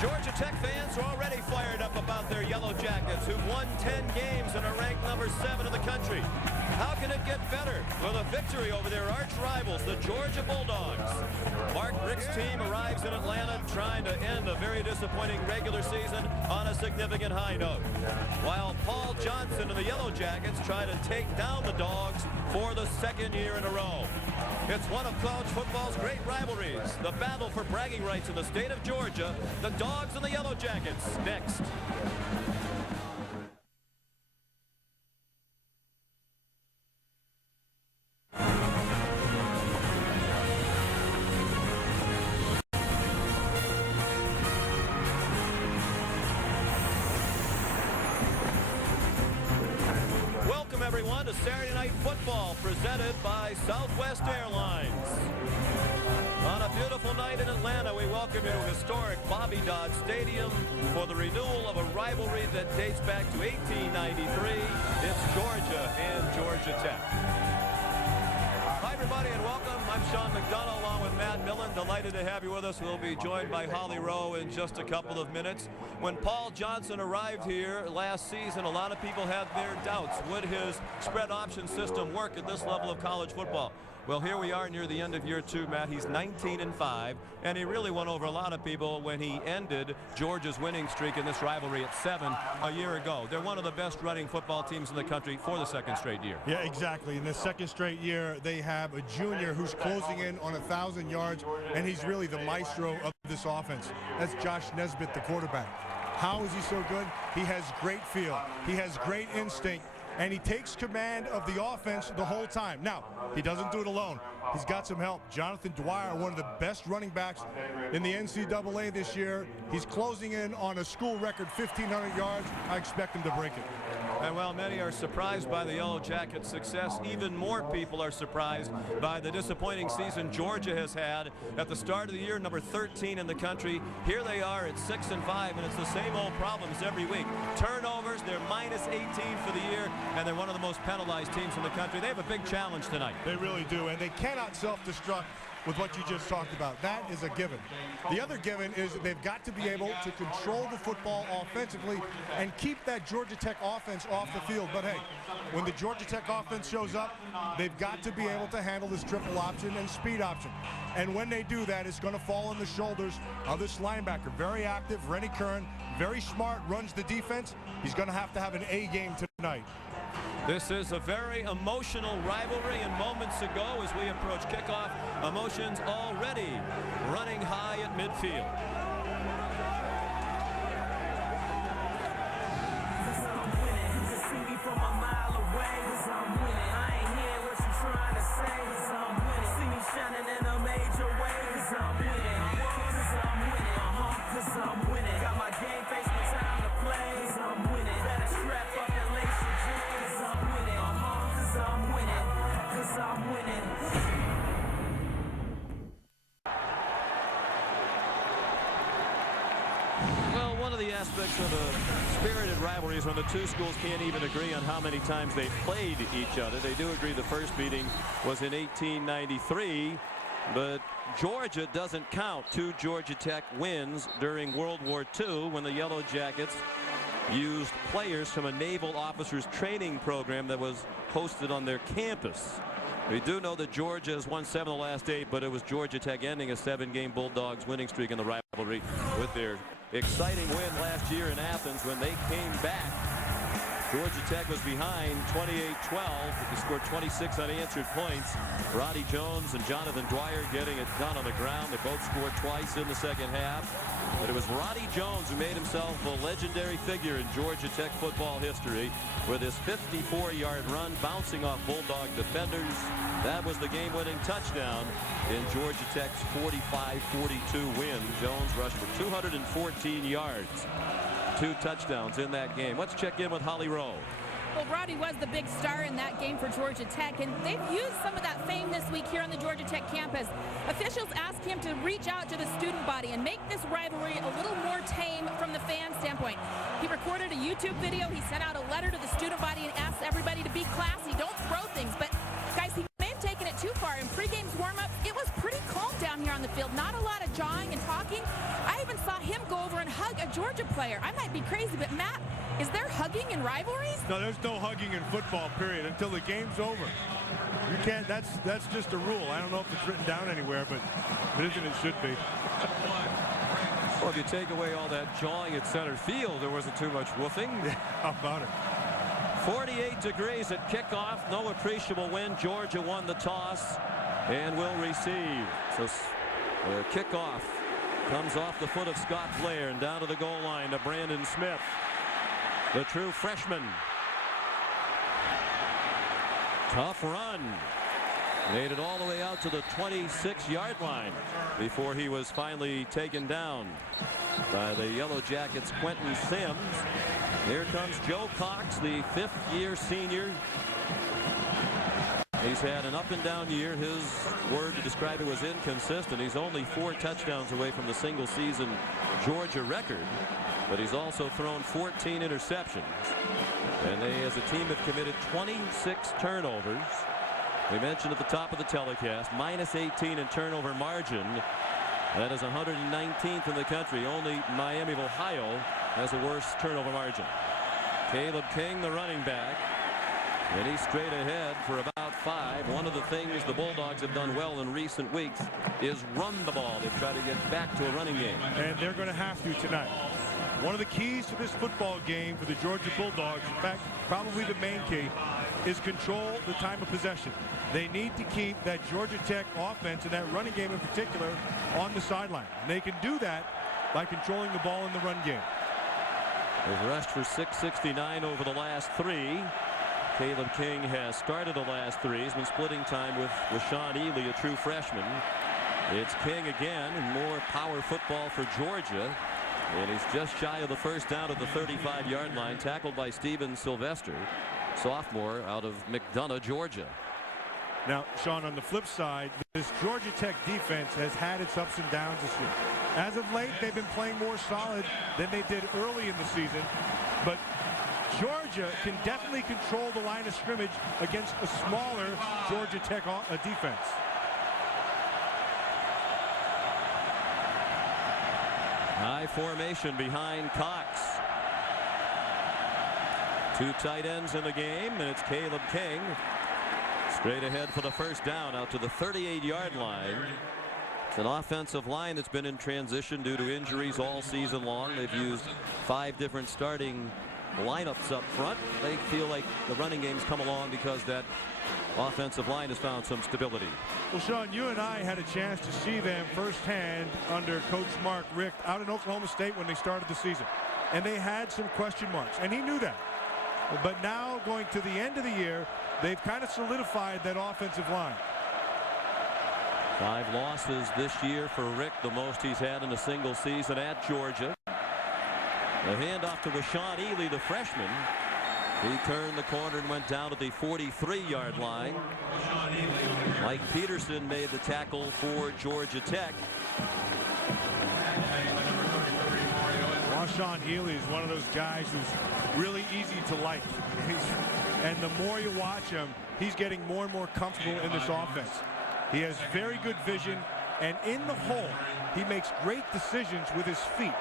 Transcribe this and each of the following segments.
Georgia Tech fans are already fired up about their Yellow Jackets, who've won 10 games and are ranked number 7 in the country. How can it get better with a victory over their arch rivals, the Georgia Bulldogs? Mark Richt's team arrives in Atlanta trying to end a very disappointing regular season on a significant high note, while Paul Johnson and the Yellow Jackets try to take down the Dogs for the second year in a row. It's one of college football's great rivalries, the battle for bragging rights in the state of Georgia, the Dogs and the Yellow Jackets, next. Welcome everyone to Saturday Night Football, presented by Southwest Airlines. On a beautiful night in Atlanta, we welcome you to historic Bobby Dodd Stadium for the renewal of a rivalry that dates back to 1893. It's Georgia and Georgia Tech. Hi, everybody, and welcome. I'm Sean McDonough along with Matt Millen. Delighted to have you with us. We'll be joined by Holly Rowe in just a couple of minutes. When Paul Johnson arrived here last season, a lot of people had their doubts. Would his spread option system work at this level of college football? Well, here we are near the end of year 2, Matt. He's 19-5, and he really won over a lot of people when he ended Georgia's winning streak in this rivalry at 7 a year ago. They're one of the best running football teams in the country for the second straight year. Yeah, exactly. In the second straight year, they have a junior who's closing in on 1,000 yards, and he's really the maestro of this offense. That's Josh Nesbitt, the quarterback. How is he so good? He has great feel. He has great instinct. And he takes command of the offense the whole time. Now, he doesn't do it alone. He's got some help. Jonathan Dwyer, one of the best running backs in the NCAA this year. He's closing in on a school record 1,500 yards. I expect him to break it. And while many are surprised by the Yellow Jackets' success, even more people are surprised by the disappointing season Georgia has had. At the start of the year, number 13 in the country. Here they are at 6-5, and it's the same old problems every week. Turnovers, they're minus 18 for the year, and they're one of the most penalized teams in the country. They have a big challenge tonight. They really do, and they cannot self-destruct with what you just talked about. That is a given. The other given is that they've got to be able to control the football offensively and keep that Georgia Tech offense off the field. But hey, when the Georgia Tech offense shows up, they've got to be able to handle this triple option and speed option. And when they do that, it's going to fall on the shoulders of this linebacker. Very active, Rennie Kern, very smart, runs the defense. He's going to have an A game tonight. This is a very emotional rivalry, and moments ago as we approach kickoff, emotions already running high at midfield. Aspects of a spirited rivalry is when the two schools can't even agree on how many times they played each other. They do agree the first meeting was in 1893, but Georgia doesn't count 2 Georgia Tech wins during World War II when the Yellow Jackets used players from a naval officers training program that was hosted on their campus. We do know that Georgia has won 7 of the last 8, but it was Georgia Tech ending a 7-game Bulldogs winning streak in the rivalry with their exciting win last year in Athens when they came back. Georgia Tech was behind 28-12. They scored 26 unanswered points. Roddy Jones and Jonathan Dwyer getting it done on the ground. They both scored twice in the second half. But it was Roddy Jones who made himself a legendary figure in Georgia Tech football history with his 54-yard run bouncing off Bulldog defenders. That was the game-winning touchdown in Georgia Tech's 45-42 win. Jones rushed for 214 yards. 2 touchdowns in that game. Let's check in with Holly Rowe. Well, Roddy was the big star in that game for Georgia Tech, and they've used some of that fame this week here on the Georgia Tech campus. Officials asked him to reach out to the student body and make this rivalry a little more tame from the fan standpoint. He recorded a YouTube video. He sent out a letter to the student body and asked everybody to be classy, don't throw things. But guys, he may have taken it too far. In pre-game's warm-up, it was pretty calm down here on the field. Not a lot of jawing and talking. I even saw him go over and hug a Georgia player. I might be crazy, but Matt, is there hugging in rivalries? No, there's no hugging in football, period, until the game's over. You can't, that's just a rule. I don't know if it's written down anywhere, but it isn't, it should be. Well, if you take away all that jawing at center field, there wasn't too much woofing. Yeah, how about it? 48 degrees at kickoff. No appreciable wind. Georgia won the toss and will receive. So the kickoff comes off the foot of Scott Blair and down to the goal line to Brandon Smith, the true freshman. Tough run. Made it all the way out to the 26-yard line before he was finally taken down by the Yellow Jackets' Quentin Sims. Here comes Joe Cox, the fifth-year senior. He's had an up-and-down year. His word to describe it was inconsistent. He's only 4 touchdowns away from the single-season Georgia record, but he's also thrown 14 interceptions. And they, as a team, have committed 26 turnovers. We mentioned at the top of the telecast, minus 18 in turnover margin. That is 119th in the country. Only Miami of Ohio has a worse turnover margin. Caleb King, the running back, and he's straight ahead for about 5. One of the things the Bulldogs have done well in recent weeks is run the ball. They've tried to get back to a running game. And they're going to have to tonight. One of the keys to this football game for the Georgia Bulldogs, in fact, probably the main key, is control the time of possession. They need to keep that Georgia Tech offense and that running game in particular on the sideline. And they can do that by controlling the ball in the run game. They've rushed for 669 over the last 3. Caleb King has started the last 3. He's been splitting time with Washaun Ealey, a true freshman. It's King again, and more power football for Georgia. And he's just shy of the first down at the 35-yard line, tackled by Steven Sylvester, sophomore out of McDonough, Georgia. Now, Sean, on the flip side, this Georgia Tech defense has had its ups and downs this year. As of late, they've been playing more solid than they did early in the season. But Georgia can definitely control the line of scrimmage against a smaller Georgia Tech defense. High formation behind Cox. 2 tight ends in the game, and it's Caleb King straight ahead for the first down out to the 38-yard line. It's an offensive line that's been in transition due to injuries all season long. They've used 5 different starting lineups up front. They feel like the running game's come along because that offensive line has found some stability. Well, Sean, you and I had a chance to see them firsthand under Coach Mark Richt out in Oklahoma State when they started the season. And they had some question marks, and he knew that. But now, going to the end of the year, they've kind of solidified that offensive line. 5 losses this year for Richt, the most he's had in a single season at Georgia. The handoff to Washaun Ealey, the freshman. He turned the corner and went down to the 43-yard line. Mike Peterson made the tackle for Georgia Tech. Washaun Ealey is one of those guys who's really easy to like. And the more you watch him, he's getting more and more comfortable in this offense. He has very good vision, and in the hole, he makes great decisions with his feet.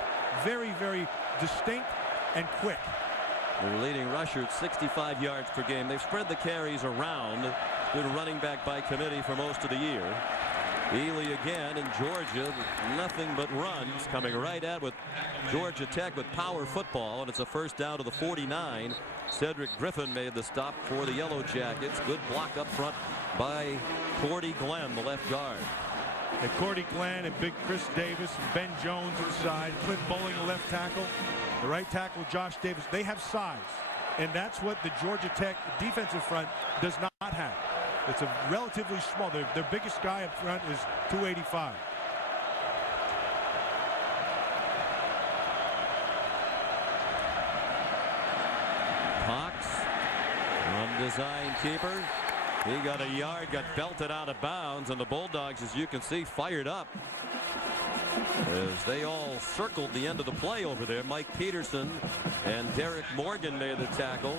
Very, very distinct and quick. The leading rusher at 65 yards per game. They've spread the carries around. Been running back by committee for most of the year. Ealey again in Georgia. Nothing but runs coming right at with Georgia Tech with power football, and it's a first down to the 49. Cedric Griffin made the stop for the Yellow Jackets. Good block up front by Cordy Glenn, the left guard. And Cordy Glenn and big Chris Davis and Ben Jones inside. Clint Bowling, the left tackle. The right tackle, Josh Davis. They have size, and that's what the Georgia Tech defensive front does not have. It's a relatively small. Their biggest guy up front is 285. Cox, undesign keeper. He got a yard, got belted out of bounds, and the Bulldogs, as you can see, fired up. as they all circled the end of the play over there. Mike Peterson and Derek Morgan made the tackle.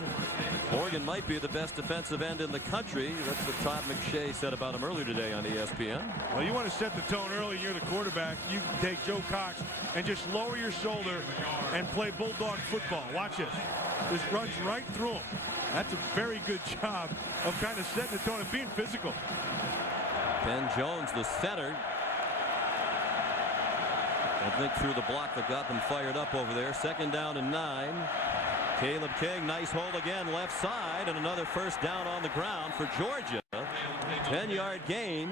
Morgan might be the best defensive end in the country. That's what Todd McShay said about him earlier today on ESPN. Well, you want to set the tone early. You're the quarterback. You can take Joe Cox and just lower your shoulder and play Bulldog football. Watch this. This runs right through him. That's a very good job of kind of setting the tone and being physical. Ben Jones, the center. I think through the block that got them fired up over there. 2nd down and 9. Caleb King, nice hole again, left side, and another first down on the ground for Georgia. 10-yard gain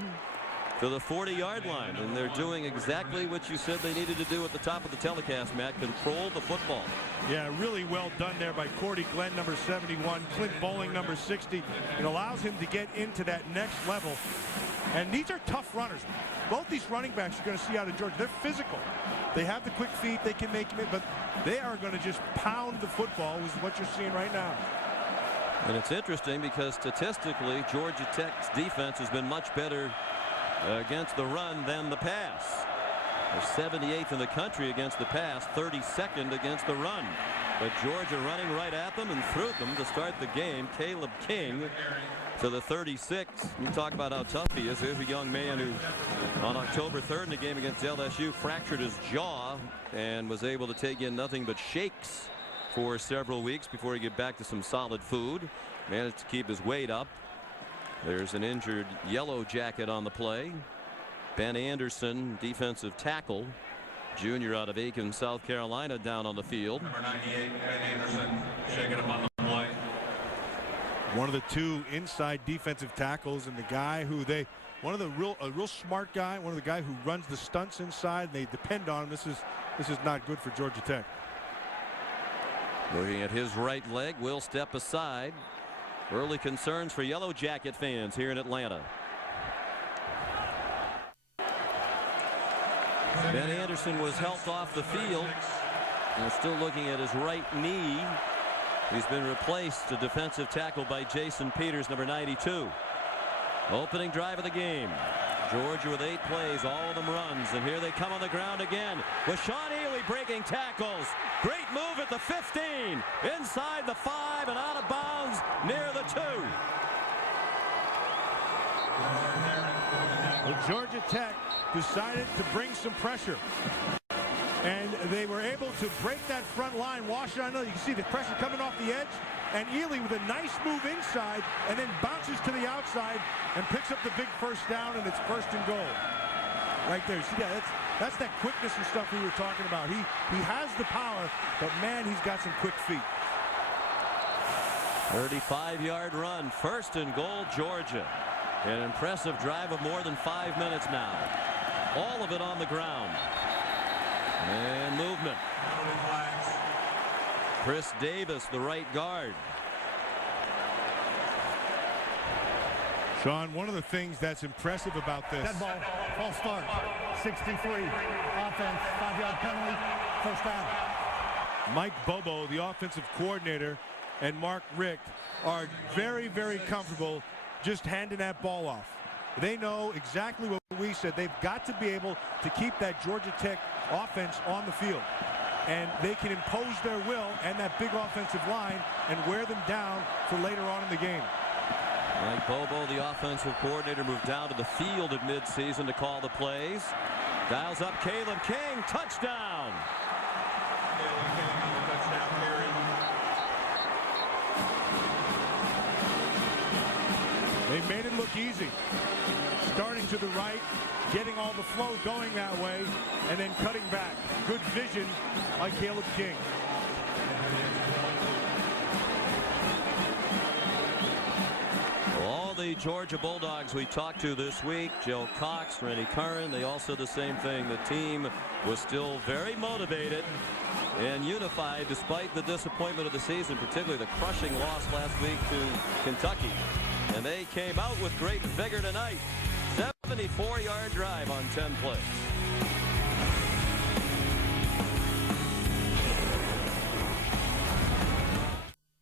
to the 40-yard line, and they're doing exactly what you said they needed to do at the top of the telecast, Matt. Control the football. Yeah, really well done there by Cordy Glenn, number 71, Clint Bowling, number 60. It allows him to get into that next level. And these are tough runners. Both these running backs you're going to see out of Georgia, they're physical. They have the quick feet, they can make him in, but they are going to just pound the football, is what you're seeing right now. And it's interesting because statistically, Georgia Tech's defense has been much better against the run than the pass. They're 78th in the country against the pass, 32nd against the run. But Georgia running right at them and through them to start the game. Caleb King to the 36. You talk about how tough he is. Here's a young man who on October 3rd in the game against LSU fractured his jaw and was able to take in nothing but shakes for several weeks before he get back to some solid food. Managed to keep his weight up. There's an injured Yellow Jacket on the play. Ben Anderson, defensive tackle, junior out of Aiken, South Carolina, down on the field. Number 98, Ben Anderson, shaking him on the play. One of the two inside defensive tackles, and the guy who a real smart guy, one of the guy who runs the stunts inside. They depend on him. This is not good for Georgia Tech. Looking at his right leg, will step aside. Early concerns for Yellow Jacket fans here in Atlanta. Ben Anderson was helped off the field. And still looking at his right knee. He's been replaced to defensive tackle by Jason Peters, number 92. Opening drive of the game. Georgia with 8 plays, all of them runs, and here they come on the ground again. Washaun Ealey breaking tackles. Great move at the 15, inside the 5 and out of bounds near the 2. Well, Georgia Tech decided to bring some pressure. And they were able to break that front line. Washaun, you can see the pressure coming off the edge. And Ealey with a nice move inside and then bounces to the outside and picks up the big first down, and it's 1st and goal. Right there. See, that's that quickness and stuff we were talking about. He has the power, but man, he's got some quick feet. 35-yard run, 1st and goal, Georgia. An impressive drive of more than 5 minutes now. All of it on the ground. And movement. Chris Davis, the right guard. Sean, one of the things that's impressive about this. Dead ball, false start, 63, offense, 5-yard penalty, first down. Mike Bobo, the offensive coordinator, and Mark Richt are very, very comfortable just handing that ball off. They know exactly what we said. They've got to be able to keep that Georgia Tech offense on the field. And they can impose their will and that big offensive line and wear them down for later on in the game. Mike Bobo, the offensive coordinator, moved down to the field at midseason to call the plays. Dials up Caleb King, touchdown. They made it look easy. Starting to the right, getting all the flow going that way, and then cutting back. Good vision by Caleb King. All the Georgia Bulldogs we talked to this week, Joe Cox, Rennie Curran, they all said the same thing. The team was still very motivated and unified despite the disappointment of the season, particularly the crushing loss last week to Kentucky. And they came out with great vigor tonight. 74-yard drive on 10 plays.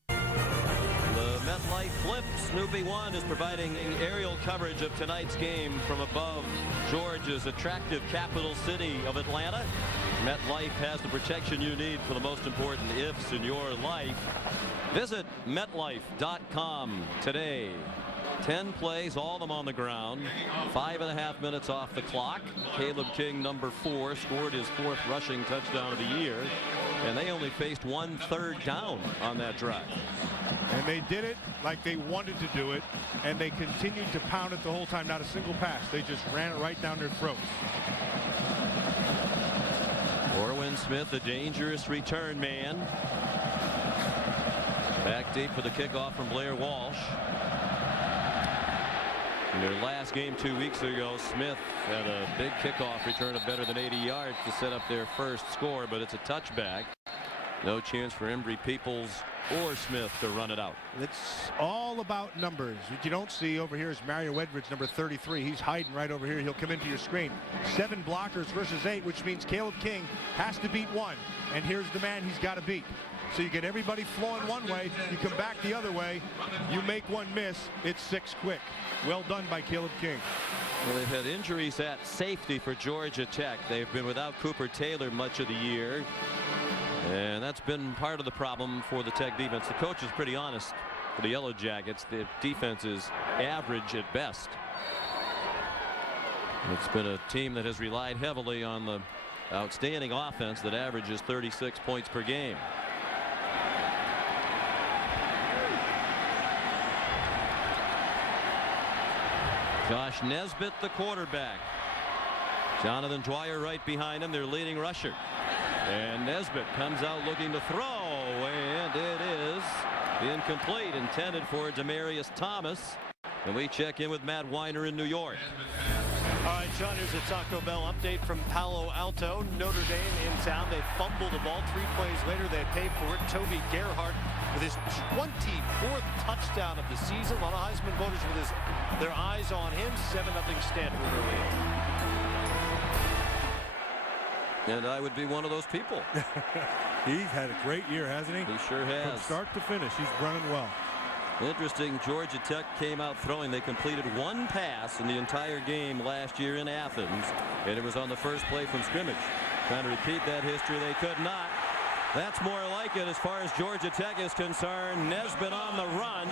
The MetLife Flips Snoopy 1 is providing aerial coverage of tonight's game from above Georgia's attractive capital city of Atlanta. MetLife has the protection you need for the most important ifs in your life. Visit MetLife.com today. 10 plays, all of them on the ground. 5.5 minutes off the clock. Caleb King, number 4, scored his 4th rushing touchdown of the year. And they only faced 1 third down on that drive. And they did it like they wanted to do it. And they continued to pound it the whole time. Not a single pass. They just ran it right down their throats. Orwin Smith, the dangerous return man. Back deep for the kickoff from Blair Walsh. In their last game 2 weeks ago, Smith had a big kickoff return of better than 80 yards to set up their first score, but it's a touchback. No chance for Embry Peoples or Smith to run it out. It's all about numbers. What you don't see over here is Mario Edwards, number 33. He's hiding right over here. He'll come into your screen. 7 blockers versus 8, which means Caleb King has to beat 1. And here's the man he's got to beat. So you get everybody flowing one way, you come back the other way, you make one miss, it's 6 quick. Well done by Caleb King. Well, they've had injuries at safety for Georgia Tech. They've been without Cooper Taylor much of the year. And that's been part of the problem for the Tech defense. The coach is pretty honest for the Yellow Jackets. The defense is average at best. It's been a team that has relied heavily on the outstanding offense that averages 36 points per game. Josh Nesbitt, the quarterback. Jonathan Dwyer right behind him, their leading rusher. And Nesbitt comes out looking to throw, and it is incomplete, intended for Demarius Thomas. And we check in with Matt Weiner in New York. All right, Sean, here's a Taco Bell update from Palo Alto. Notre Dame in town. They fumbled the ball. 3 plays later, they paid for it. Toby Gerhart with his 24th touchdown of the season. A lot of Heisman voters with their eyes on him. 7-0 Stanford early. And I would be one of those people. He's had a great year, hasn't he? He sure has. From start to finish, he's running well. Interesting, Georgia Tech came out throwing. They completed 1 pass in the entire game last year in Athens, and it was on the first play from scrimmage. Trying to repeat that history, they could not. That's more like it as far as Georgia Tech is concerned. Nesbitt on the run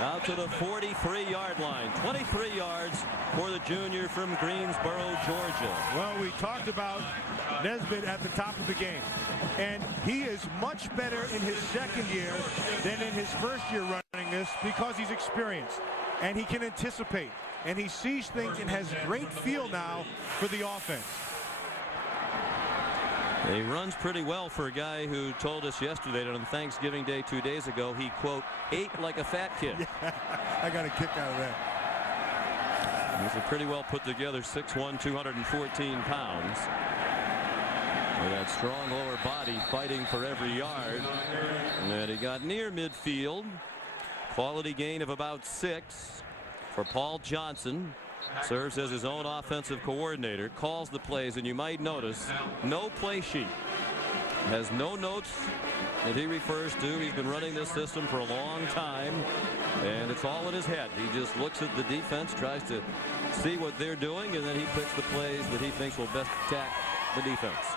out to the 43-yard line. 23 yards for the junior from Greensboro, Georgia. Well, we talked about Nesbitt at the top of the game, and he is much better in his second year than in his first year running this because he's experienced and he can anticipate and he sees things and has great feel now for the offense. He runs pretty well for a guy who told us yesterday that on Thanksgiving Day 2 days ago he, quote, ate like a fat kid. Yeah, I got a kick out of that. He's a pretty well put together 6'1", 214 pounds. With that strong lower body fighting for every yard. And he got near midfield. Quality gain of about 6 for Paul Johnson. Serves as his own offensive coordinator, calls the plays, and you might notice no play sheet. Has no notes that he refers to. He's been running this system for a long time, and it's all in his head. He just looks at the defense, tries to see what they're doing, and then he picks the plays that he thinks will best attack the defense.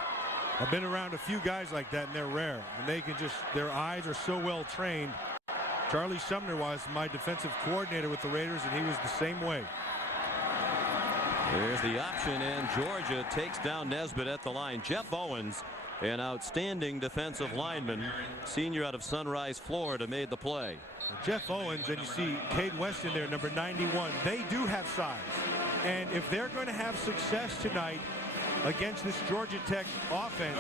I've been around a few guys like that, and they're rare. And they can just, their eyes are so well trained. Charlie Sumner was my defensive coordinator with the Raiders, and he was the same way. There's the option, and Georgia takes down Nesbitt at the line. Jeff Owens, an outstanding defensive lineman, senior out of Sunrise, Florida, made the play. Jeff Owens, and you see Cade Weston there, number 91. They do have size. And if they're going to have success tonight against this Georgia Tech offense,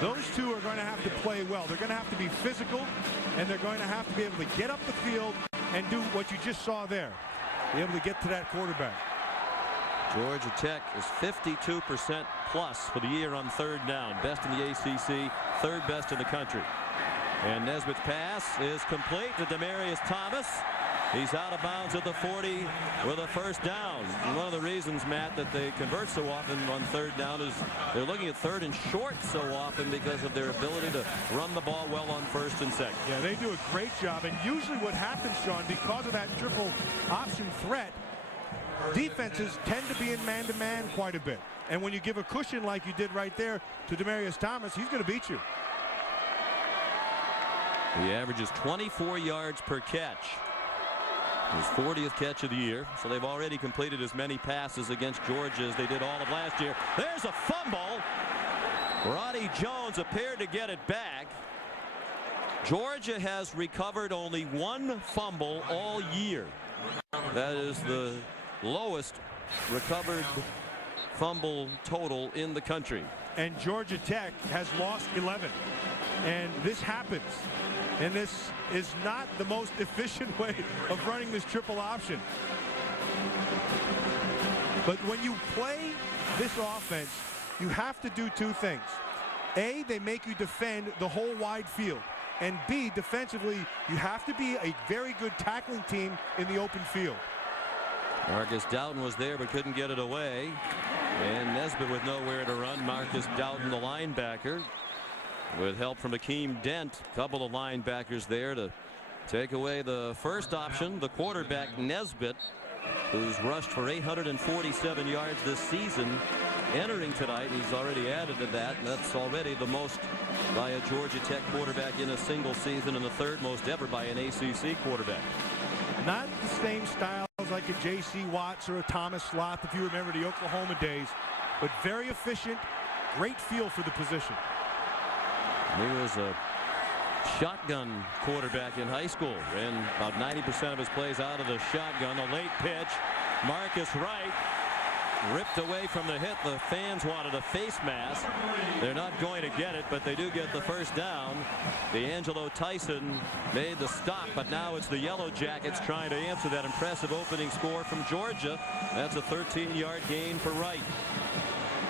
those two are going to have to play well. They're going to have to be physical, and they're going to have to be able to get up the field and do what you just saw there. Be able to get to that quarterback. Georgia Tech is 52% plus for the year on third down. Best in the ACC, third best in the country. And Nesbitt's pass is complete to Demarius Thomas. He's out of bounds at the 40 with a first down. And one of the reasons, Matt, that they convert so often on third down is they're looking at third and short so often because of their ability to run the ball well on first and second. Yeah, they do a great job. And usually what happens, Sean, because of that triple option threat, defenses tend to be in man-to-man quite a bit. And when you give a cushion like you did right there to Demaryius Thomas, he's going to beat you. He averages 24 yards per catch. His 40th catch of the year. So they've already completed as many passes against Georgia as they did all of last year. There's a fumble. Roddy Jones appeared to get it back. Georgia has recovered only one fumble all year. That is the lowest recovered fumble total in the country. And Georgia Tech has lost 11. And this happens. And this is not the most efficient way of running this triple option. But when you play this offense, you have to do two things. A, they make you defend the whole wide field. And B, defensively, you have to be a very good tackling team in the open field. Marcus Doughton was there but couldn't get it away. And Nesbitt with nowhere to run. Marcus Doughton, the linebacker, with help from Akeem Dent. A couple of linebackers there to take away the first option. The quarterback Nesbitt, who's rushed for 847 yards this season, entering tonight. He's already added to that. And that's already the most by a Georgia Tech quarterback in a single season, and the third most ever by an ACC quarterback. Not the same styles like a J.C. Watts or a Thomas Sloth, if you remember the Oklahoma days, but very efficient, great feel for the position. He was a shotgun quarterback in high school. Ran about 90% of his plays out of the shotgun. A late pitch. Marcus Wright ripped away from the hit. The fans wanted a face mask. They're not going to get it, but they do get the first down. D'Angelo Tyson made the stop, but now it's the Yellow Jackets trying to answer that impressive opening score from Georgia. That's a 13-yard gain for Wright.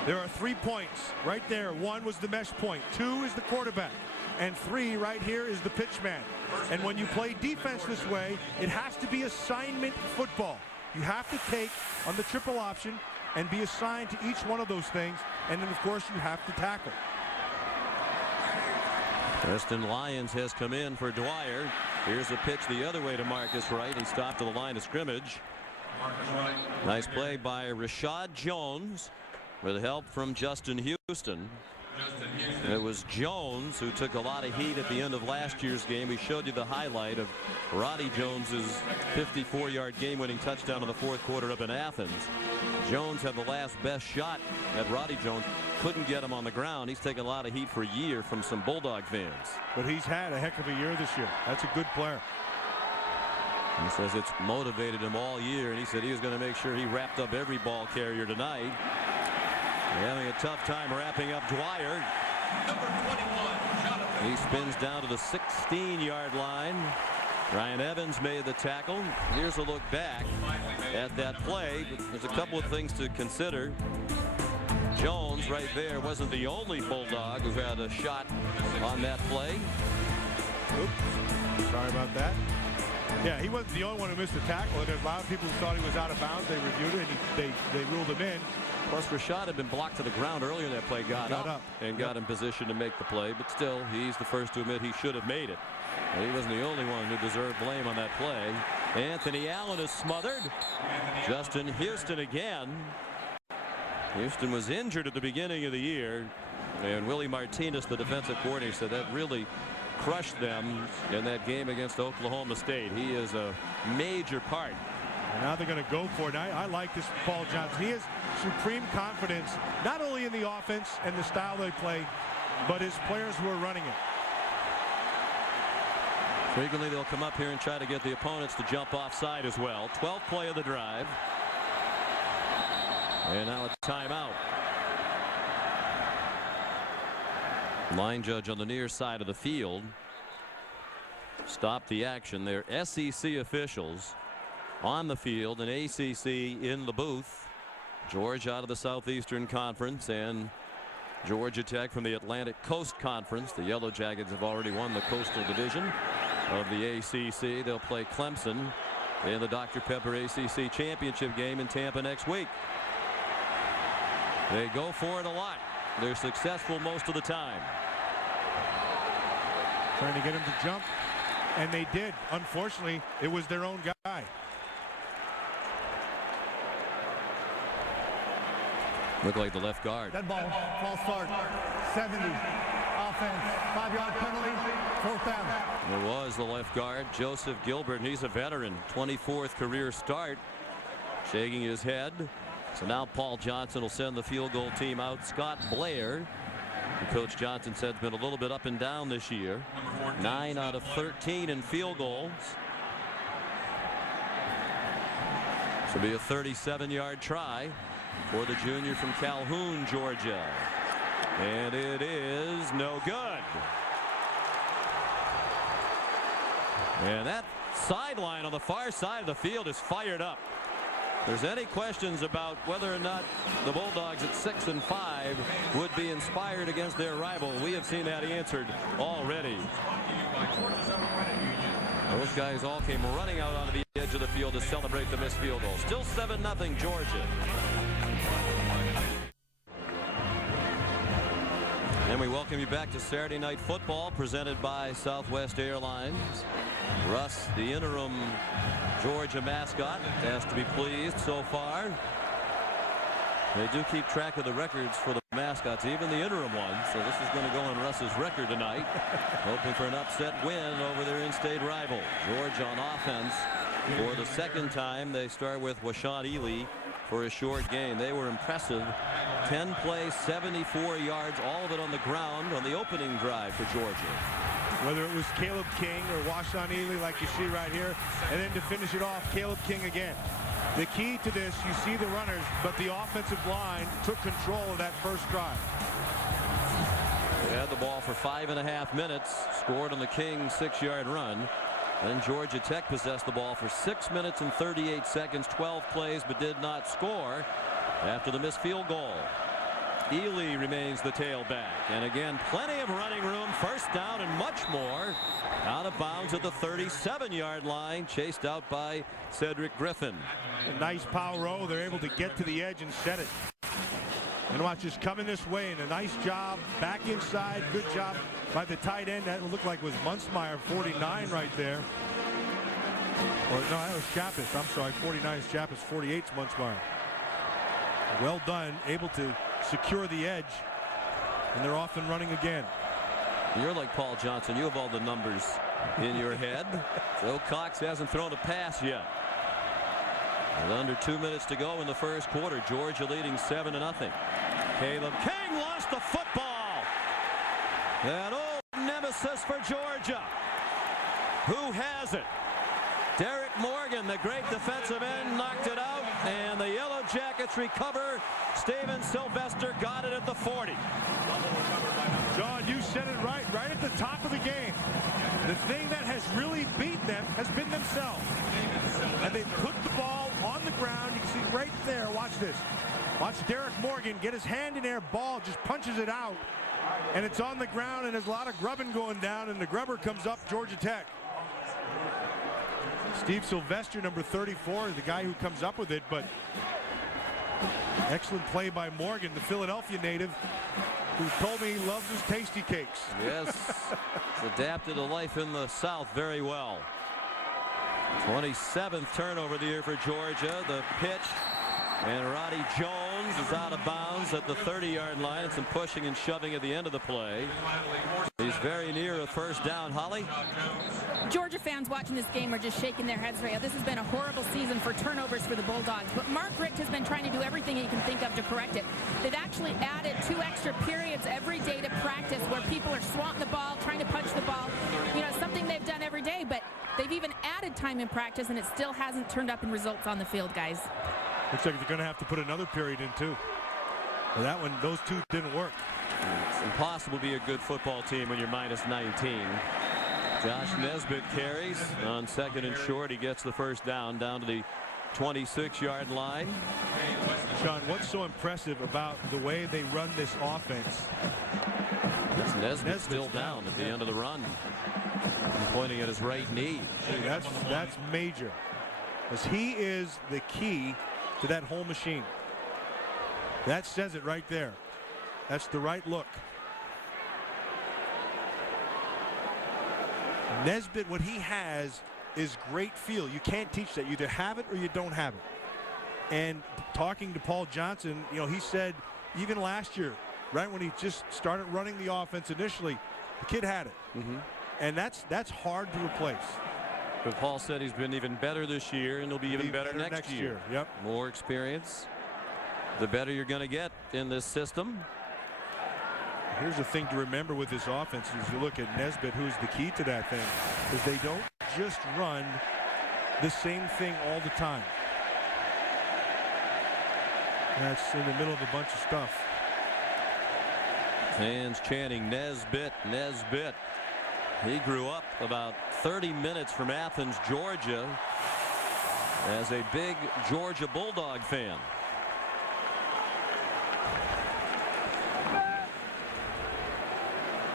There are 3 points right there. One was the mesh point. 2 is the quarterback. And 3 right here is the pitch man. And when you play defense this way, it has to be assignment football. You have to take on the triple option and be assigned to each one of those things. And then, of course, you have to tackle. Preston Lyons has come in for Dwyer. Here's a pitch the other way to Marcus Wright. He stopped to the line of scrimmage. Nice play by Rashad Jones with help from Justin Houston. It was Jones who took a lot of heat at the end of last year's game. We showed you the highlight of Roddy Jones's 54-yard game-winning touchdown in the fourth quarter up in Athens. Jones had the last best shot at Roddy Jones. Couldn't get him on the ground. He's taken a lot of heat for a year from some Bulldog fans. But he's had a heck of a year this year. That's a good player. He says it's motivated him all year, and he said he was going to make sure he wrapped up every ball carrier tonight. They're having a tough time wrapping up Dwyer. He spins down to the 16-yard line. Ryan Evans made the tackle. Here's a look back at that play. There's a couple of things to consider. Jones right there wasn't the only Bulldog who had a shot on that play. Oops. Sorry about that. Yeah, he wasn't the only one who missed the tackle. And a lot of people who thought he was out of bounds. They reviewed it, and they ruled him in. Plus, Rashad had been blocked to the ground earlier in that play, got up and got in position to make the play. But still, he's the first to admit he should have made it. And he wasn't the only one who deserved blame on that play. Anthony Allen is smothered. Justin Houston again. Houston was injured at the beginning of the year. And Willie Martinez, the defensive coordinator, said that really crushed them in that game against Oklahoma State. He is a major part. And now they're going to go for it. I like this Paul Johnson. He has supreme confidence, not only in the offense and the style they play, but his players who are running it. Frequently they'll come up here and try to get the opponents to jump offside as well. 12th play of the drive. And now a timeout. Line judge on the near side of the field stopped the action. They're SEC officials on the field and ACC in the booth. Georgia out of the Southeastern Conference and Georgia Tech from the Atlantic Coast Conference. The Yellow Jackets have already won the Coastal Division of the ACC. They'll play Clemson in the Dr. Pepper ACC Championship game in Tampa next week. They go for it a lot. They're successful most of the time. Trying to get him to jump, and they did. Unfortunately, it was their own guy. Look like the left guard. Dead ball, false start, 70. Offense, 5-yard penalty, 4th down. There was the left guard, Joseph Gilbert. He's a veteran, 24th career start. Shaking his head. So now Paul Johnson will send the field goal team out. Scott Blair, who Coach Johnson said has been a little bit up and down this year. 9 out of 13 in field goals. This will be a 37-yard try for the junior from Calhoun, Georgia. And it is no good. And that sideline on the far side of the field is fired up. If there's any questions about whether or not the Bulldogs at 6-5 would be inspired against their rival, we have seen that answered already. Those guys all came running out onto the edge of the field to celebrate the missed field goal. Still 7-0 Georgia. And we welcome you back to Saturday Night Football, presented by Southwest Airlines. Russ, the interim Georgia mascot, has to be pleased so far. They do keep track of the records for the mascots, even the interim ones. So this is going to go on Russ's record tonight. Hoping for an upset win over their in-state rival. Georgia on offense. For the second time, they start with Washaun Ealey for a short gain. They were impressive. 10 plays, 74 yards, all of it on the ground on the opening drive for Georgia. Whether it was Caleb King or Washaun Ealey, like you see right here, and then to finish it off, Caleb King again. The key to this, you see the runners, but the offensive line took control of that first drive. They had the ball for 5.5 minutes, scored on the King 6-yard run. Then Georgia Tech possessed the ball for 6 minutes and 38 seconds, 12 plays, but did not score after the missed field goal. Ealey remains the tailback, and again plenty of running room, first down and much more. Out of bounds at the 37-yard line, chased out by Cedric Griffin. A nice power row. They're able to get to the edge and set it. And watch this coming this way, and a nice job back inside. Good job by the tight end. That looked like was Munzmeyer, 49 right there. Or no, that was Chappis. I'm sorry, 49 is Chappis, 48 is Munzmeyer. Well done, able to secure the edge, and they're off and running again. You're like Paul Johnson. You have all the numbers in your head. So Cox hasn't thrown a pass yet. With under 2 minutes to go in the first quarter, Georgia leading 7-0. Caleb King lost the football. That old nemesis for Georgia. Who has it? Derek Morgan, the great defensive end, knocked it out, and the Yellow Jackets recover. Steven Sylvester got it at the 40. John, you said it right at the top of the game. The thing that has really beat them has been themselves. And they put the ball on the ground. You can see right there. Watch this. Watch Derek Morgan get his hand in there. Ball just punches it out. And it's on the ground, and there's a lot of grubbing going down, and the grubber comes up Georgia Tech. Steve Sylvester, number 34, is the guy who comes up with it, but excellent play by Morgan, the Philadelphia native, who told me he loves his tasty cakes. Yes, he's adapted to life in the South very well. 27th turnover of the year for Georgia. The pitch, and Roddy Jones is out of bounds at the 30-yard line. And some pushing and shoving at the end of the play. He's very near a first down. Holly? Georgia fans watching this game are just shaking their heads right now. This has been a horrible season for turnovers for the Bulldogs, but Mark Richt has been trying to do everything he can think of to correct it. They've actually added 2 extra periods every day to practice where people are swamping the ball, trying to punch the ball. You know, something they've done every day, but they've even added time in practice, and it still hasn't turned up in results on the field, guys. Looks like they're going to have to put another period in, too. Well, that one, those two didn't work. It's impossible to be a good football team when you're minus 19. Josh Nesbitt carries on 2nd and short. He gets the first down to the 26-yard line. Sean, what's so impressive about the way they run this offense? Nesbitt's still down at the end of the run, pointing at his right knee. That's major. Because he is the key to that whole machine. That says it right there. That's the right look. Nesbitt, what he has is great feel. You can't teach that. You either have it or you don't have it. And talking to Paul Johnson, you know, he said even last year, right when he just started running the offense initially, the kid had it. And that's hard to replace. But Paul said he's been even better this year, and he'll be even better next year. Yep. More experience, the better you're going to get in this system. Here's the thing to remember with this offense as you look at Nesbitt, who's the key to that thing, is they don't just run the same thing all the time. That's in the middle of a bunch of stuff. Fans chanting Nesbitt, Nesbitt. He grew up about 30 minutes from Athens, Georgia, as a big Georgia Bulldog fan.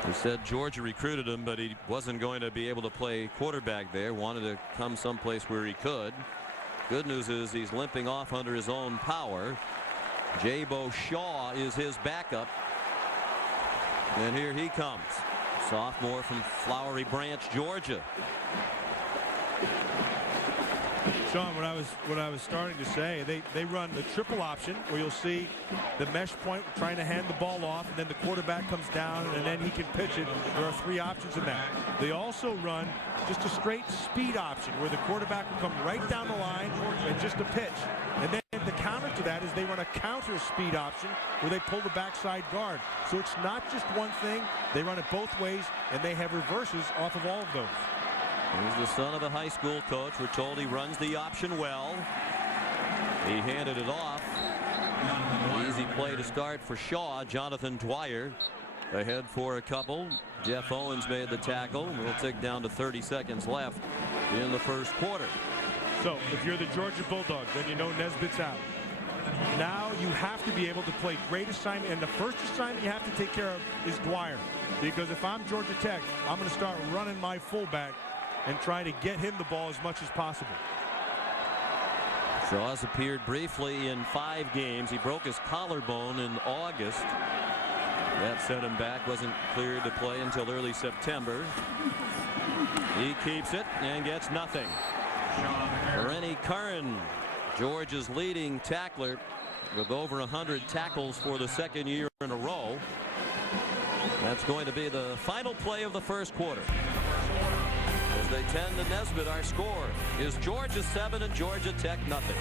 He said Georgia recruited him, but he wasn't going to be able to play quarterback there. Wanted to come someplace where he could. Good news is he's limping off under his own power. Washaun is his backup. And here he comes. Sophomore from Flowery Branch, Georgia. Sean, what I was starting to say, they run the triple option where you'll see the mesh point trying to hand the ball off, and then the quarterback comes down and then he can pitch it. There are 3 options in that. They also run just a straight speed option where the quarterback will come right down the line and just a pitch. And then the counter to that is they run a counter speed option where they pull the backside guard. So it's not just one thing. They run it both ways, and they have reverses off of all of those. He's the son of a high school coach. We're told he runs the option well. He handed it off. Easy play to start for Shaw. Jonathan Dwyer ahead for a couple. Jeff Owens made the tackle. We'll tick down to 30 seconds left in the first quarter. So if you're the Georgia Bulldogs, then you know Nesbitt's out. Now you have to be able to play great assignment, and the first assignment you have to take care of is Dwyer. Because if I'm Georgia Tech, I'm going to start running my fullback and try to get him the ball as much as possible. Shaw's appeared briefly in 5 games. He broke his collarbone in August. That set him back. Wasn't cleared to play until early September. He keeps it and gets nothing. Rennie Curran, Georgia's leading tackler, with over 100 tackles for the 2nd year in a row. That's going to be the final play of the first quarter. As they tend to Nesbitt, our score is Georgia 7 and Georgia Tech nothing.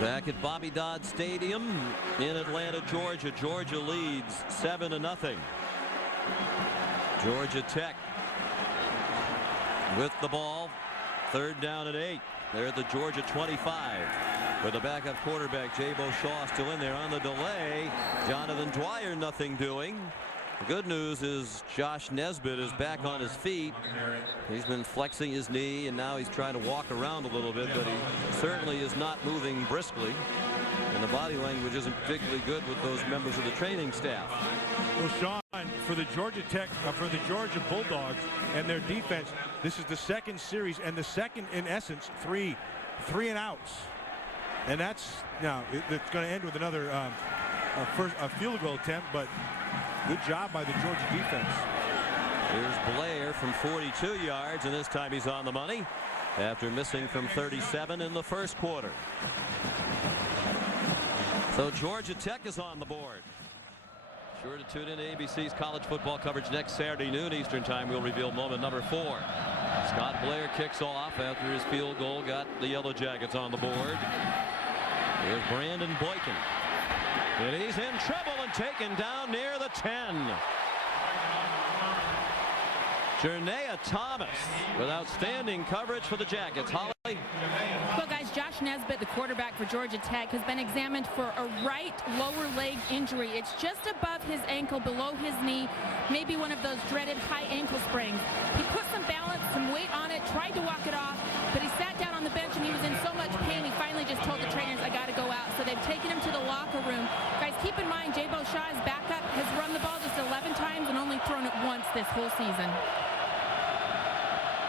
Back at Bobby Dodd Stadium in Atlanta, Georgia. Georgia leads 7-0. Georgia Tech with the ball. 3rd down and 8. They're at the Georgia 25. With the backup quarterback, Washaun still in there on the delay. Jonathan Dwyer nothing doing. The good news is Josh Nesbitt is back on his feet. He's been flexing his knee, and now he's trying to walk around a little bit, but he certainly is not moving briskly. And the body language isn't particularly good with those members of the training staff. Well, Sean, for the Georgia Tech, for the Georgia Bulldogs and their defense, this is the 2nd series, and the 2nd, in essence, three and outs. And that's, now, it's going to end with another a field goal attempt, but good job by the Georgia defense. Here's Blair from 42 yards, and this time he's on the money after missing from 37 in the first quarter. So Georgia Tech is on the board. Sure to tune in to ABC's college football coverage next Saturday noon Eastern time. We'll reveal moment number 4. Scott Blair kicks off after his field goal got the Yellow Jackets on the board. Here's Brandon Boykin. And he's in trouble and taken down near the 10. Jernea Thomas with outstanding coverage for the Jackets. Holly? Well, guys, Josh Josh Nesbitt, the quarterback for Georgia Tech, has been examined for a right lower leg injury. It's just above his ankle, below his knee, maybe one of those dreaded high ankle sprains. He put some balance, some weight on it, tried to walk it off, but he sat down on the bench and he was in so much pain, he finally just told the trainers, I got to go out. So they've taken him to the locker room. Guys, keep in mind, Jay Beauchard's backup has run the ball just 11 times and only thrown it once this whole season.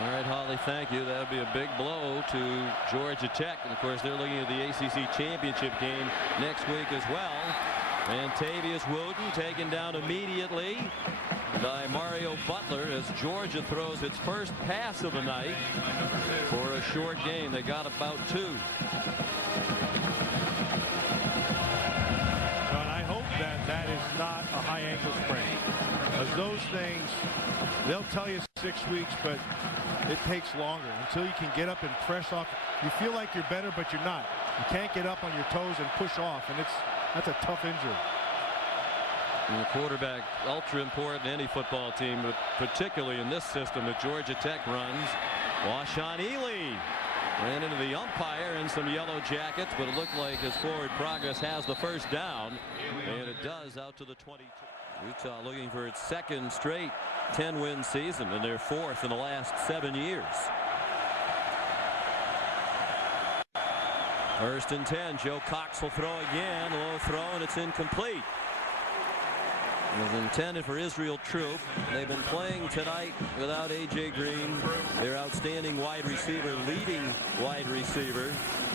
All right, Holly, thank you. That would be a big blow to Georgia Tech. And, of course, they're looking at the ACC championship game next week as well. And Tavius Wooten taken down immediately by Mario Butler as Georgia throws its first pass of the night for a short gain. They got about 2. And I hope that is not a high ankle sprain. Because those things, they'll tell you 6 weeks, but it takes longer until you can get up and press off. You feel like you're better, but you're not. You can't get up on your toes and push off, and that's a tough injury. And the quarterback, ultra important to any football team, but particularly in this system that Georgia Tech runs. Washaun Ealey ran into the umpire in some yellow jackets, but it looked like his forward progress has the first down, and it does out to the 22. Utah looking for its second straight 10-win season and their 4th in the last 7 years. 1st and 10. Joe Cox will throw again. Low throw, and it's incomplete. It was intended for Israel Troop. They've been playing tonight without A.J. Green, their outstanding wide receiver, leading wide receiver,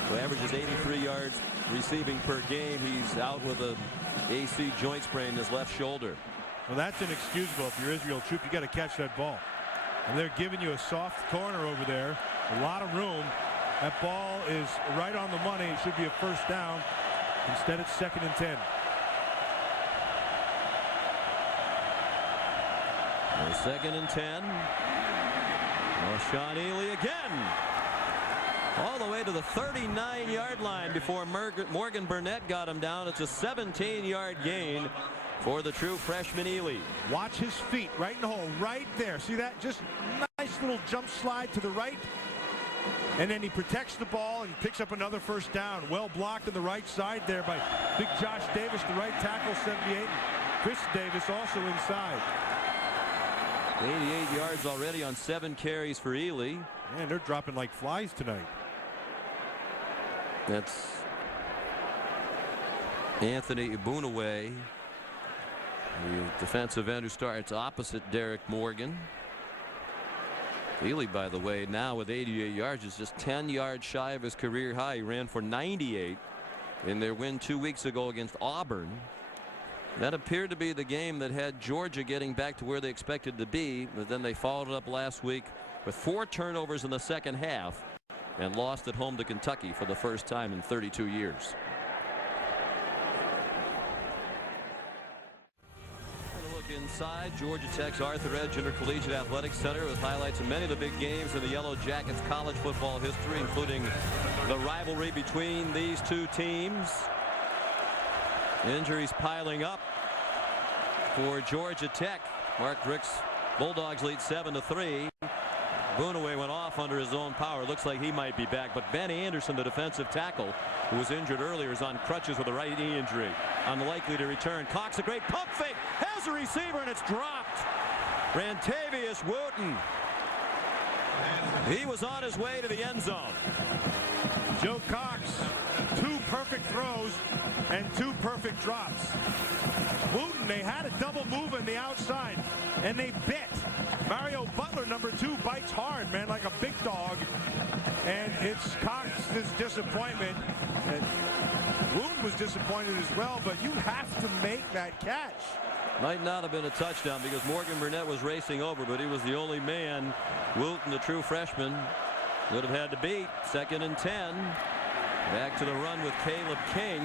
who averages 83 yards receiving per game. He's out with a AC joint sprain in his left shoulder. Well, that's inexcusable. If you're Israel Troop, you got to catch that ball. And they're giving you a soft corner over there. A lot of room. That ball is right on the money. It should be a first down. Instead, it's 2nd and 10. Well, 2nd and 10. Washaun Ealey again. All the way to the 39-yard line before Morgan Burnett got him down. It's a 17-yard gain for the true freshman Ealey. Watch his feet right in the hole, right there. See that? Just nice little jump slide to the right. And then he protects the ball and picks up another first down. Well blocked on the right side there by big Josh Davis, the right tackle, 78. Chris Davis also inside. 88 yards already on 7 carries for Ealey. Man, they're dropping like flies tonight. That's Anthony Ibunaway, the defensive end who starts opposite Derek Morgan. Ealey, by the way, now with 88 yards, is just 10 yards shy of his career high. He ran for 98 in their win 2 weeks ago against Auburn. That appeared to be the game that had Georgia getting back to where they expected to be, but then they followed it up last week with 4 turnovers in the second half and lost at home to Kentucky for the first time in 32 years. Look inside Georgia Tech's Arthur Edge Intercollegiate Athletics Center with highlights of many of the big games in the Yellow Jackets college football history, including the rivalry between these two teams. Injuries piling up for Georgia Tech. Mark Rick's Bulldogs lead 7-3. Ibunaway went off under his own power. Looks like he might be back, but Ben Anderson, the defensive tackle who was injured earlier, is on crutches with a right knee injury. Unlikely to return. Cox, a great pump fake, has a receiver, and it's dropped. Rantavius Wooten. He was on his way to the end zone. Joe Cox, 2 perfect throws and 2 perfect drops. Wooten, they had a double move on the outside, and they bit. Mario Butler, number 2, bites hard, man, like a big dog. And it's Cox's disappointment. And Wooten was disappointed as well, but you have to make that catch. Might not have been a touchdown because Morgan Burnett was racing over, but he was the only man Wooten, the true freshman, would have had to beat. 2nd and 10. Back to the run with Caleb King.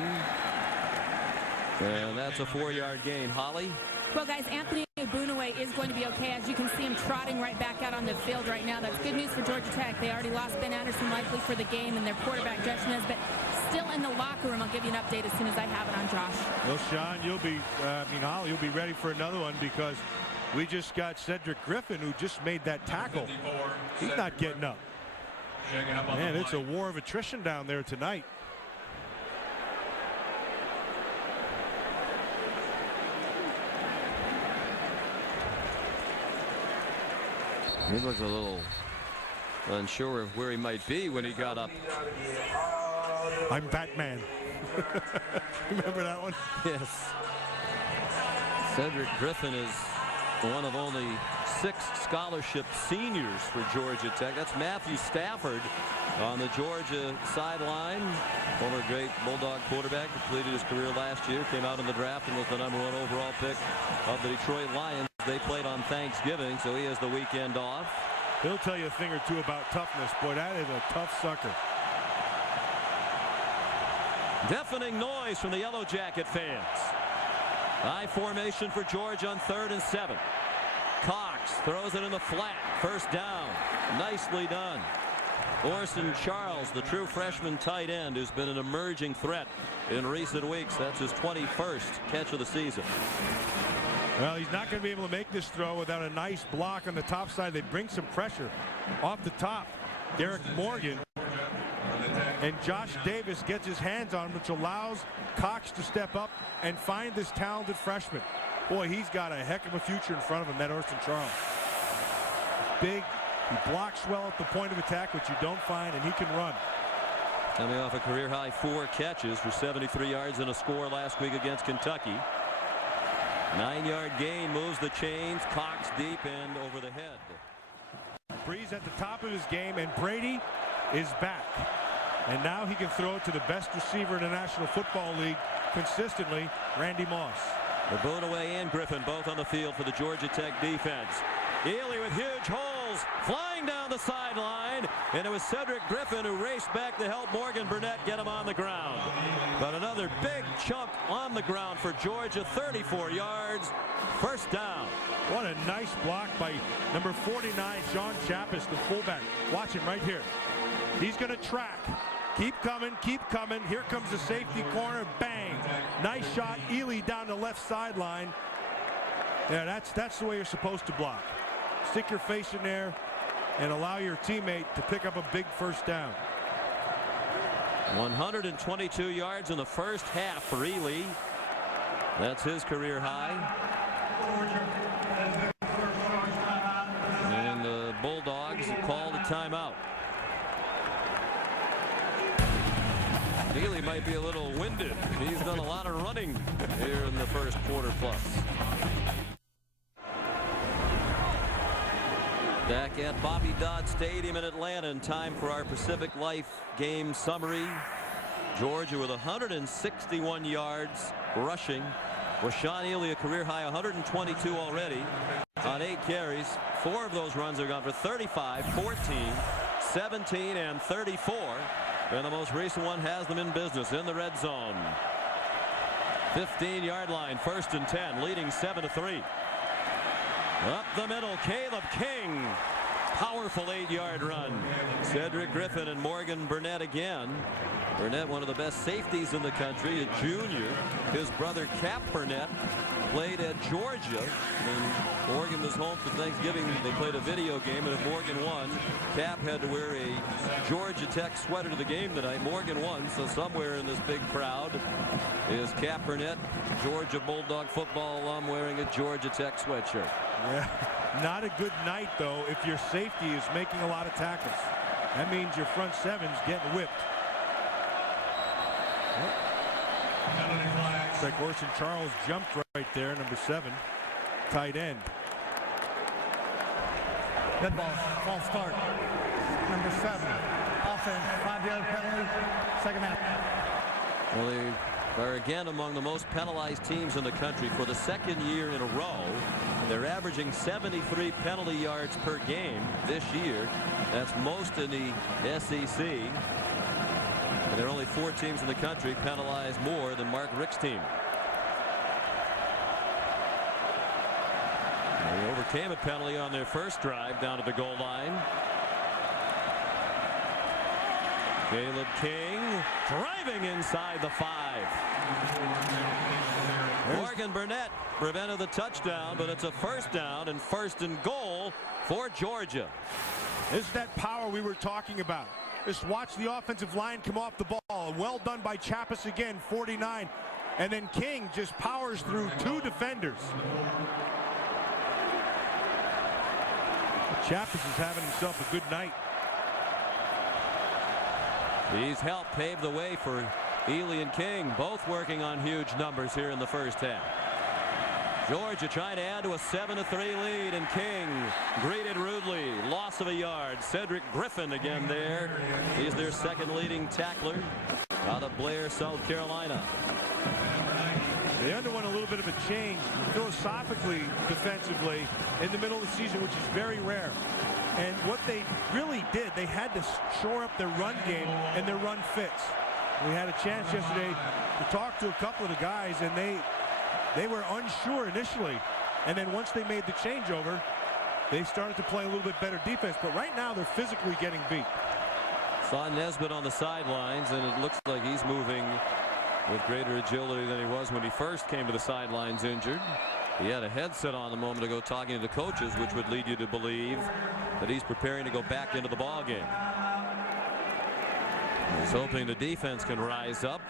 And that's a 4-yard gain. Holly? Well, guys, Anthony Ibunaway is going to be okay. As you can see him trotting right back out on the field right now. That's good news for Georgia Tech. They already lost Ben Anderson likely for the game, and their quarterback, Josh Nesbitt, still in the locker room. I'll give you an update as soon as I have it on Josh. Well, Sean, Holly, you'll be ready for another one because we just got Cedric Griffin, who just made that tackle. He's not getting up. Shaking up on Man, the it's a plate. war of attrition down there tonight. He looks a little unsure of where he might be when he got up. I'm Batman. Remember that one? Yes. Cedric Griffin is one of only 6 scholarship seniors for Georgia Tech. That's Matthew Stafford on the Georgia sideline. Former great Bulldog quarterback, completed his career last year, came out in the draft and was the #1 overall pick of the Detroit Lions. They played on Thanksgiving, so he has the weekend off. He'll tell you a thing or two about toughness. Boy, that is a tough sucker. Deafening noise from the Yellow Jacket fans. High formation for Georgia on 3rd and 7. Cox throws it in the flat. First down. Nicely done. Orson Charles, the true freshman tight end, who's been an emerging threat in recent weeks. That's his 21st catch of the season. Well, he's not going to be able to make this throw without a nice block on the top side. They bring some pressure off the top. Derek Morgan and Josh Davis gets his hands on him, which allows Cox to step up and find this talented freshman. Boy, he's got a heck of a future in front of him, that Orson Charles. Big, he blocks well at the point of attack, which you don't find, and he can run. Coming off a career-high 4 catches for 73 yards and a score last week against Kentucky. 9-yard gain, moves the chains. Cox deep end over the head. Breeze at the top of his game, and Brady is back. And now he can throw it to the best receiver in the National Football League consistently, Randy Moss. Boonaway and Griffin both on the field for the Georgia Tech defense. Ealey with huge holes, flying down the sideline, and it was Cedric Griffin who raced back to help Morgan Burnett get him on the ground. But another big chunk on the ground for Georgia, 34 yards, first down. What a nice block by number 49, Sean Chappis, the fullback. Watch him right here. He's going to track. Keep coming, keep coming. Here comes the safety corner. Bang. Nice shot. Ealey down the left sideline. Yeah, that's the way you're supposed to block. Stick your face in there and allow your teammate to pick up a big first down. 122 yards in the first half for Ealey. That's his career high. And the Bulldogs called a timeout. Ealey might be a little winded. He's done a lot of running here in the first quarter plus. Back at Bobby Dodd Stadium in Atlanta in time for our Pacific Life game summary. Georgia with 161 yards rushing. Washaun Ealey a career high 122 already on 8 carries. 4 of those runs are gone for 35, 14, 17, and 34. And the most recent one has them in business in the red zone. 15-yard line, 1st and 10, leading 7-3. Up the middle, Caleb King. Powerful 8-yard run. Cedric Griffin and Morgan Burnett again. Burnett, one of the best safeties in the country, a junior. His brother Cap Burnett played at Georgia. And Morgan was home for Thanksgiving. They played a video game, and if Morgan won, Cap had to wear a Georgia Tech sweater to the game tonight. Morgan won, so somewhere in this big crowd is Cap Burnett, Georgia Bulldog football alum, wearing a Georgia Tech sweatshirt. Yeah, not a good night, though, if your safety is making a lot of tackles. That means your front seven's getting whipped. Looks like Orson Charles jumped right there, number 7, tight end. Dead ball, false start. Number 7, offense, 5-yard penalty, second half. Well, they are again among the most penalized teams in the country for the 2nd year in a row. They're averaging 73 penalty yards per game this year. That's most in the SEC. And there are only 4 teams in the country penalized more than Mark Richt's team. They overcame a penalty on their first drive down to the goal line. Caleb King driving inside the 5. Morgan Burnett prevented the touchdown, but it's a first down and 1st and goal for Georgia. This is that power we were talking about. Just watch the offensive line come off the ball. Well done by Chappis again, 49. And then King just powers through 2 defenders. Chappis is having himself a good night. He's helped pave the way for Ealey and King, both working on huge numbers here in the first half. Georgia trying to add to a 7-3 lead, and King greeted rudely. Loss of a yard. Cedric Griffin again there. He's their second leading tackler out of Blair, South Carolina. They underwent a little bit of a change philosophically, defensively, in the middle of the season, which is very rare. And what they really did, they had to shore up their run game and their run fits. We had a chance yesterday to talk to a couple of the guys, and they were unsure initially. And then once they made the changeover, they started to play a little bit better defense. But right now, they're physically getting beat. Saw Nesbitt on the sidelines, and it looks like he's moving with greater agility than he was when he first came to the sidelines injured. He had a headset on a moment ago talking to the coaches, which would lead you to believe that he's preparing to go back into the ball game. He's hoping the defense can rise up.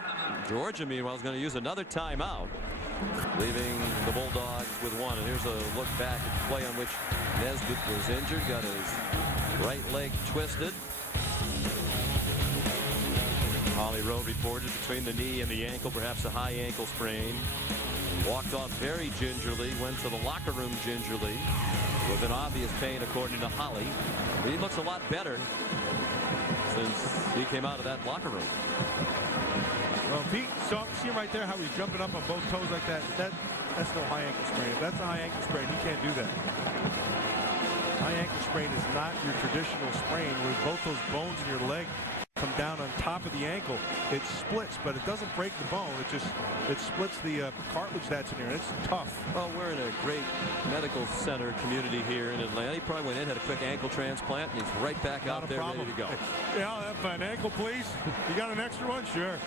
Georgia, meanwhile, is going to use another timeout, leaving the Bulldogs with 1. And here's a look back at the play on which Nesbitt was injured. Got his right leg twisted. Holly Rowe reported between the knee and the ankle, perhaps a high ankle sprain. Walked off very gingerly, went to the locker room gingerly with an obvious pain, according to Holly. He looks a lot better since he came out of that locker room. Well, Pete, see him right there, how he's jumping up on both toes like that. That's no high ankle sprain. If that's a high ankle sprain, he can't do that. High ankle sprain is not your traditional sprain where both those bones in your leg come down on top of the ankle. It splits, but it doesn't break the bone. It splits the cartilage that's in there. It's tough. Well, we're in a great medical center community here in Atlanta. He probably went in, had a quick ankle transplant, and he's right back out there ready to go. Yeah, I'll have an ankle, please. You got an extra one? Sure.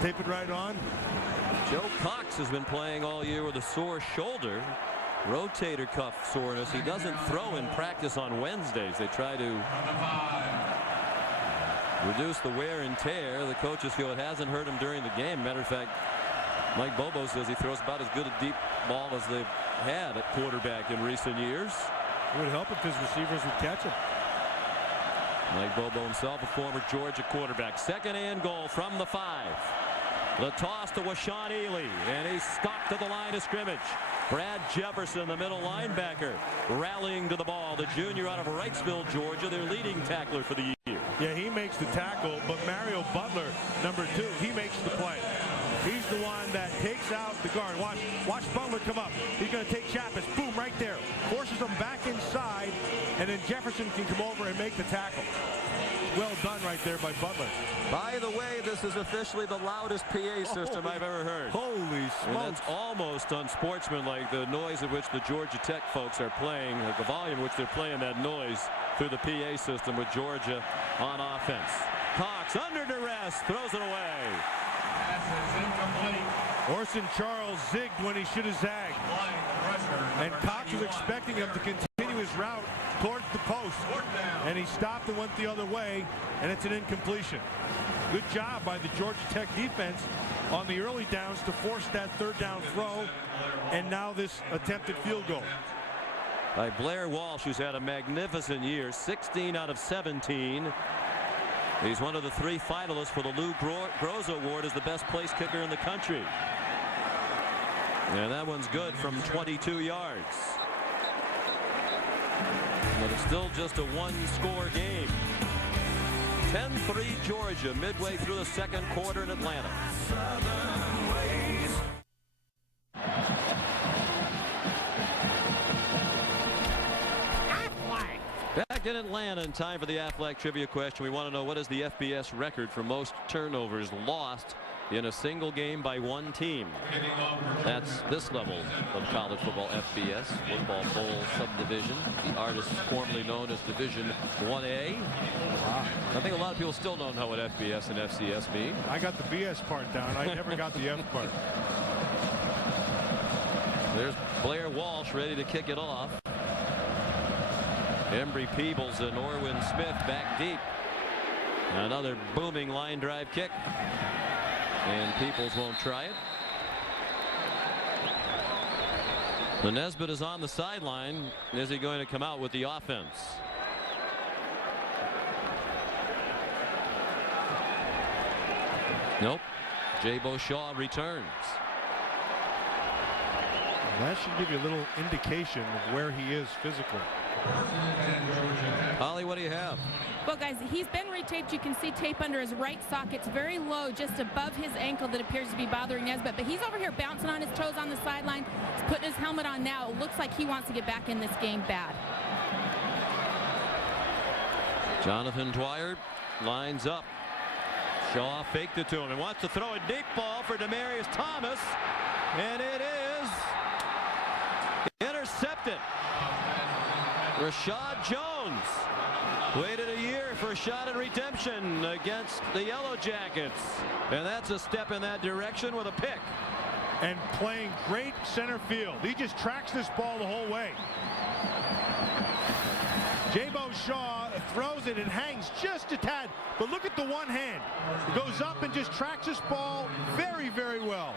Tape it right on. Joe Cox has been playing all year with a sore shoulder, rotator cuff soreness. He doesn't throw in practice on Wednesdays. They try to reduce the wear and tear. The coaches feel it hasn't hurt him during the game. Matter of fact, Mike Bobo says he throws about as good a deep ball as they've had at quarterback in recent years. It would help if his receivers would catch him. Mike Bobo himself, a former Georgia quarterback. 2nd and goal from the 5. The toss to Washaun Ealey, and he's stopped to the line of scrimmage. Brad Jefferson, the middle linebacker, rallying to the ball. The junior out of Wrightsville, Georgia, their leading tackler for the year. Yeah, he makes the tackle, but Mario Butler, number 2, he makes the play. He's the one that takes out the guard. Watch Butler come up. He's going to take Chappis. Boom, right there. Forces him back inside, and then Jefferson can come over and make the tackle. Well done right there by Butler. By the way, this is officially the loudest PA system I've ever heard. Holy smokes. And that's almost unsportsmanlike, the noise at which the Georgia Tech folks are playing, the volume at which they're playing that noise through the PA system with Georgia on offense. Cox under duress, throws it away. Orson Charles zigged when he should have zagged. And Cox was expecting him to continue his route towards the post. And he stopped and went the other way, and it's an incompletion. Good job by the Georgia Tech defense on the early downs to force that 3rd down throw, and now this attempted field goal. By Blair Walsh, who's had a magnificent year, 16 out of 17. He's one of the 3 finalists for the Lou Groza Award as the best place kicker in the country. And that one's good from 22 yards. But it's still just a 1-score game. 10-3 Georgia midway through the 2nd quarter in Atlanta. Back in Atlanta in time for the Aflac trivia question. We want to know, what is the FBS record for most turnovers lost in a single game by one team? That's this level of college football, FBS, Football Bowl Subdivision. The artist formerly known as Division 1A. I think a lot of people still don't know what FBS and FCS mean. I got the BS part down. I never got the F part. There's Blair Walsh ready to kick it off. Embry Peebles and Orwin Smith back deep. Another booming line drive kick. And Peoples won't try it. The Nesbitt is on the sideline. Is he going to come out with the offense? Nope. Jay Beauchamp returns. That should give you a little indication of where he is physically. Holly, what do you have? Well, guys, he's been retaped. You can see tape under his right socket. It's very low, just above his ankle, that appears to be bothering Nesbitt. But he's over here bouncing on his toes on the sideline. He's putting his helmet on now. It looks like he wants to get back in this game bad. Jonathan Dwyer lines up. Shaw faked it to him and wants to throw a deep ball for Demarius Thomas. And it is intercepted. Rashad Jones waited a year for a shot at redemption against the Yellow Jackets. And that's a step in that direction with a pick. And playing great center field. He just tracks this ball the whole way. Jay Beauchamp throws it and hangs just a tad. But look at the one hand. It goes up and just tracks this ball very, very well.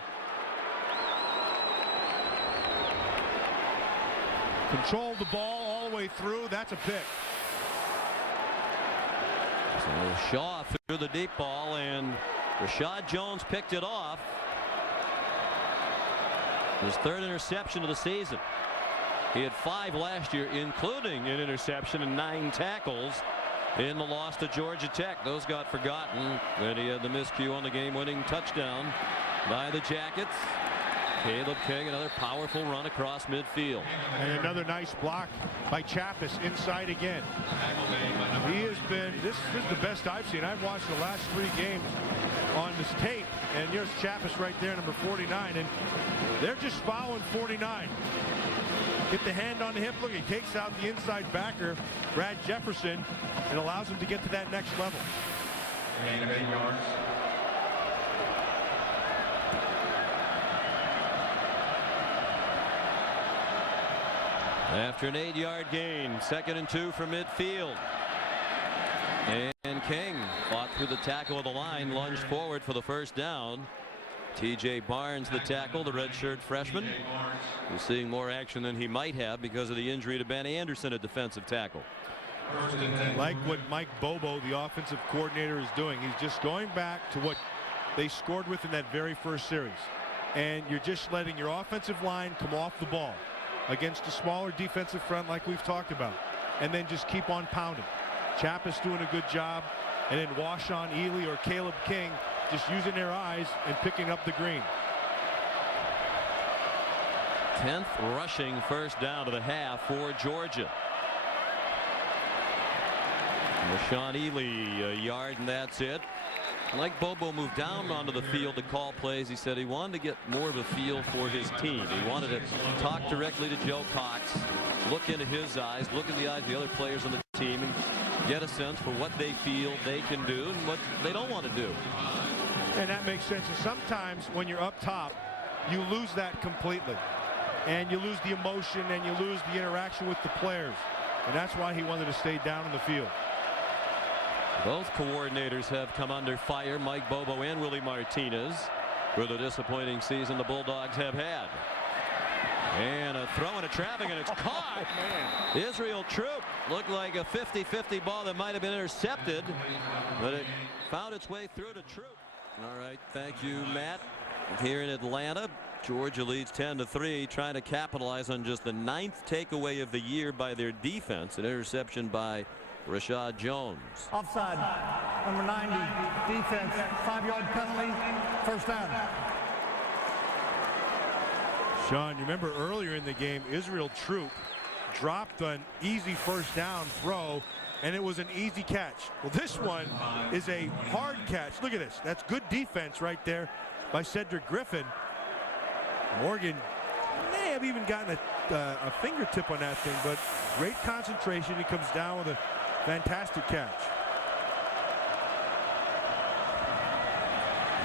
Control the ball all the way through. That's a pick. So Shaw threw the deep ball and Rashad Jones picked it off. His third interception of the season. He had 5 last year, including an interception and 9 tackles in the loss to Georgia Tech. Those got forgotten when he had the miscue on the game-winning touchdown by the Jackets. Caleb King, another powerful run across midfield. And another nice block by Chappis inside again. He has been, this is the best I've seen. I've watched the last 3 games on this tape, and there's Chappis right there, number 49, and they're just following 49. Get the hand on the hip. Look, he takes out the inside backer, Brad Jefferson, and allows him to get to that next level. Gain of 8 yards. After an 8-yard gain, 2nd and 2 from midfield. And King fought through the tackle of the line, lunged forward for the first down. TJ Barnes the tackle, the redshirt freshman, who's seeing more action than he might have because of the injury to Ben Anderson at defensive tackle. Like what Mike Bobo, the offensive coordinator, is doing. He's just going back to what they scored with in that very first series. And you're just letting your offensive line come off the ball against a smaller defensive front like we've talked about. And then just keep on pounding. Chappis doing a good job. And then Washaun, Ealey, or Caleb King just using their eyes and picking up the green. 10th rushing first down to the half for Georgia. Washaun Ealey, a yard, and that's it. Like Bobo moved down onto the field to call plays, he said he wanted to get more of a feel for his team. He wanted to talk directly to Joe Cox, look into his eyes, look in the eyes of the other players on the team, and get a sense for what they feel they can do and what they don't want to do. And that makes sense. And sometimes when you're up top, you lose that completely. And you lose the emotion and you lose the interaction with the players. And that's why he wanted to stay down in the field. Both coordinators have come under fire, Mike Bobo and Willie Martinez, for the disappointing season the Bulldogs have had. And a throw into traffic, and it's caught. Israel Troop looked like a 50-50 ball that might have been intercepted, but it found its way through to Troop. All right, thank you, Matt. Here in Atlanta, Georgia leads 10-3, trying to capitalize on just the 9th takeaway of the year by their defense, an interception by Rashad Jones. Offside, number 90, defense, 5-yard penalty, first down. Sean, you remember earlier in the game, Israel Troop dropped an easy first down throw, and it was an easy catch. Well, this one is a hard catch. Look at this. That's good defense right there by Cedric Griffin. Morgan may have even gotten a fingertip on that thing, but great concentration. He comes down with a fantastic catch.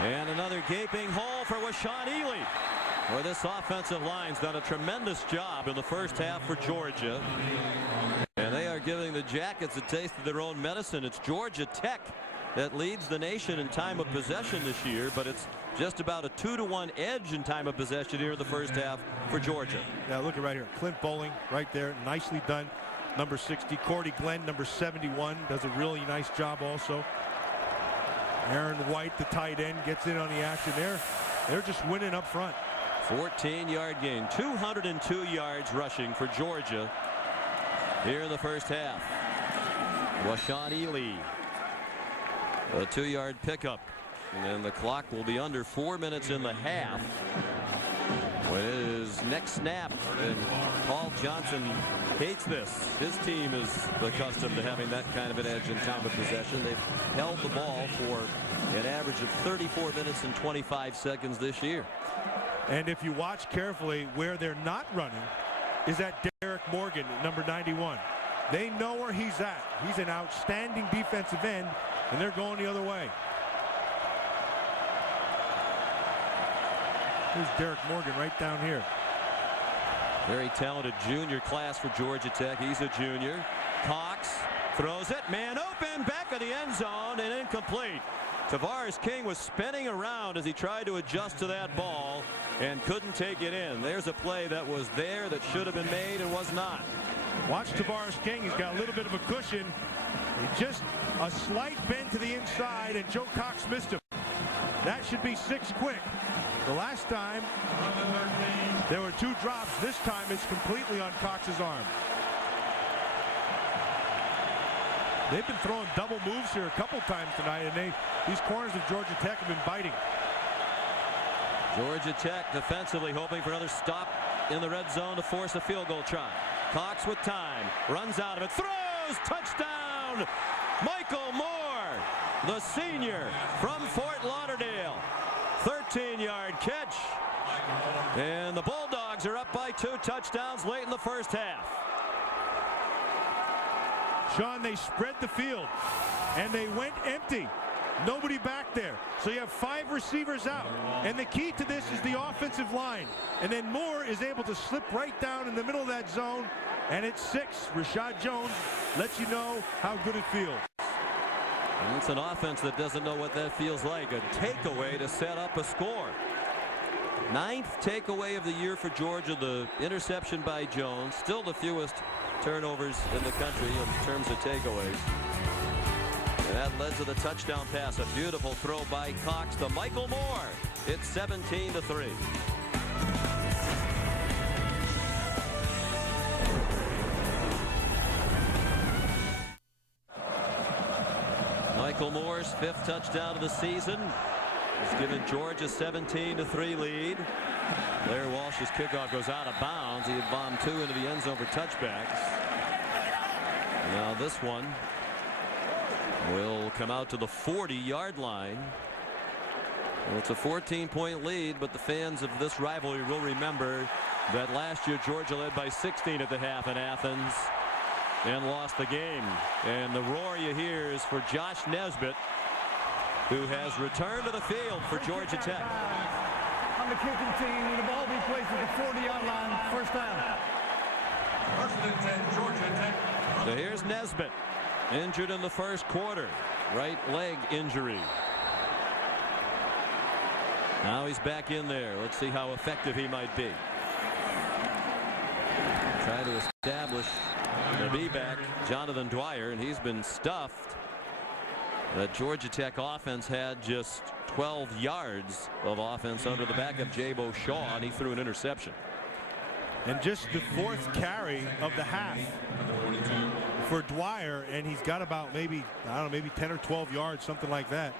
And another gaping hole for Washaun Ealey, where this offensive line's done a tremendous job in the first half for Georgia. And they are giving the Jackets a taste of their own medicine. It's Georgia Tech that leads the nation in time of possession this year, but it's just about a 2-to-1 edge in time of possession here in the first half for Georgia. Yeah, look at right here. Clint Bowling right there. Nicely done. Number 60. Cordy Glenn, number 71, does a really nice job also. Aaron White, the tight end, gets in on the action there. They're just winning up front. 14-yard gain. 202 yards rushing for Georgia here in the first half. Washaun Ealey, a 2-yard pickup. And the clock will be under 4 minutes in the half when it is next snap. And Paul Johnson hates this. His team is accustomed to having that kind of an edge in time of possession. They've held the ball for an average of 34 minutes and 25 seconds this year. And if you watch carefully, where they're not running is at Derek Morgan, number 91. They know where he's at. He's an outstanding defensive end, and they're going the other way. Here's Derek Morgan right down here. Very talented junior class for Georgia Tech. He's a junior. Cox throws it. Man open. Back of the end zone and incomplete. Tavares King was spinning around as he tried to adjust to that ball and couldn't take it in. There's a play that was there that should have been made and was not. Watch Tavares King. He's got a little bit of a cushion. Just a slight bend to the inside, and Joe Cox missed him. That should be 6 quick. The last time there were 2 drops. This time it's completely on Cox's arm. They've been throwing double moves here a couple times tonight, and these corners of Georgia Tech have been biting. Georgia Tech defensively hoping for another stop in the red zone to force a field goal try. Cox with time, runs out of it, throws, touchdown! Michael Moore, the senior from Fort Lauderdale. 13-yard catch. And the Bulldogs are up by 2 touchdowns late in the first half. Sean, they spread the field, and they went empty. Nobody back there. So you have 5 receivers out. And the key to this is the offensive line. And then Moore is able to slip right down in the middle of that zone. And it's 6. Rashad Jones lets you know how good it feels. And it's an offense that doesn't know what that feels like. A takeaway to set up a score. 9th takeaway of the year for Georgia. The interception by Jones. Still the fewest turnovers in the country in terms of takeaways. And that led to the touchdown pass. A beautiful throw by Cox to Michael Moore. It's 17-3. Michael Moore's 5th touchdown of the season has given Georgia a 17-3 lead. Blair Walsh's kickoff goes out of bounds. He had bombed 2 into the end zone for touchbacks. Now this one will come out to the 40-yard line. Well, it's a 14-point lead, but the fans of this rivalry will remember that last year Georgia led by 16 at the half in Athens and lost the game. And the roar you hear is for Josh Nesbitt, who has returned to the field for Georgia Tech. On the kicking team, the ball be placed at the 40-yard line, first down. First and 10, Georgia Tech. So here's Nesbitt, injured in the first quarter. Right leg injury. Now he's back in there. Let's see how effective he might be. Try to establish the B-back, Jonathan Dwyer, and he's been stuffed. The Georgia Tech offense had just 12 yards of offense under the back of Washaun. He threw an interception. And just the 4th carry of the half for Dwyer, and he's got about maybe 10 or 12 yards, something like that.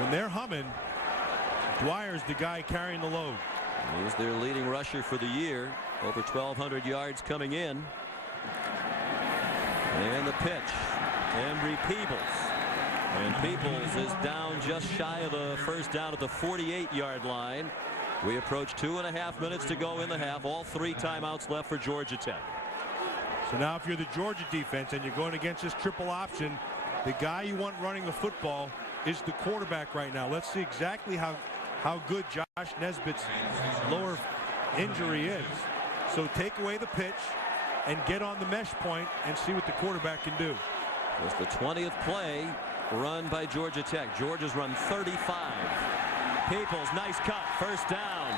When they're humming, Dwyer's the guy carrying the load. He's their leading rusher for the year. Over 1,200 yards coming in. And the pitch. Embry Peebles. And Peebles is down just shy of the first down at the 48-yard line. We approach 2.5 minutes to go in the half. All 3 timeouts left for Georgia Tech. So now if you're the Georgia defense and you're going against this triple option, the guy you want running the football is the quarterback right now. Let's see exactly how good Josh Nesbitt's lower injury is. So take away the pitch and get on the mesh point and see what the quarterback can do. It's the 20th play run by Georgia Tech. Georgia's run 35. Peoples, nice cut, first down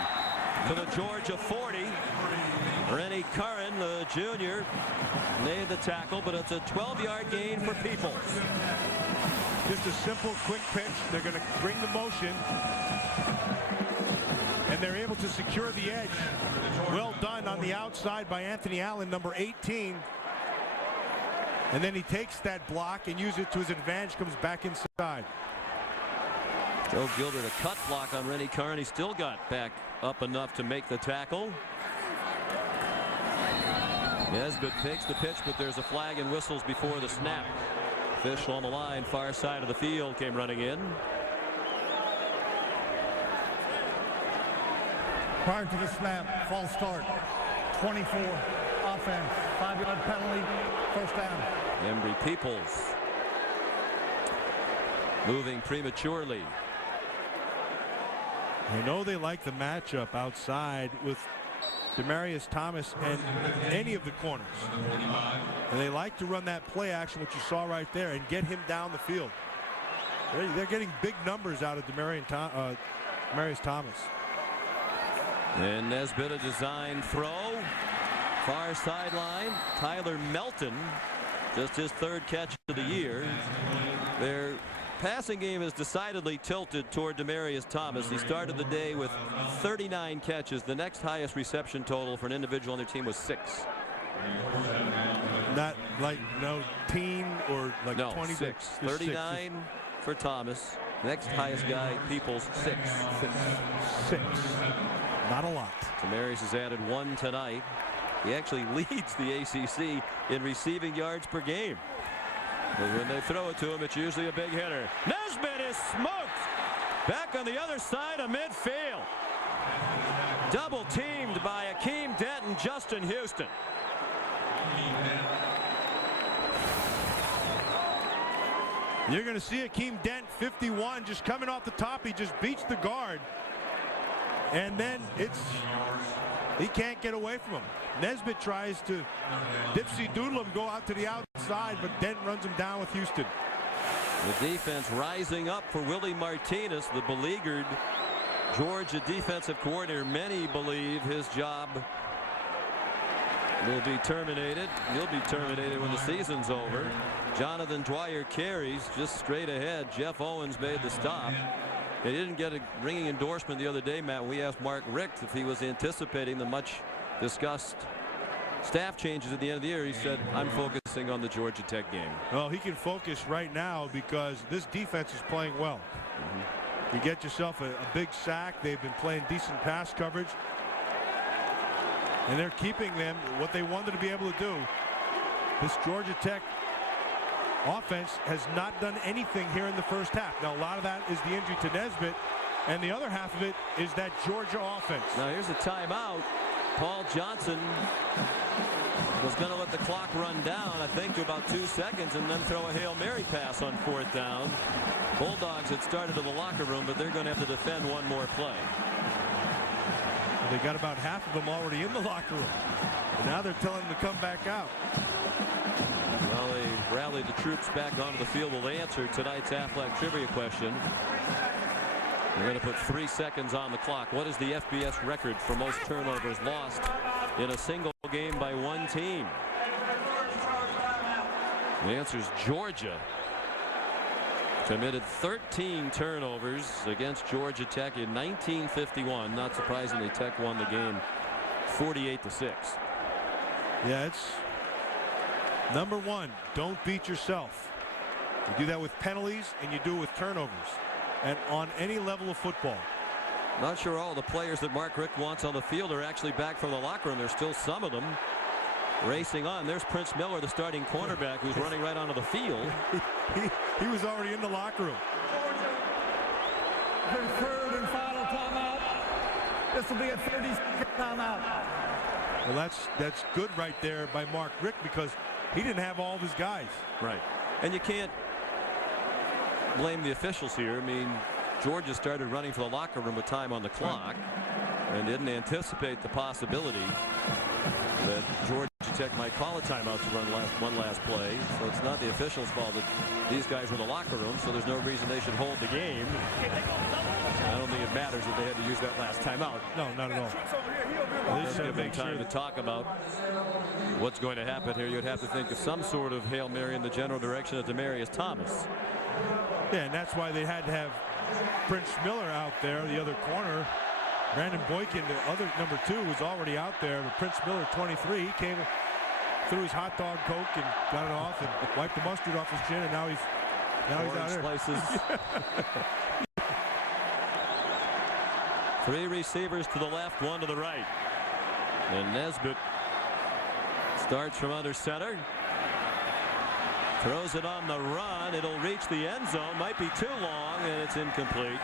to the Georgia 40. Rennie Curran, the junior, made the tackle, but it's a 12-yard gain for Peoples. Just a simple, quick pitch. They're going to bring the motion, and they're able to secure the edge. Well done on the outside by Anthony Allen, number 18. And then he takes that block and uses it to his advantage, comes back inside. Joe Gilbert, a cut block on Rennie Curran. He still got back up enough to make the tackle. Nesbitt takes the pitch, but there's a flag and whistles before the snap. Official on the line, far side of the field, came running in. Prior to the snap, false start, 24, offense, 5-yard penalty, first down. Embry Peoples moving prematurely. I know they like the matchup outside with Demarius Thomas and any of the corners. And they like to run that play action, which you saw right there, and get him down the field. They're getting big numbers out of Demarius Thomas. And Nesbitt, a design throw. Far sideline. Tyler Melton, just his third catch of the year. Their passing game is decidedly tilted toward Demarius Thomas. He started the day with 39 catches. The next highest reception total for an individual on their team was 6. Not like no teen or like no, 26. 6. 39 for Thomas. Next highest guy, Peoples, 6. 6. Not a lot. Demarius has added 1 tonight. He actually leads the ACC in receiving yards per game. But when they throw it to him, it's usually a big hitter. Nesbitt is smoked. Back on the other side of midfield. Double teamed by Akeem Dent and Justin Houston. You're going to see Akeem Dent, 51, just coming off the top. He just beats the guard. And then he can't get away from him. Nesbitt tries to dipsy doodle him, go out to the outside, but Dent runs him down with Houston. The defense rising up for Willie Martinez, the beleaguered Georgia defensive coordinator. Many believe his job will be terminated. He'll be terminated when the season's over. Jonathan Dwyer carries just straight ahead. Jeff Owens made the stop. They didn't get a ringing endorsement the other day, Matt. We asked Mark Richt if he was anticipating the much discussed staff changes at the end of the year. He said, I'm focusing on the Georgia Tech game. Well, he can focus right now because this defense is playing well. You get yourself a big sack. They've been playing decent pass coverage. And they're keeping them what they wanted to be able to do. This Georgia Tech offense has not done anything here in the first half. Now, a lot of that is the injury to Nesbitt, and the other half of it is that Georgia offense. Now, here's a timeout. Paul Johnson was going to let the clock run down, I think, to about 2 seconds, and then throw a Hail Mary pass on 4th down. Bulldogs had started to the locker room, but they're going to have to defend one more play. They got about half of them already in the locker room. And now they're telling them to come back out. Well, they rallied the troops back onto the field. Will answer tonight's Aflac trivia question. We're going to put 3 seconds on the clock. What is the FBS record for most turnovers lost in a single game by one team? The answer is Georgia. Committed 13 turnovers against Georgia Tech in 1951. Not surprisingly, Tech won the game 48-6. Yeah, it's number one, don't beat yourself. You do that with penalties and you do it with turnovers, and on any level of football. Not sure all the players that Mark Richt wants on the field are actually back from the locker room. There's still some of them racing on. There's Prince Miller, the starting cornerback, who's running right onto the field. He was already in the locker room. Third and final timeout. This will be a 30-second timeout. Well, that's good right there by Mark Richt, because he didn't have all of his guys. Right. And you can't blame the officials here. I mean, Georgia started running for the locker room with time on the clock and didn't anticipate the possibility that Georgia Georgia Tech might call a timeout to run one last play. So it's not the officials' fault that these guys were in the locker room, so there's no reason they should hold the game. I don't think it matters that they had to use that last timeout. No, not at all. It doesn't give them time to talk about what's going to happen here. You'd have to think of some sort of Hail Mary in the general direction of Demarius Thomas. Yeah, and that's why they had to have Prince Miller out there, the other corner. Brandon Boykin, the other number 2, was already out there. But Prince Miller, 23, he came threw his hot dog Coke and got it off and wiped the mustard off his chin, and now he's out there. Slices. 3 receivers to the left, 1 to the right. And Nesbitt starts from under center. Throws it on the run. It'll reach the end zone. Might be too long, and it's incomplete.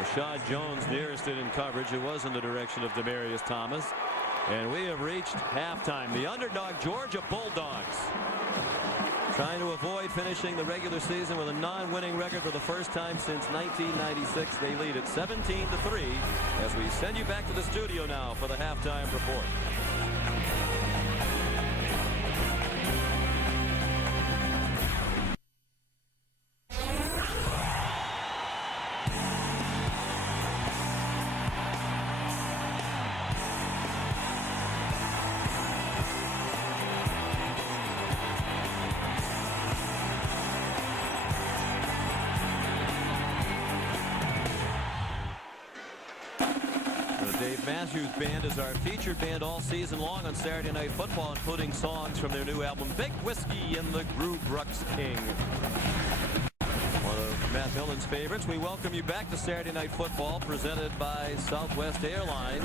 Rashad Jones nearest it in coverage. It was in the direction of Demarius Thomas. And we have reached halftime. The underdog Georgia Bulldogs trying to avoid finishing the regular season with a non-winning record for the first time since 1996. They lead at 17-3 as we send you back to the studio now for the halftime report. Matthews Band is our featured band all season long on Saturday Night Football, including songs from their new album Big Whiskey and the Groove Rucks King. One of Matt Millen's favorites. We welcome you back to Saturday Night Football, presented by Southwest Airlines.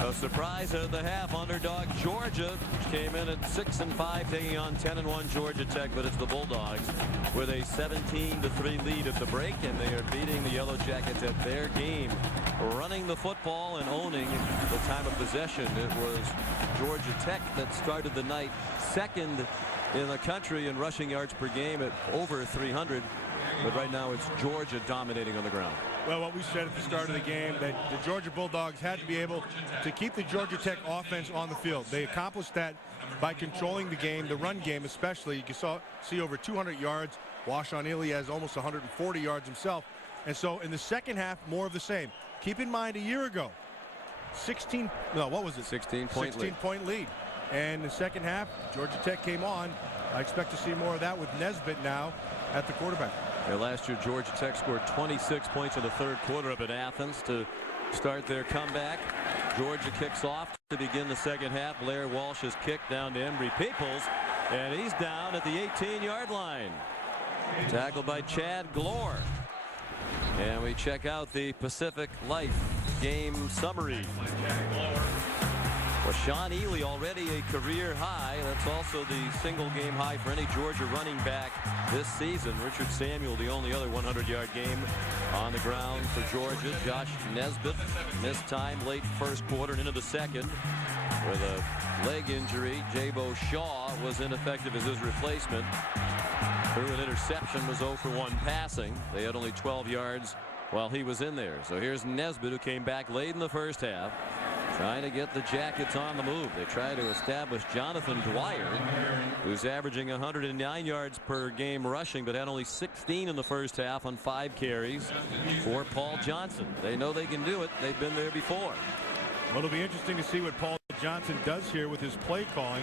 A surprise at the half, underdog Georgia, which came in at 6-5, taking on 10-1 Georgia Tech, but it's the Bulldogs with a 17-3 lead at the break, and they are beating the Yellow Jackets at their game, running the football and owning the time of possession. It was Georgia Tech that started the night second in the country in rushing yards per game at over 300, but right now it's Georgia dominating on the ground. Well, what we said at the start of the game, that the Georgia Bulldogs had to be able to keep the Georgia Tech offense on the field. They accomplished that by controlling the game, the run game especially. You can see over 200 yards. Washaun Ealey has almost 140 yards himself. And so in the second half, more of the same. Keep in mind, a year ago, 16-point lead. And the second half, Georgia Tech came on. I expect to see more of that with Nesbitt now at the quarterback. Yeah, last year, Georgia Tech scored 26 points in the third quarter up in Athens to start their comeback. Georgia kicks off to begin the second half. Blair Walsh's kick down to Embry Peoples, and he's down at the 18-yard line. Tackled by Chad Glore. And we check out the Pacific Life game summary. Washaun Ealey already a career high. That's also the single game high for any Georgia running back this season. Richard Samuel, the only other 100-yard game on the ground for Georgia. Josh Nesbitt missed time late first quarter and into the second with a leg injury. Jabo Shaw was ineffective as his replacement. Threw an interception, was 0 for 1 passing. They had only 12 yards while he was in there. So here's Nesbitt, who came back late in the first half, trying to get the Jackets on the move. They try to establish Jonathan Dwyer, who's averaging 109 yards per game rushing, but had only 16 in the first half on 5 carries for Paul Johnson. They know they can do it. They've been there before. Well, it'll be interesting to see what Paul Johnson does here with his play calling,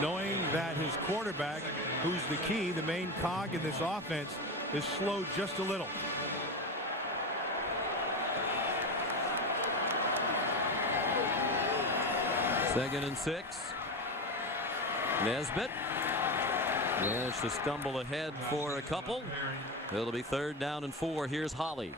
knowing that his quarterback, who's the key, the main cog in this offense, is slowed just a little. Second and 6. Nesbitt managed to stumble ahead for a couple. It'll be 3rd down and 4. Here's Holly.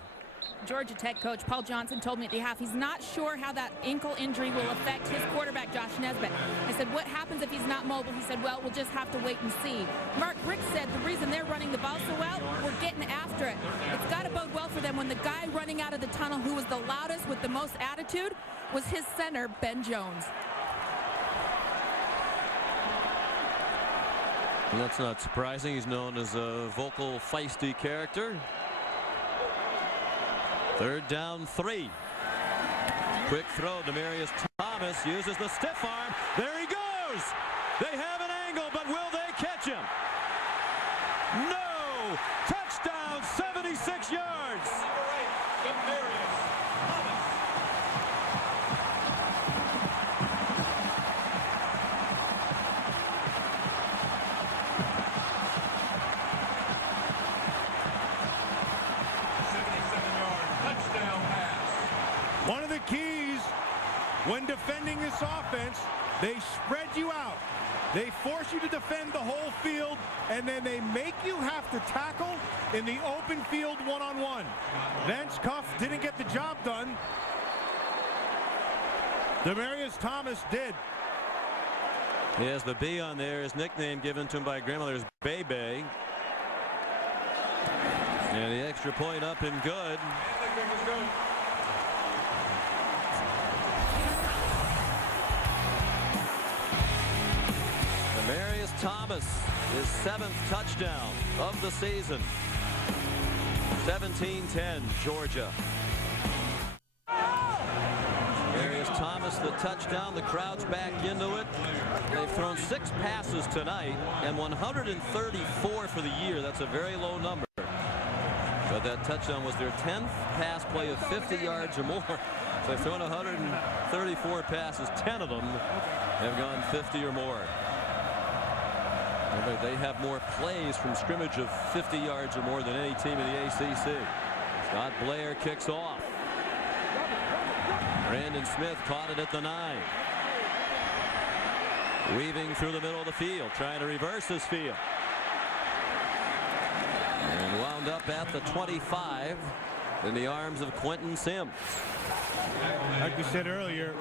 Georgia Tech coach Paul Johnson told me at the half he's not sure how that ankle injury will affect his quarterback, Josh Nesbitt. I said, what happens if he's not mobile? He said, well, we'll just have to wait and see. Mark Rick said the reason they're running the ball so well, we're getting after it. It's got to bode well for them when the guy running out of the tunnel who was the loudest with the most attitude was his center, Ben Jones. And that's not surprising. He's known as a vocal, feisty character. 3rd down 3. Quick throw. Demarius Thomas uses the stiff arm. There he goes. throws. They have an angle, but will they catch him? No! Touchdown, 76 yards. One of the keys when defending this offense, they spread you out. They force you to defend the whole field, and then they make you have to tackle in the open field one-on-one. Vance Cuff didn't get the job done. Demarius Thomas did. He has the B on there, his nickname given to him by grandmother's Bebe. And the extra point up and good. Demarius Thomas, his 7th touchdown of the season. 17-10 Georgia. Demarius Thomas, the touchdown. The crowd's back into it. They've thrown 6 passes tonight and 134 for the year. That's a very low number. But that touchdown was their 10th pass play of 50 yards or more. So they've thrown 134 passes. 10 of them have gone 50 or more. They have more plays from scrimmage of 50 yards or more than any team in the ACC. Scott Blair kicks off. Brandon Smith caught it at the 9. Weaving through the middle of the field, trying to reverse this field. And wound up at the 25 in the arms of Quentin Sims. Like we said earlier,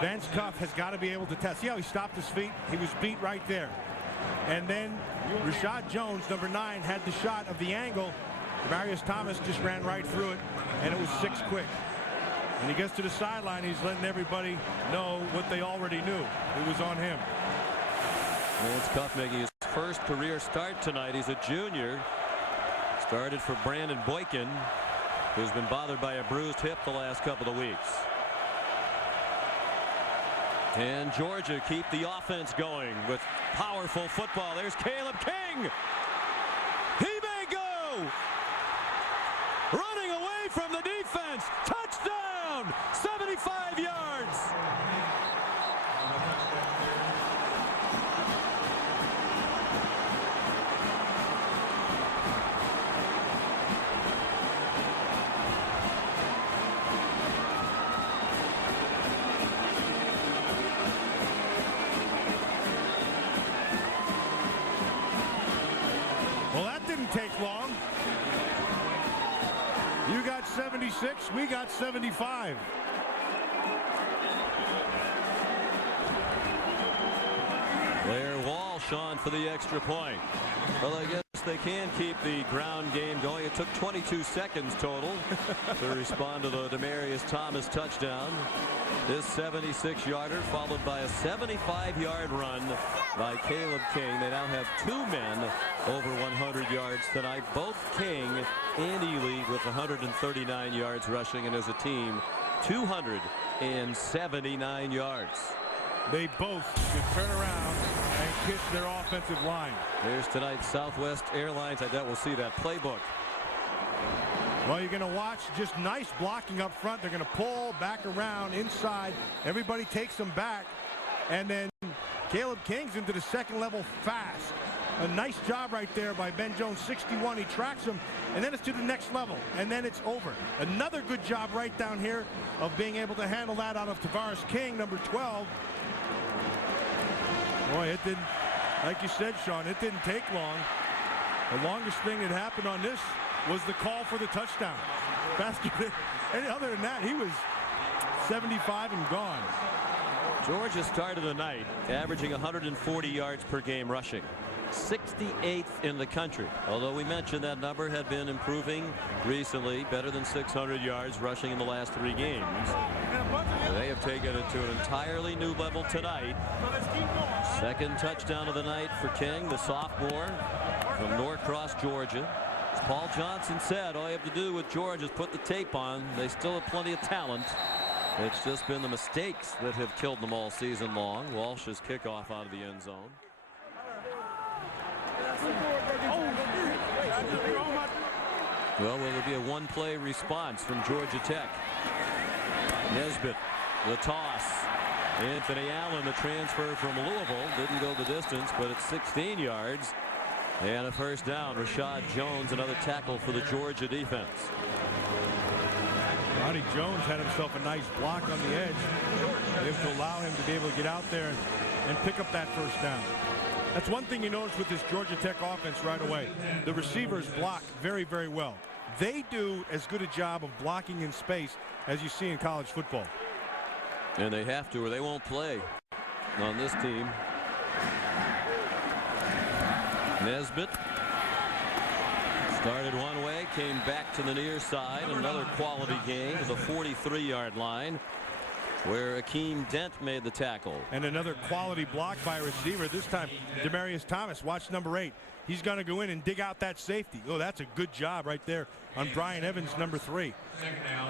Vance Cuff has got to be able to test. See how he stopped his feet? He was beat right there. And then Rashad Jones, number 9, had the shot of the angle. Demarius Thomas just ran right through it, and it was 6 quick. When he gets to the sideline, he's letting everybody know what they already knew. It was on him. Vance Cuff making his first career start tonight. He's a junior. Started for Brandon Boykin, who's been bothered by a bruised hip the last couple of weeks. And Georgia keep the offense going with powerful football. There's Caleb King. He may go. Running away from the defense. Touchdown. 75 yards. Take long. You got 76, we got 75. Blair Washaun for the extra point. Well, I guess they can keep the ground game going. It took 22 seconds total to respond to the Demarius Thomas touchdown. This 76-yarder followed by a 75-yard run by Caleb King. They now have 2 men over 100 yards tonight. Both King and Ealey with 139 yards rushing, and as a team 279 yards. They both should turn around and kiss their offensive line. There's tonight's Southwest Airlines. I doubt we'll see that playbook. Well, you're going to watch just nice blocking up front. They're going to pull back around inside. Everybody takes them back. And then Caleb King's into the second level fast. A nice job right there by Ben Jones, 61. He tracks him, and then it's to the next level, and then it's over. Another good job right down here of being able to handle that out of Tavares King, number 12. Boy, it didn't, like you said, Sean, it didn't take long. The longest thing that happened on this was the call for the touchdown. Faster than, and other than that, he was 75 and gone. Georgia started the night averaging 140 yards per game rushing. 68th in the country. Although we mentioned that number had been improving recently, better than 600 yards rushing in the last 3 games. They have taken it to an entirely new level tonight. Second touchdown of the night for King, the sophomore from Norcross, Georgia. As Paul Johnson said, all you have to do with Georgia is put the tape on. They still have plenty of talent. It's just been the mistakes that have killed them all season long. Walsh's kickoff out of the end zone. Well, will there be a one-play response from Georgia Tech? Nesbitt, the toss. Anthony Allen, the transfer from Louisville, didn't go the distance, but it's 16 yards. And a first down. Rashad Jones, another tackle for the Georgia defense. Ronnie Jones had himself a nice block on the edge, able to allow him to be able to get out there and pick up that first down. That's one thing you notice with this Georgia Tech offense right away. The receivers block very, very well. They do as good a job of blocking in space as you see in college football. And they have to, or they won't play on this team. Nesbitt started one way, came back to the near side. Another quality gain to the 43-yard line, where Akeem Dent made the tackle. And another quality block by a receiver. This time, Demaryius Thomas. Watch number 8. He's going to go in and dig out that safety. Oh, that's a good job right there on Brian Evans, number 3.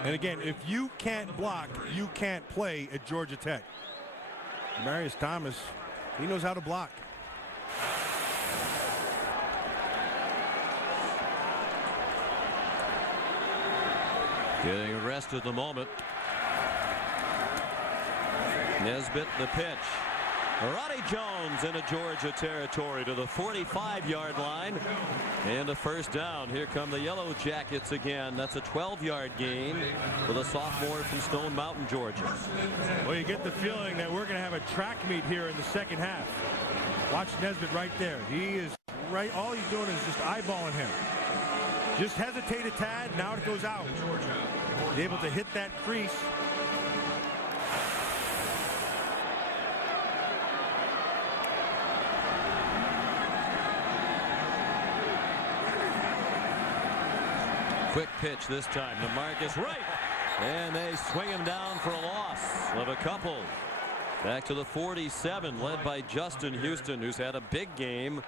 And again, if you can't block, you can't play at Georgia Tech. Demaryius Thomas, he knows how to block. Getting arrested at the moment. Nesbitt, the pitch. Ronnie Jones into Georgia territory to the 45-yard line. And a first down. Here come the Yellow Jackets again. That's a 12-yard gain for the sophomore from Stone Mountain, Georgia. Well, you get the feeling that we're going to have a track meet here in the second half. Watch Nesbitt right there. He is right. All he's doing is just eyeballing him. Just hesitate a tad. Now it goes out. He's able to hit that crease. Quick pitch this time to Marcus Wright. And they swing him down for a loss of a couple. Back to the 47, led by Justin Houston, who's had a big game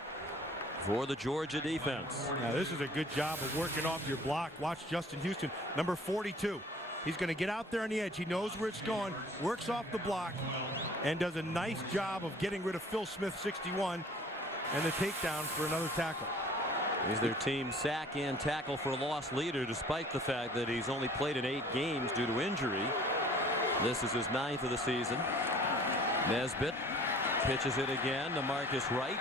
for the Georgia defense. Now this is a good job of working off your block. Watch Justin Houston, number 42. He's going to get out there on the edge. He knows where it's going, works off the block, and does a nice job of getting rid of Phil Smith, 61, and the takedown for another tackle. He's their team sack and tackle for loss leader, despite the fact that he's only played in 8 games due to injury. This is his 9th of the season. Nesbitt pitches it again to Marcus Wright.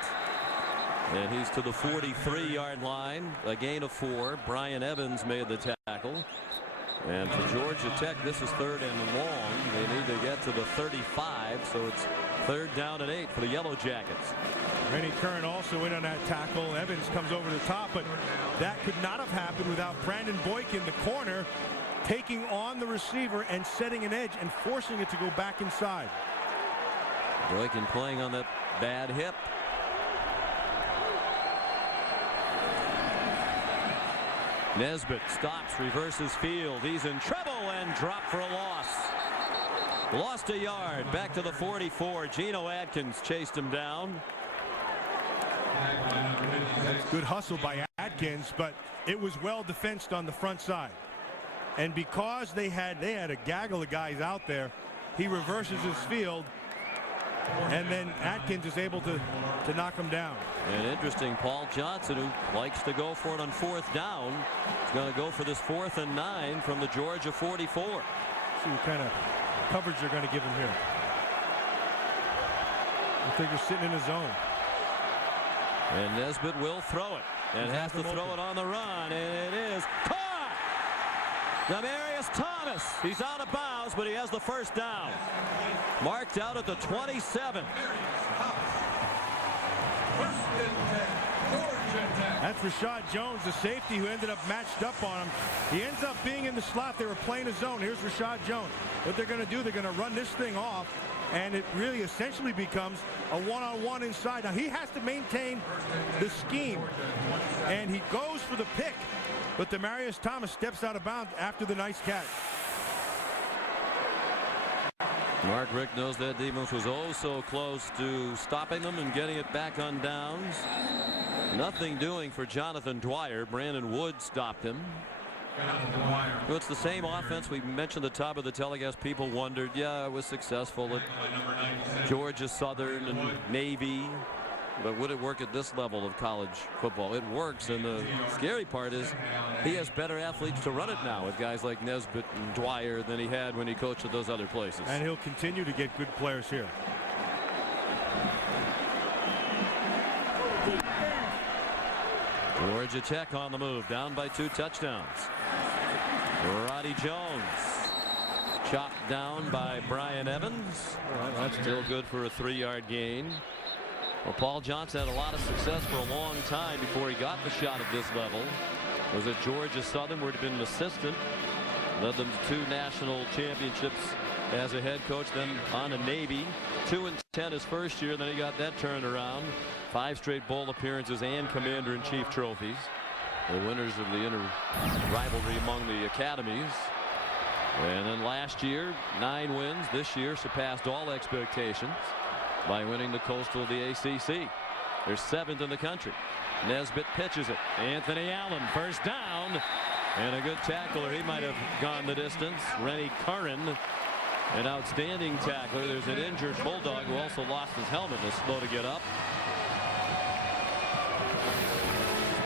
And he's to the 43-yard line, a gain of 4. Brian Evans made the tackle. And for Georgia Tech, this is 3rd and long. They need to get to the 35, so it's 3rd down and 8 for the Yellow Jackets. Rennie Kern also in on that tackle. Evans comes over the top, but that could not have happened without Brandon Boyk in the corner taking on the receiver and setting an edge and forcing it to go back inside. Boykin playing on that bad hip. Nesbitt stops, reverses field. He's in trouble and dropped for a loss. Lost a yard. Back to the 44. Geno Atkins chased him down. That's good hustle by Atkins, but it was well defensed on the front side. And because they had a gaggle of guys out there, he reverses his field, and then Atkins is able to knock him down. And interesting, Paul Johnson, who likes to go for it on 4th down, is going to go for this 4th and 9 from the Georgia 44. See what kind of coverage they're going to give him here. I think they're sitting in a zone. And Nesbitt will throw it, and has to throw it on the run, and it is caught! Demaryius Thomas, he's out of bounds, but he has the first down. Marked out at the 27. That's Rashad Jones, the safety, who ended up matched up on him. He ends up being in the slot. They were playing a zone. Here's Rashad Jones. What they're going to do, they're going to run this thing off, and it really essentially becomes a one-on-one inside. Now, he has to maintain the scheme, and he goes for the pick, but Demaryius Thomas steps out of bounds after the nice catch. Mark Richt knows that defense was oh so close to stopping them and getting it back on downs. Nothing doing for Jonathan Dwyer. Brandon Wood stopped him. Well, it's the same offense. We mentioned at the top of the telecast. People wondered, yeah, it was successful at Georgia Southern and Navy, but would it work at this level of college football? It works, and the scary part is he has better athletes to run it now with guys like Nesbitt and Dwyer than he had when he coached at those other places. And he'll continue to get good players here. Georgia Tech on the move, down by 2 touchdowns. Roddy Jones chopped down by Brian Evans. That's still good for a 3-yard gain. Well, Paul Johnson had a lot of success for a long time before he got the shot at this level. Was at Georgia Southern, where he'd been an assistant. Led them to 2 national championships as a head coach, then on to Navy. 2-10 his first year, then he got that turned around. 5 straight bowl appearances and commander-in-chief trophies. The winners of the inner rivalry among the academies. And then last year, 9 wins. This year surpassed all expectations by winning the Coastal of the ACC. They're 7th in the country. Nesbitt pitches it. Anthony Allen, first down. And a good tackler. He might have gone the distance. Rennie Curran, an outstanding tackler. There's an injured Bulldog who also lost his helmet and is slow to get up.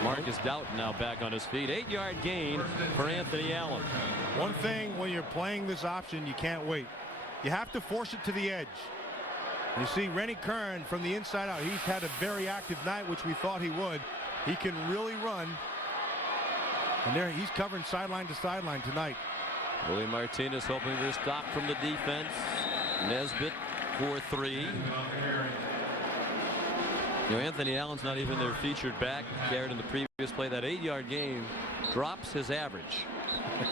Marcus Doughton now back on his feet. 8-yard gain for Anthony Allen. One thing when you're playing this option, you can't wait. You have to force it to the edge. You see Rennie Curran from the inside out. He's had a very active night, which we thought he would. He can really run. And there he's covering sideline to sideline tonight. Willie Martinez hoping for a stop from the defense. Nesbitt for 3. You know, Anthony Allen's not even their featured back. Carried in the previous play. That 8-yard gain drops his average.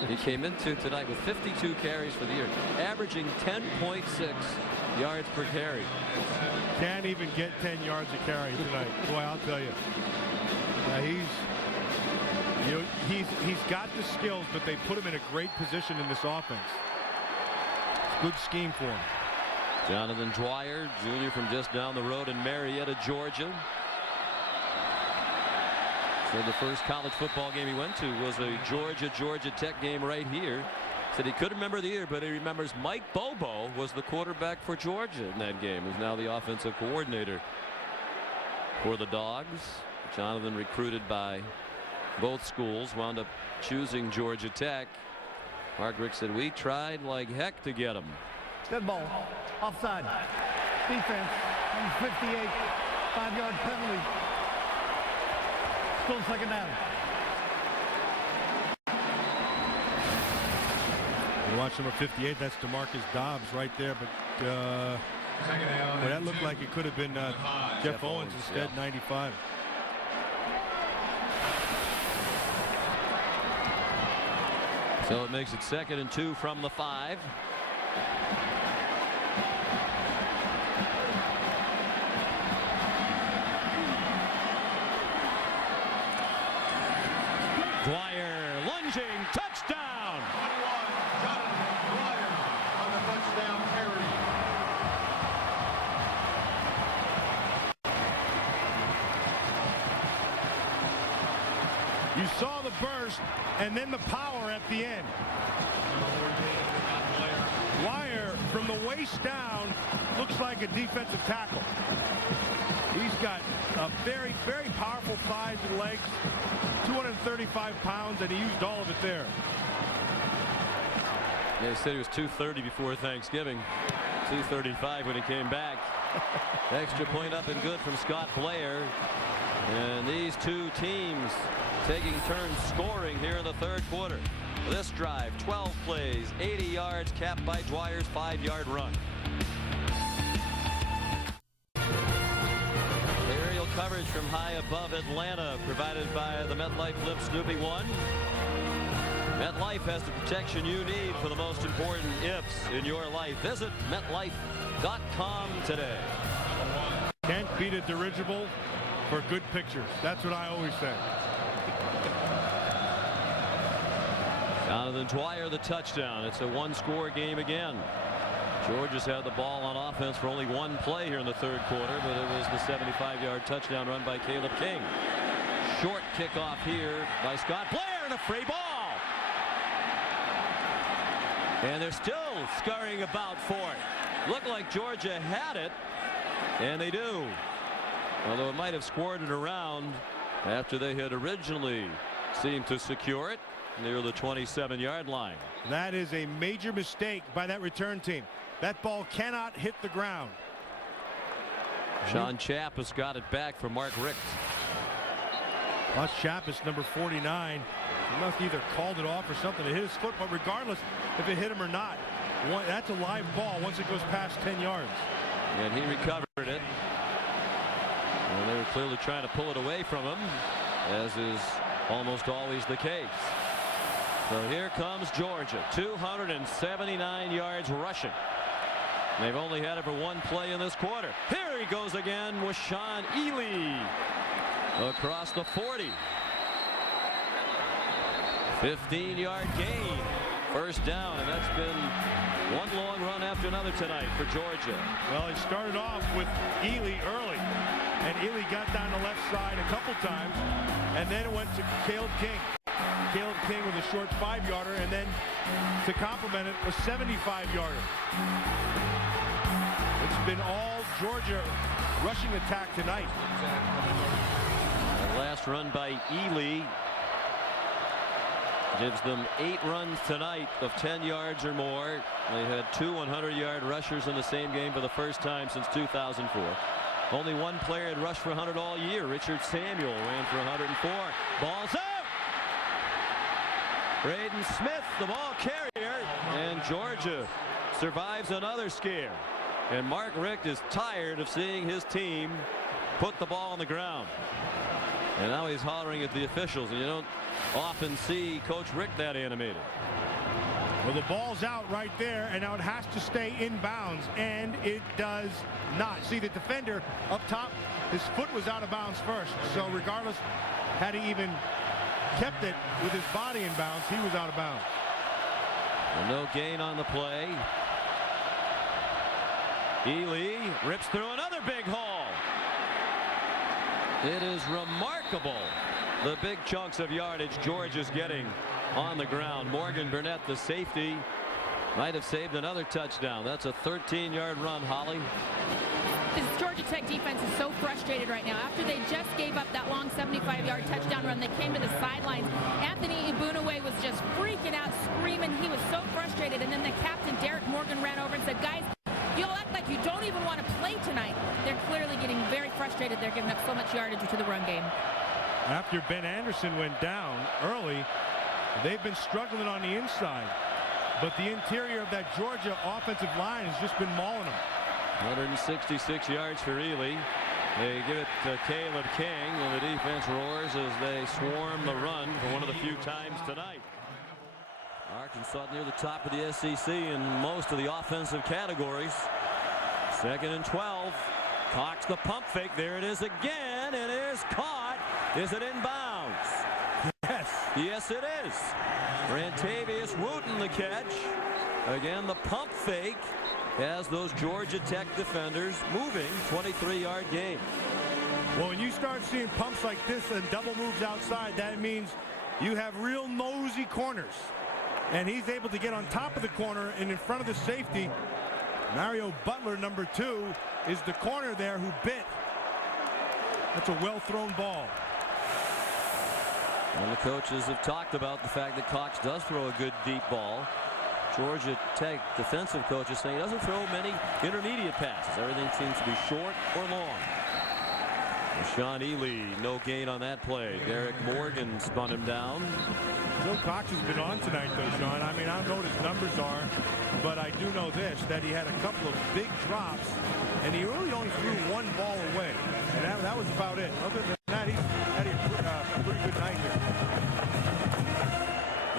He came into tonight with 52 carries for the year, averaging 10.6 yards per carry. Can't even get 10 yards a carry tonight. Boy, I'll tell you. He's got the skills, but they put him in a great position in this offense. It's a good scheme for him. Jonathan Dwyer, junior from just down the road in Marietta, Georgia. So the first college football game he went to was a Georgia Tech game right here. Said he couldn't remember the year, but he remembers Mike Bobo was the quarterback for Georgia in that game. Who's now the offensive coordinator for the Dogs. Jonathan, recruited by both schools, wound up choosing Georgia Tech. Mark Rick said, we tried like heck to get him. Good ball. Offside. Defense. 58. 5-yard penalty. Still 2nd down. You watch number 58. That's DeMarcus Dobbs right there. But well, that looked like it could have been Jeff Owens instead. Yeah. 95. So it makes it 2nd and 2 from the 5. Dwyer lunging, touchdown. 21, Jonathan Dwyer on the touchdown carry. You saw the burst and then the power at the end. Dwyer from the waist down looks like a defensive tackle. He's got a very, very powerful thighs and legs. 235 pounds, and he used all of it there. Yeah, he said he was 230 before Thanksgiving. 235 when he came back. Extra point up and good from Scott Blair. And these two teams taking turns scoring here in the 3rd quarter. This drive, 12 plays, 80 yards, capped by Dwyer's 5-yard run. Aerial coverage from high above Atlanta, provided by the MetLife Flip Snoopy 1. MetLife has the protection you need for the most important ifs in your life. Visit MetLife.com today. Can't beat a dirigible for good pictures. That's what I always say. Jonathan Dwyer, the touchdown. It's a 1-score game again. Georgia's had the ball on offense for only 1 play here in the 3rd quarter, but it was the 75-yard touchdown run by Caleb King. Short kickoff here by Scott Blair, and a free ball. And they're still scurrying about for it. Looked like Georgia had it, and they do. Although it might have squirted around after they had originally seemed to secure it near the 27-yard line. That is a major mistake by that return team. That ball cannot hit the ground. Sean Chappus got it back for Mark Richt. Plus Chappus, number 49. He must either called it off or something to hit his foot, but regardless if it hit him or not, that's a live ball once it goes past 10 yards. And he recovered it. And they were clearly trying to pull it away from him, as is almost always the case. So here comes Georgia, 279 yards rushing. They've only had it for one play in this quarter. Here he goes again, Washaun Ealey across the 40. 15-yard gain. First down, and that's been one long run after another tonight for Georgia. Well, he started off with Ealey early, and Ealey got down the left side a couple times, and then it went to Caleb King. Caleb King with a short 5-yarder, and then to complement it, a 75-yarder. It's been all Georgia rushing attack tonight. The last run by Ealey gives them 8 runs tonight of 10 yards or more. They had 2 100-yard rushers in the same game for the first time since 2004. Only one player had rushed for 100 all year. Richard Samuel ran for 104. Ball's out. Braden Smith, the ball carrier, and Georgia survives another scare. And Mark Richt is tired of seeing his team put the ball on the ground. And now he's hollering at the officials, and you don't often see Coach Richt that animated. Well, the ball's out right there, and now it has to stay in bounds, and it does not. See, the defender up top, his foot was out of bounds first, so regardless, had he even kept it with his body in bounds, he was out of bounds. And no gain on the play. Ealey rips through another big hole. It is remarkable the big chunks of yardage Georgia's getting on the ground. Morgan Burnett, the safety, might have saved another touchdown. That's a 13-yard run, Holly. This Georgia Tech defense is so frustrated right now. After they just gave up that long 75-yard touchdown run, they came to the sidelines. Anthony Ibunaway was just freaking out, screaming. He was so frustrated. And then the captain, Derek Morgan, ran over and said, guys, you all act like you don't even want to play tonight. They're clearly getting very frustrated. They're giving up so much yardage to the run game. After Ben Anderson went down early, they've been struggling on the inside. But the interior of that Georgia offensive line has just been mauling them. 166 yards for Ealey. They give it to Caleb King, and the defense roars as they swarm the run for one of the few times tonight. Arkansas near the top of the SEC in most of the offensive categories. 2nd and 12. Cox the pump fake. There it is again. It is caught. Is it in bounds? Yes. Yes, it is. Rantavius Wooten the catch. Again, the pump fake has those Georgia Tech defenders moving. 23-yard gain. Well, when you start seeing pumps like this and double moves outside, that means you have real nosy corners. And he's able to get on top of the corner and in front of the safety. Mario Butler, number 2, is the corner there who bit. That's a well-thrown ball. And the coaches have talked about the fact that Cox does throw a good deep ball. Georgia Tech defensive coaches saying he doesn't throw many intermediate passes. Everything seems to be short or long. Sean Ealey, no gain on that play. Derek Morgan spun him down. Joe Cox has been on tonight, though, Sean. I mean, I don't know what his numbers are, but I do know this, that he had a couple of big drops, and he really only threw one ball away. And that was about it. Other than that, he had a pretty good night here.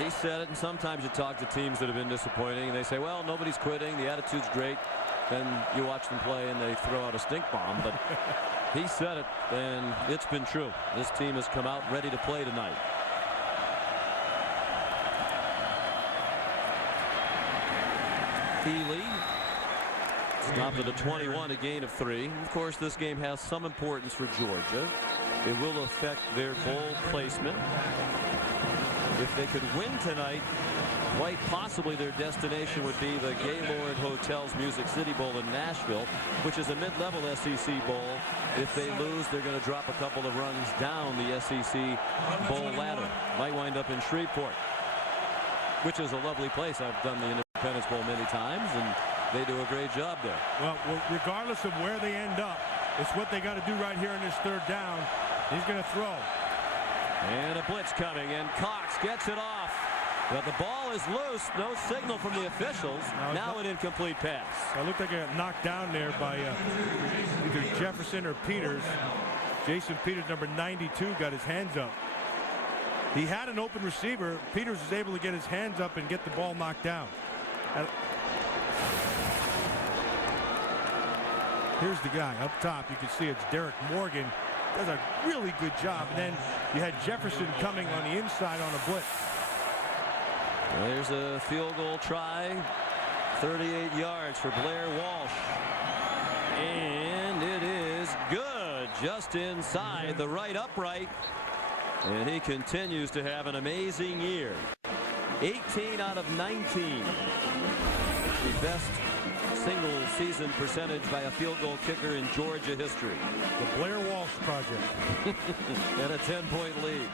He said it, and sometimes you talk to teams that have been disappointing, and they say, well, nobody's quitting. The attitude's great. Then you watch them play, and they throw out a stink bomb. But he said it, and it's been true. This team has come out ready to play tonight. Ealey stopped at a 21, a gain of 3. Of course, this game has some importance for Georgia. It will affect their bowl placement. If they could win tonight, Quite possibly their destination would be the Gaylord Hotels Music City Bowl in Nashville, which is a mid-level SEC bowl. If they lose, they're going to drop a couple of runs down the SEC bowl ladder. Might wind up in Shreveport, which is a lovely place. I've done the Independence Bowl many times, and they do a great job there. Well, regardless of where they end up, it's what they got to do right here in this third down. He's going to throw. And a blitz coming, and Cox gets it off. But the ball is loose. No signal from the officials. Now an incomplete pass. It looked like it got knocked down there by either Jefferson or Peters. Jason Peters, number 92, got his hands up. He had an open receiver. Peters was able to get his hands up and get the ball knocked down. Here's the guy up top. You can see it's Derek Morgan. Does a really good job. And then you had Jefferson coming on the inside on a blitz. There's a field goal try. 38 yards for Blair Walsh. And it is good. Just inside the right upright. And he continues to have an amazing year. 18 out of 19. The best single season percentage by a field goal kicker in Georgia history. The Blair Walsh Project. And a 10-point lead.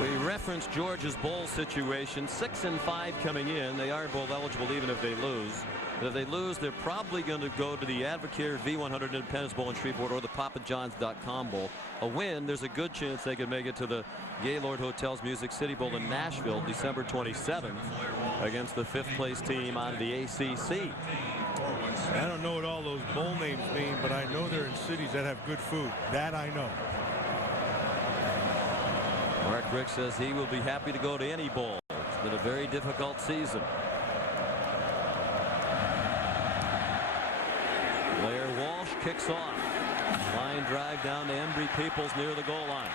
We referenced Georgia's bowl situation. 6-5 coming in. They are bowl eligible even if they lose. But if they lose, they're probably going to go to the Advocare V100 Independence Bowl in Shreveport or the PapaJohns.com Bowl. A win, there's a good chance they could make it to the Gaylord Hotels Music City Bowl in Nashville December 27th against the 5th place team out of the ACC. I don't know what all those bowl names mean, but I know they're in cities that have good food. That I know. Mark Rick says he will be happy to go to any bowl. It's been a very difficult season. Blair Walsh kicks off. Line drive down to Embry-Peoples near the goal line.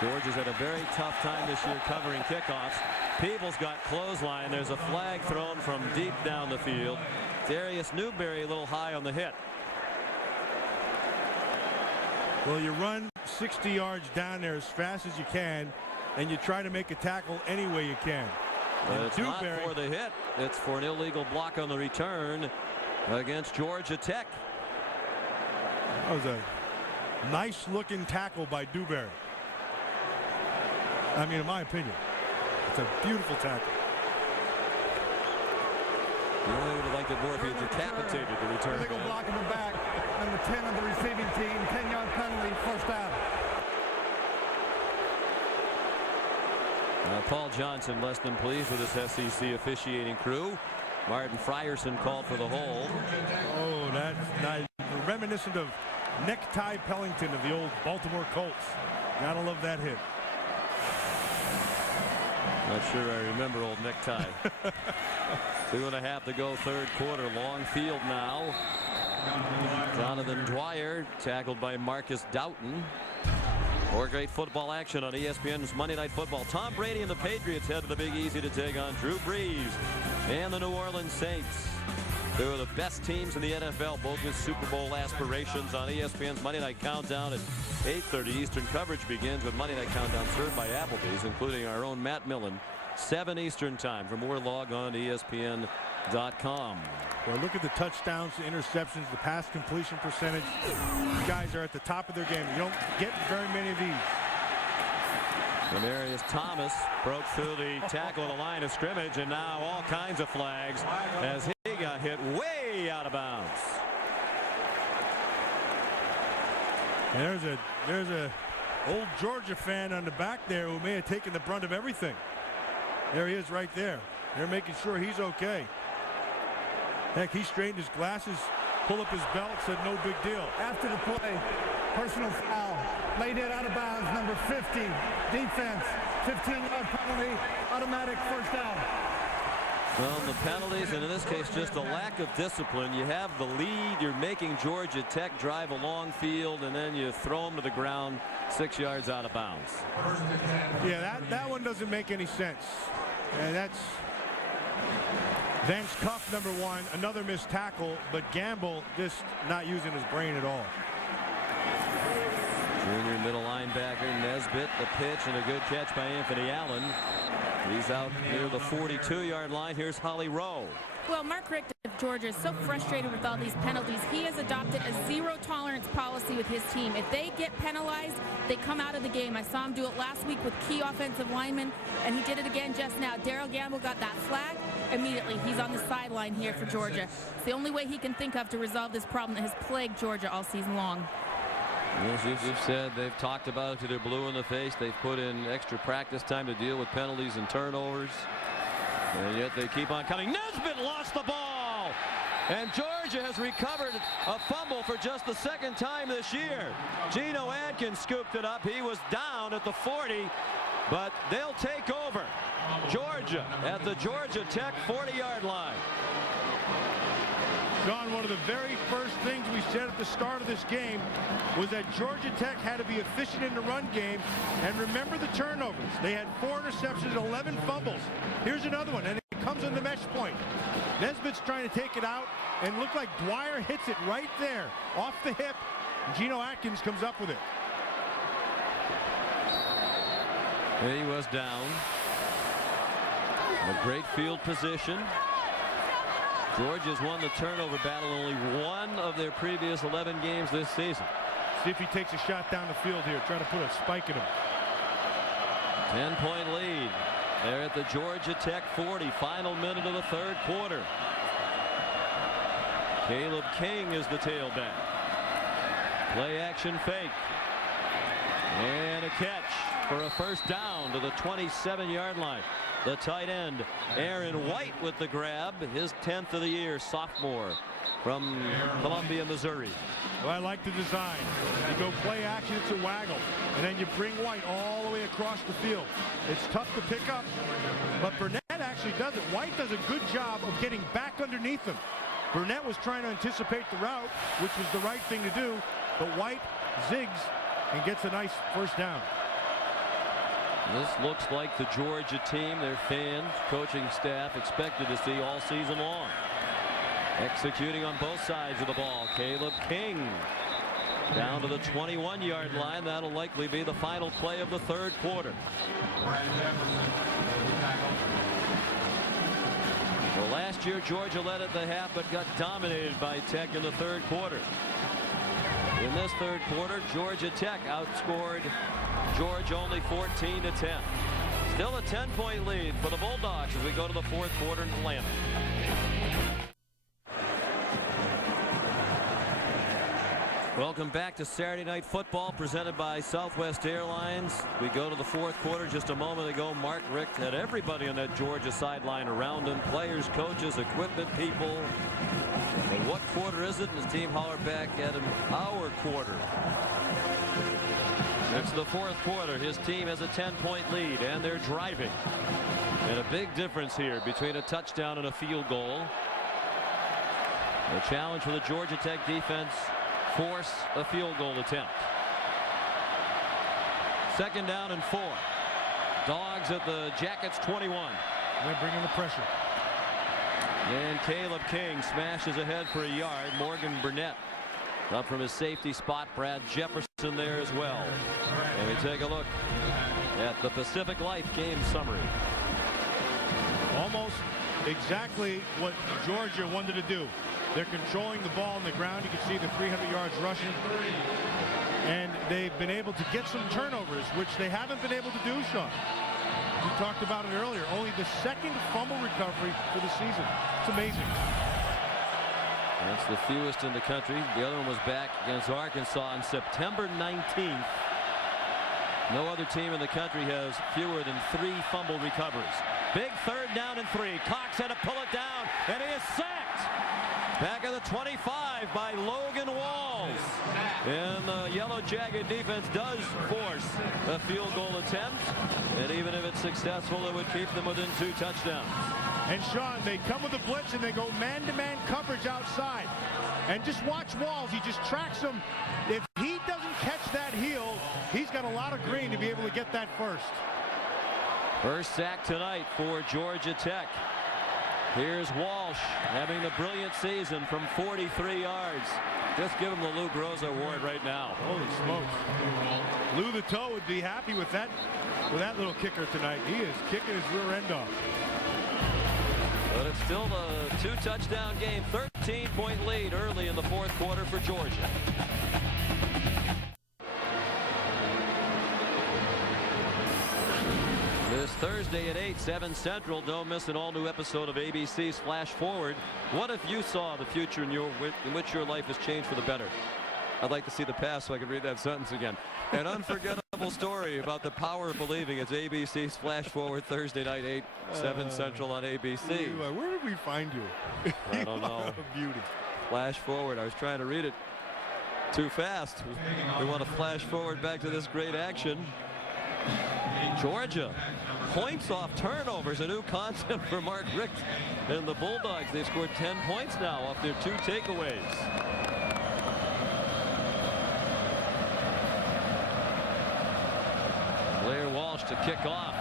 Georgia's had a very tough time this year covering kickoffs. Peoples got clothesline. There's a flag thrown from deep down the field. Darius Newberry a little high on the hit. Well, you run 60 yards down there as fast as you can, and you try to make a tackle any way you can. But it's not for the hit. It's for an illegal block on the return against Georgia Tech. That was a nice-looking tackle by Dewberry. I mean, in my opinion, it's a beautiful tackle. You really would have liked it more if he had decapitated the return. Illegal block in the back. Number 10 of the receiving team. 10-yard penalty, first down. Paul Johnson less than pleased with his SEC officiating crew. Martin Frierson called for the hold. Oh, that's nice. Reminiscent of Necktie Pellington of the old Baltimore Colts. Gotta love that hit. Not sure I remember old Necktie. 2.5 to go, third quarter. Long field now. Jonathan Dwyer tackled by Marcus Doughton. More great football action on ESPN's Monday Night Football. Tom Brady and the Patriots head to the Big Easy to take on Drew Brees and the New Orleans Saints. Two of the best teams in the NFL, both with Super Bowl aspirations on ESPN's Monday Night Countdown at 8:30. Eastern coverage begins with Monday Night Countdown served by Applebee's, including our own Matt Millen. 7 Eastern time. For more, log on to ESPN.com. Well, look at the touchdowns, the interceptions, the pass completion percentage. These guys are at the top of their game. You don't get very many of these. Demarius Thomas broke through the tackle of the line of scrimmage, and now all kinds of flags as he got hit way out of bounds. And there's a old Georgia fan on the back there who may have taken the brunt of everything. There he is right there. They're making sure he's okay. Heck, he straightened his glasses, pulled up his belt, said no big deal. After the play, personal foul. Laid it out of bounds, number 50. Defense, 15-yard penalty, automatic first down. Well, the penalties, and in this case, just a lack of discipline. You have the lead. You're making Georgia Tech drive a long field, and then you throw them to the ground 6 yards out of bounds. Yeah, that one doesn't make any sense. And that's Vance Cuff, number 1, another missed tackle, but Gamble just not using his brain at all. Junior middle linebacker Nesbitt, the pitch, and a good catch by Anthony Allen. He's out near the 42-yard line. Here's Holly Rowe. Well, Mark Richt of Georgia is so frustrated with all these penalties. He has adopted a zero-tolerance policy with his team. If they get penalized, they come out of the game. I saw him do it last week with key offensive linemen, and he did it again just now. Darrell Gamble got that flag. Immediately, he's on the sideline here for Georgia. It's the only way he can think of to resolve this problem that has plagued Georgia all season long. As you've said, they've talked about it to their blue in the face. They've put in extra practice time to deal with penalties and turnovers. And yet they keep on coming. Nesbitt lost the ball. And Georgia has recovered a fumble for just the second time this year. Geno Atkins scooped it up. He was down at the 40, but they'll take over. Georgia at the Georgia Tech 40-yard line. John, one of the very first things we said at the start of this game was that Georgia Tech had to be efficient in the run game. And remember the turnovers. They had 4 interceptions, 11 fumbles. Here's another one, and it comes on the mesh point. Nesbitt's trying to take it out, and looked like Dwyer hits it right there, off the hip. Geno Atkins comes up with it. He was down. A great field position. Georgia's won the turnover battle only one of their previous 11 games this season. See if he takes a shot down the field here, try to put a spike in him. 10-point lead. They're at the Georgia Tech 40. Final minute of the third quarter. Caleb King is the tailback. Play action fake. And a catch for a first down to the 27-yard line. The tight end, Aaron White, with the grab, his 10th of the year, sophomore from Columbia, Missouri. Well, I like the design. You go play action, it's a waggle, and then you bring White all the way across the field. It's tough to pick up, but Burnett actually does it. White does a good job of getting back underneath him. Burnett was trying to anticipate the route, which was the right thing to do, but White zigs and gets a nice first down. This looks like the Georgia team their fans, coaching staff expected to see all season long. Executing on both sides of the ball. Caleb King down to the 21-yard line. That'll likely be the final play of the third quarter. Well, last year Georgia led at the half but got dominated by Tech in the third quarter. In this third quarter, Georgia Tech outscored Georgia only 14-10. Still a 10-point lead for the Bulldogs as we go to the fourth quarter in Atlanta. Welcome back to Saturday Night Football presented by Southwest Airlines. We go to the fourth quarter. Just a moment ago, Mark Richt had everybody on that Georgia sideline around him. Players, coaches, equipment people. And what quarter is it? And his team hollered back at him, our quarter. It's the fourth quarter. His team has a 10-point lead, and they're driving. And a big difference here between a touchdown and a field goal. The challenge for the Georgia Tech defense, force a field goal attempt. Second down and 4. Dogs at the Jackets 21. They're bringing the pressure. And Caleb King smashes ahead for a yard. Morgan Burnett up from his safety spot. Brad Jefferson there as well. And we take a look at the Pacific Life game summary. Almost exactly what Georgia wanted to do. They're controlling the ball on the ground. You can see the 300 yards rushing. And they've been able to get some turnovers, which they haven't been able to do, Sean. We talked about it earlier. Only the second fumble recovery for the season. It's amazing. That's the fewest in the country. The other one was back against Arkansas on September 19th. No other team in the country has fewer than 3 fumble recoveries. Big third down and 3. Cox had to pull it down, and he is sacked. Back at the 25 by Logan Walls. And the Yellow Jacket defense does force a field goal attempt. And even if it's successful, it would keep them within 2 touchdowns. And Sean, they come with a blitz and they go man-to-man coverage outside. And just watch Walls. He just tracks him. If he doesn't catch that heel, he's got a lot of green to be able to get that first. First sack tonight for Georgia Tech. Here's Walsh having a brilliant season from 43 yards. Just give him the Lou Groza award right now. Holy smokes. Lou the Toe would be happy with that little kicker tonight. He is kicking his rear end off. But it's still a 2-touchdown game. 13-point lead early in the fourth quarter for Georgia. This Thursday at 8, 7 Central. Don't miss an all-new episode of ABC's Flash Forward. What if you saw the future in which your life has changed for the better? I'd like to see the past so I can read that sentence again. An unforgettable story about the power of believing. It's ABC's Flash Forward Thursday night, 8, 7 Central on ABC. Where did we find you? I don't know. Beauty. Flash Forward. I was trying to read it too fast. We want to flash forward back to this great action. Georgia points off turnovers, a new concept for Mark Richt and the Bulldogs. They've scored 10 points now off their 2 takeaways. Blair Walsh to kick off.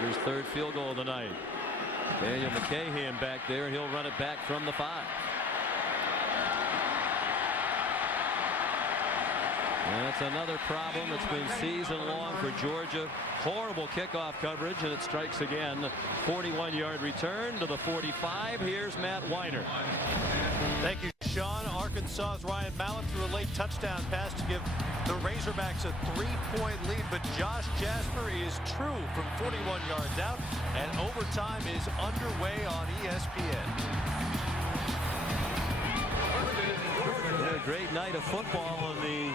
There's third field goal of the night. Daniel McCahan back there, and he'll run it back from the 5. And that's another problem. It's been season long for Georgia. Horrible kickoff coverage, and it strikes again. 41-yard return to the 45. Here's Matt Weiner. Thank you, Sean. Arkansas's Ryan Mallett threw a late touchdown pass to give the Razorbacks a 3-point lead, but Josh Jasper is true from 41 yards out, and overtime is underway on ESPN. A great night of football on the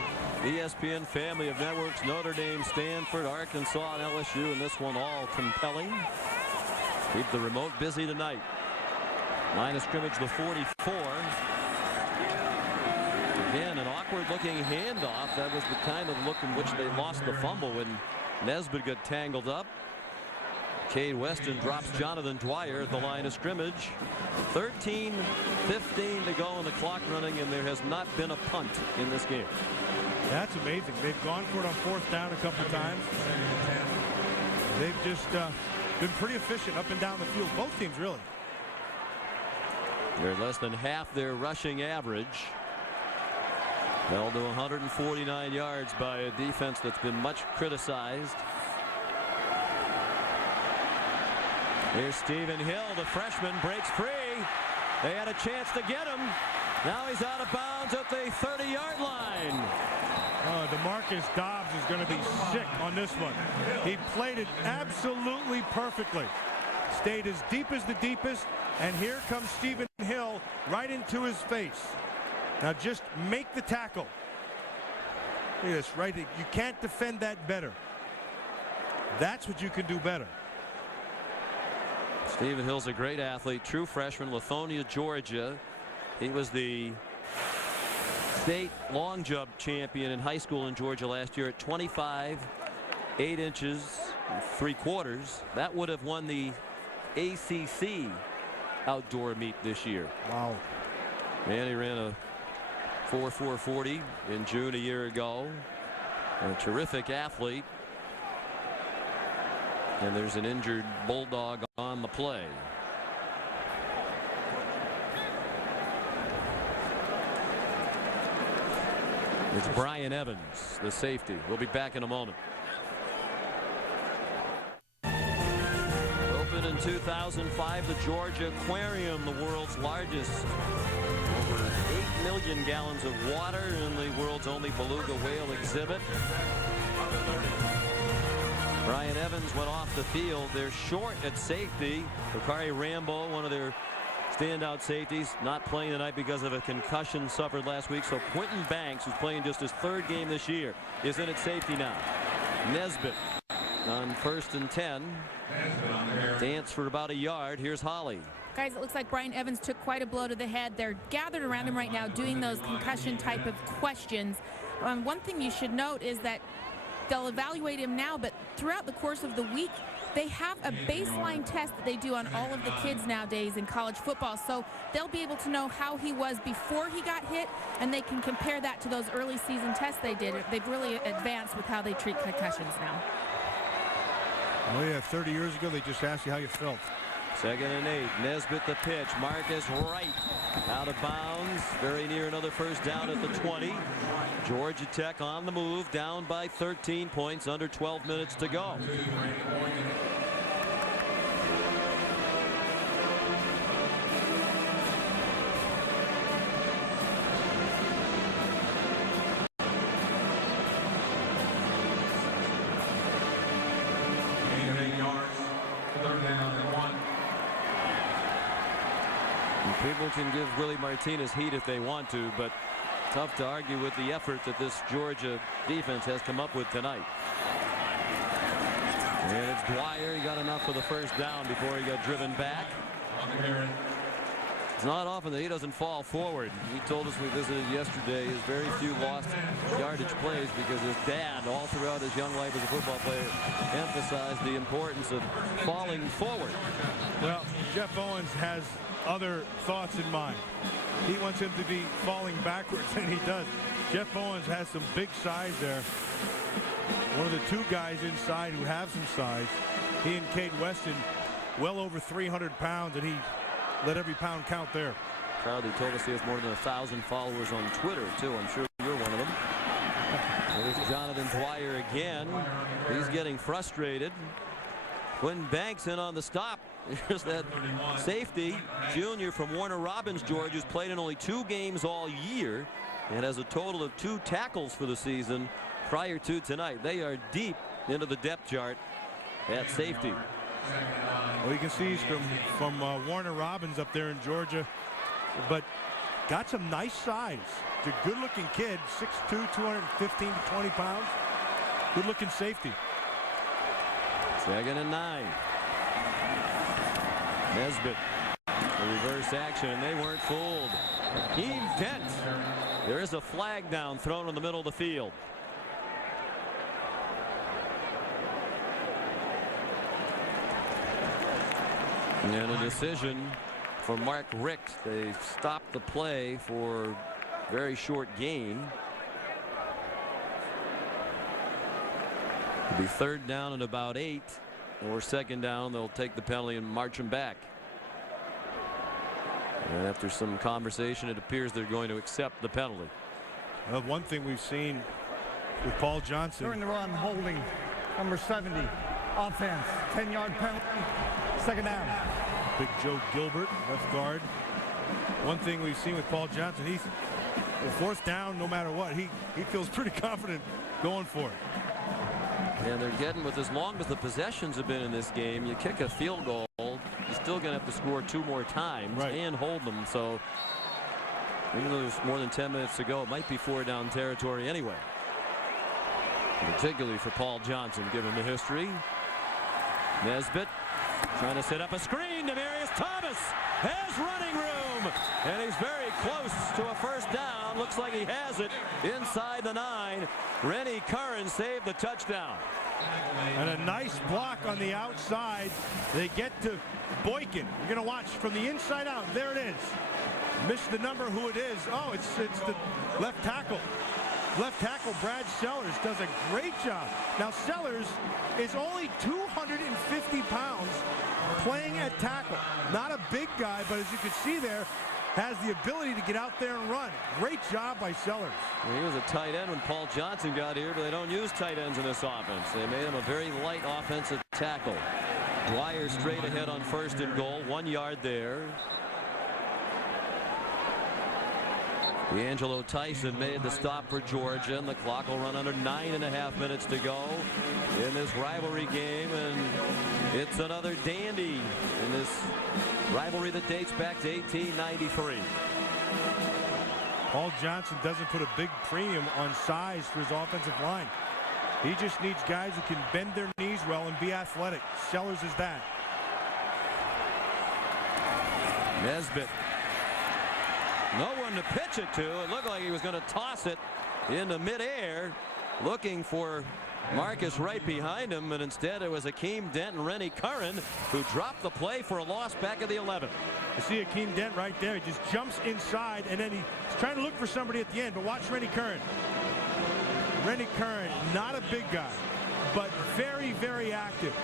ESPN family of networks. Notre Dame, Stanford, Arkansas, and LSU, and this one all compelling. Keep the remote busy tonight. Line of scrimmage, the 44. Again, an awkward-looking handoff. That was the kind of look in which they lost the fumble when Nesbitt got tangled up. Cade Weston drops Jonathan Dwyer at the line of scrimmage. 13-15 to go in the clock running, and there has not been a punt in this game. That's amazing. They've gone for it on 4th down a couple times, and they've just been pretty efficient up and down the field. Both teams, really. They're less than half their rushing average. Held to 149 yards by a defense that's been much criticized. Here's Stephen Hill, the freshman, breaks free. They had a chance to get him. Now he's out of bounds at the 30-yard line. DeMarcus Dobbs is going to be sick on this one. He played it absolutely perfectly. Stayed as deep as the deepest, and here comes Stephen Hill right into his face. Now just make the tackle. Look at this, right? You can't defend that better. That's what you can do better. Stephen Hill's a great athlete, true freshman, Lithonia, Georgia. He was the state long jump champion in high school in Georgia last year at 25, 8 inches, 3/4. That would have won the ACC outdoor meet this year. Wow. And he ran a 4.440 in June a year ago. A terrific athlete. And there's an injured Bulldog on the play. It's Brian Evans, the safety. We'll be back in a moment. Opened in 2005, the Georgia Aquarium, the world's largest. Over 8 million gallons of water in the world's only beluga whale exhibit. Brian Evans went off the field. They're short at safety. Bakari Rambo, one of their standout safeties, not playing tonight because of a concussion suffered last week. So Quentin Banks, who's playing just his 3rd game this year, is in at safety now. Nesbitt on 1st and 10. Dance for about a yard. Here's Holly. Guys, it looks like Brian Evans took quite a blow to the head. They're gathered around him right now doing those concussion type of questions. One thing you should note is that they'll evaluate him now, but throughout the course of the week, they have a baseline test that they do on all of the kids nowadays in college football. So they'll be able to know how he was before he got hit, and they can compare that to those early season tests they did. They've really advanced with how they treat concussions now. Oh yeah, 30 years ago they just asked you how you felt. 2nd and 8. Nesbitt the pitch. Marcus Wright out of bounds. Very near another first down at the 20. Georgia Tech on the move, down by 13 points, under 12 minutes to go. People can give Willie Martinez heat if they want to, but tough to argue with the effort that this Georgia defense has come up with tonight. And it's Dwyer. He got enough for the first down before he got driven back. It's not often that he doesn't fall forward. He told us we visited yesterday his very few lost yardage plays because his dad, all throughout his young life as a football player, emphasized the importance of falling forward. Well, Jeff Owens has other thoughts in mind. He wants him to be falling backwards, and he does. Jeff Owens has some big size there. One of the two guys inside who have some size. He and Cade Weston, well over 300 pounds, and he let every pound count there. Proudly told us he has more than 1,000 followers on Twitter, too. I'm sure you're one of them. There's Jonathan Dwyer again. He's getting frustrated. Quinn Banks in on the stop. Here's that safety, junior from Warner Robins, Georgia, who's played in only 2 games all year and has a total of 2 tackles for the season prior to tonight. They are deep into the depth chart at safety. Well, you can see he's from Warner Robins up there in Georgia, but got some nice size. He's a good-looking kid, 6'2", 215 to 20 pounds. Good-looking safety. 2nd and 9. Nesbitt, the reverse action, and they weren't fooled. Keem Dent. There is a flag down thrown in the middle of the field. And a decision for Mark Richt. They stopped the play for very short gain. It'll be 3rd down and about 8. Or 2nd down, they'll take the penalty and march him back. And after some conversation, it appears they're going to accept the penalty. Well, one thing we've seen with Paul Johnson. During the run, holding, number 70, offense, 10-yard penalty, 2nd down. Big Joe Gilbert, left guard. One thing we've seen with Paul Johnson, he's 4th down, no matter what, he feels pretty confident going for it. And they're getting, with as long as the possessions have been in this game, you kick a field goal, you're still going to have to score 2 more times and hold them. So even though there's more than 10 minutes to go, it might be 4 down territory anyway. Particularly for Paul Johnson, given the history. Nesbitt trying to set up a screen. Demarius Thomas has running room, and he's very close to a first down. Looks like he has it inside the 9. Rennie Curran saved the touchdown. And a nice block on the outside. They get to Boykin. You're going to watch from the inside out. There it is. Missed the number who it is. Oh, it's the left tackle. Left tackle Brad Sellers does a great job. Now Sellers is only 250 pounds playing at tackle. Not a big guy, but as you can see there, has the ability to get out there and run. Great job by Sellers. Well, he was a tight end when Paul Johnson got here, but they don't use tight ends in this offense. They made him a very light offensive tackle. Dwyer straight ahead on 1st and goal, 1 yard there. D'Angelo Tyson made the stop for Georgia, and the clock will run under 9.5 minutes to go in this rivalry game, and it's another dandy in this rivalry that dates back to 1893. Paul Johnson doesn't put a big premium on size for his offensive line. He just needs guys who can bend their knees well and be athletic. Sellers is that. Nesbitt. No one to pitch it to. It looked like he was going to toss it into midair, looking for Marcus right behind him, and instead it was Akeem Dent and Rennie Curran who dropped the play for a loss back at the 11. You see Akeem Dent right there. He just jumps inside, and then he's trying to look for somebody at the end. But watch Rennie Curran. Rennie Curran, not a big guy. but very, very active.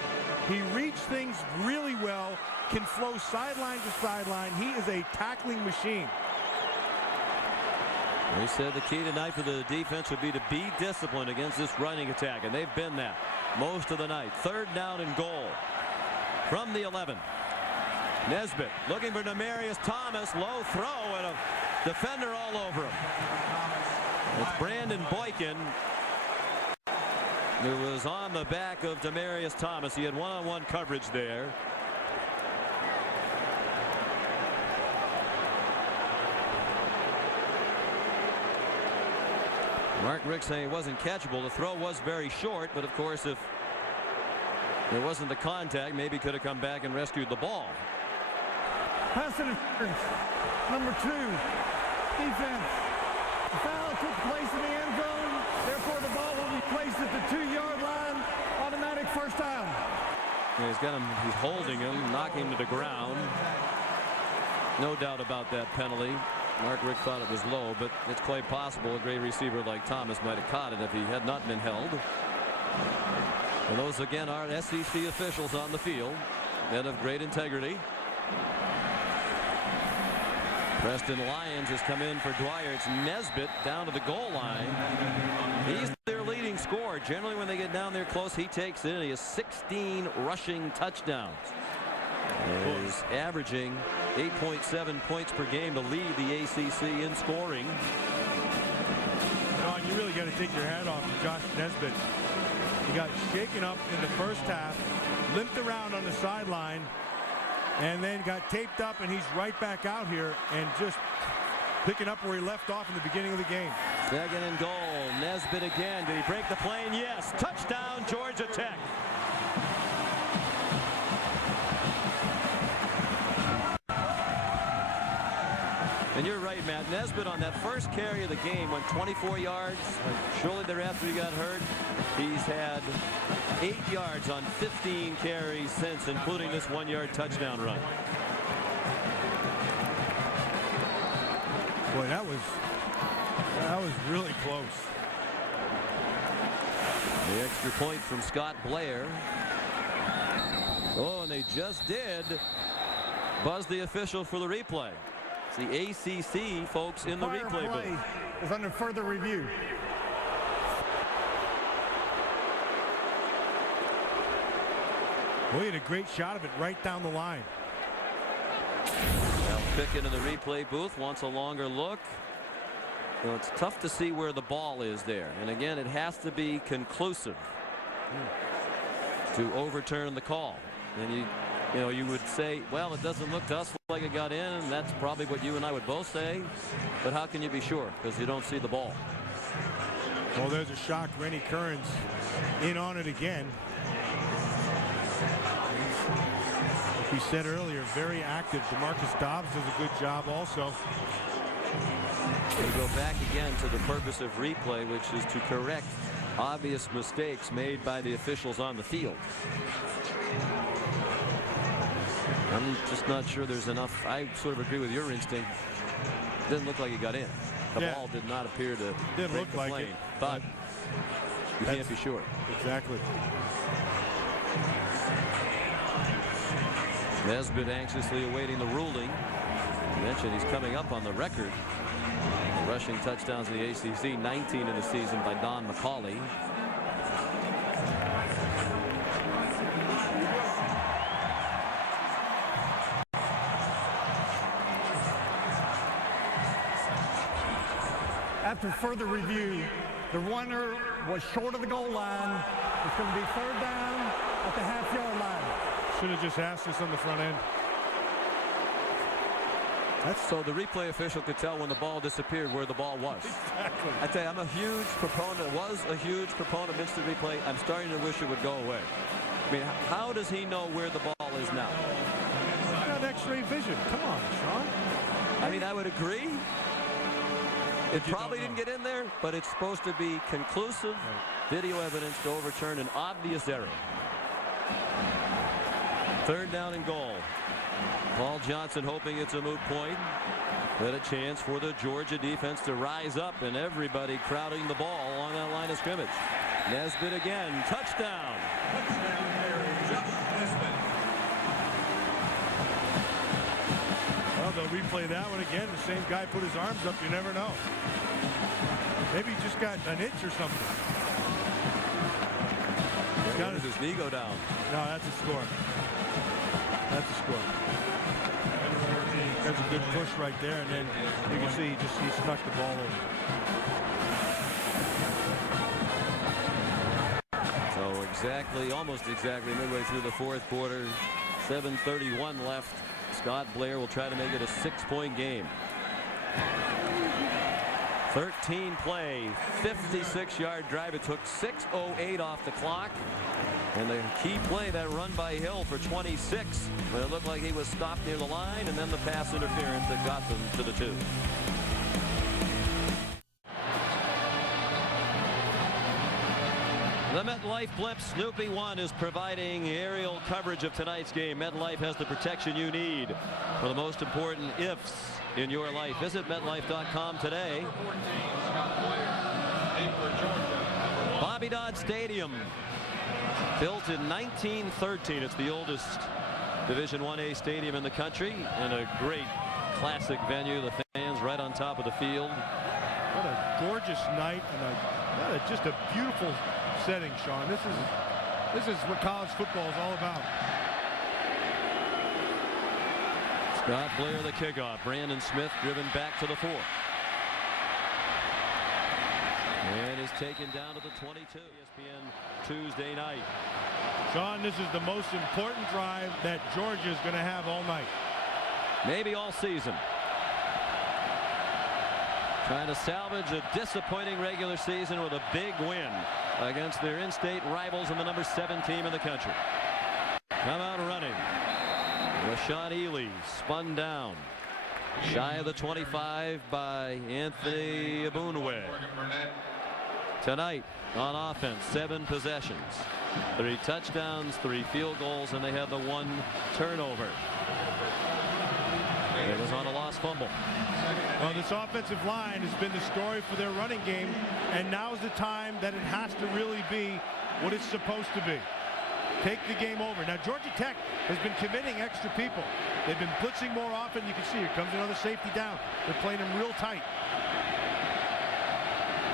He reads things really well, can flow sideline to sideline. He is a tackling machine. They said the key tonight for the defense would be to be disciplined against this running attack, and they've been that most of the night. 3rd down and goal from the 11. Nesbitt looking for Demarius Thomas. Low throw and a defender all over him. It's Brandon Boykin, who was on the back of Demarius Thomas. He had one-on-one coverage there. Mark Rick saying it wasn't catchable. The throw was very short, but of course, if there wasn't the contact, maybe could have come back and rescued the ball. Pass interference. Number 2. Defense. The foul took place in the end zone. Therefore, the ball will be placed at the 2-yard line. Automatic first down. Yeah, he's got him. He's holding him, knocking him to the ground. No doubt about that penalty. Mark Rick thought it was low, but it's quite possible a great receiver like Thomas might have caught it if he had not been held. And those again are SEC officials on the field, men of great integrity. Preston Lyons has come in for Dwyer. It's Nesbitt down to the goal line. He's their leading scorer. Generally, when they get down there close, he takes it. He has 16 rushing touchdowns. Is averaging 8.7 points per game to lead the ACC in scoring. Don, you really got to take your hat off to Josh Nesbitt. He got shaken up in the first half, limped around on the sideline, and then got taped up, and he's right back out here and just picking up where he left off in the beginning of the game. 2nd and goal. Nesbitt again. Did he break the plane? Yes. Touchdown, Georgia Tech. And you're right, Matt. Nesbitt on that first carry of the game went 24 yards. Shortly thereafter he got hurt. He's had 8 yards on 15 carries since, including this 1-yard touchdown run. Boy, that was really close. The extra point from Scott Blair. Oh, and they just did buzz the official for the replay. It's the ACC folks in the replay booth. Is under further review. Boy, he had a great shot of it right down the line. Now Pickett in the replay booth wants a longer look. You know, it's tough to see where the ball is there. And again, it has to be conclusive to overturn the call. And you would say, well, it doesn't look to us like it got in, and that's probably what you and I would both say. But how can you be sure? Because you don't see the ball. Well, there's a shock. Rennie Kearns in on it again. Like we said earlier, very active. DeMarcus Dobbs does a good job also. We go back again to the purpose of replay, which is to correct obvious mistakes made by the officials on the field. I'm just not sure there's enough. I sort of agree with your instinct. Didn't look like he got in. The ball did not appear to didn't break look the like plane, it, but you can't be sure. Exactly. Nesbitt anxiously awaiting the ruling. I mentioned he's coming up on the record. Rushing touchdowns in the ACC, 19 in the season by Don McCauley. After further review, the runner was short of the goal line. It's going to be 3rd down at the half-yard line. Should have just asked this on the front end. So the replay official could tell when the ball disappeared where the ball was. Exactly. I tell you, I'm a huge proponent, was a huge proponent of instant replay. I'm starting to wish it would go away. I mean, how does he know where the ball is now? He's got X-ray vision. Come on, Sean. I mean, I would agree. It probably didn't get in there, but it's supposed to be conclusive video evidence to overturn an obvious error. 3rd down and goal. Paul Johnson hoping it's a moot point. But a chance for the Georgia defense to rise up, and everybody crowding the ball along that line of scrimmage. Nesbitt again. Touchdown. Well, they'll replay that one again. The same guy put his arms up. You never know. Maybe he just got an itch or something. How does his knee go down? No, that's a score. That's a score. That's a good push right there, and then you can see he snuck the ball over. So almost exactly midway through the fourth quarter. 7:31 left. Scott Blair will try to make it a 6-point game. 13 play, 56-yard drive. It took 6:08 off the clock. And the key play, that run by Hill for 26. But it looked like he was stopped near the line, and then the pass interference that got them to the 2. The MetLife Blimp Snoopy 1 is providing aerial coverage of tonight's game. MetLife has the protection you need for the most important ifs in your life. Visit MetLife.com today. Bobby Dodd Stadium, built in 1913. It's the oldest Division 1A stadium in the country, and a great classic venue. The fans right on top of the field. What a gorgeous night, and just a beautiful setting, Sean. This is what college football is all about. Scott Blair the kickoff. Brandon Smith driven back to the 4. And is taken down to the 22. ESPN Tuesday night. Sean, this is the most important drive that Georgia is going to have all night. Maybe all season. Trying to salvage a disappointing regular season with a big win against their in-state rivals and the number 7 team in the country. Come out running. Washaun Ealey spun down. Shy of the 25 by Anthony Abunwe. Tonight on offense, 7 possessions, 3 touchdowns, 3 field goals, and they had the 1 turnover. It was on a lost fumble. Well, this offensive line has been the story for their running game, and now's the time that it has to really be what it's supposed to be. Take the game over. Now, Georgia Tech has been committing extra people. They've been blitzing more often. You can see here comes another safety down. They're playing them real tight.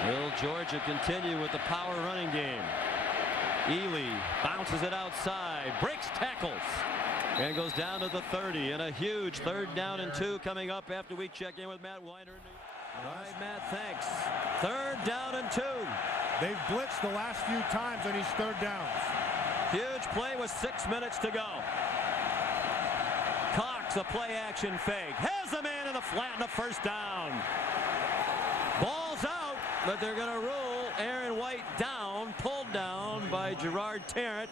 Will Georgia continue with the power running game? Ealey bounces it outside, breaks tackles, and goes down to the 30. And a huge 3rd down and 2 coming up after we check in with Matt Weiner. All right, Matt, thanks. 3rd down and 2. They've blitzed the last few times on these 3rd downs. Huge play with 6 minutes to go. Cox, a play action fake. Has a man in the flat and a 1st down. Ball's out, but they're going to rule Aaron White down, pulled down by Gerard Tarrant.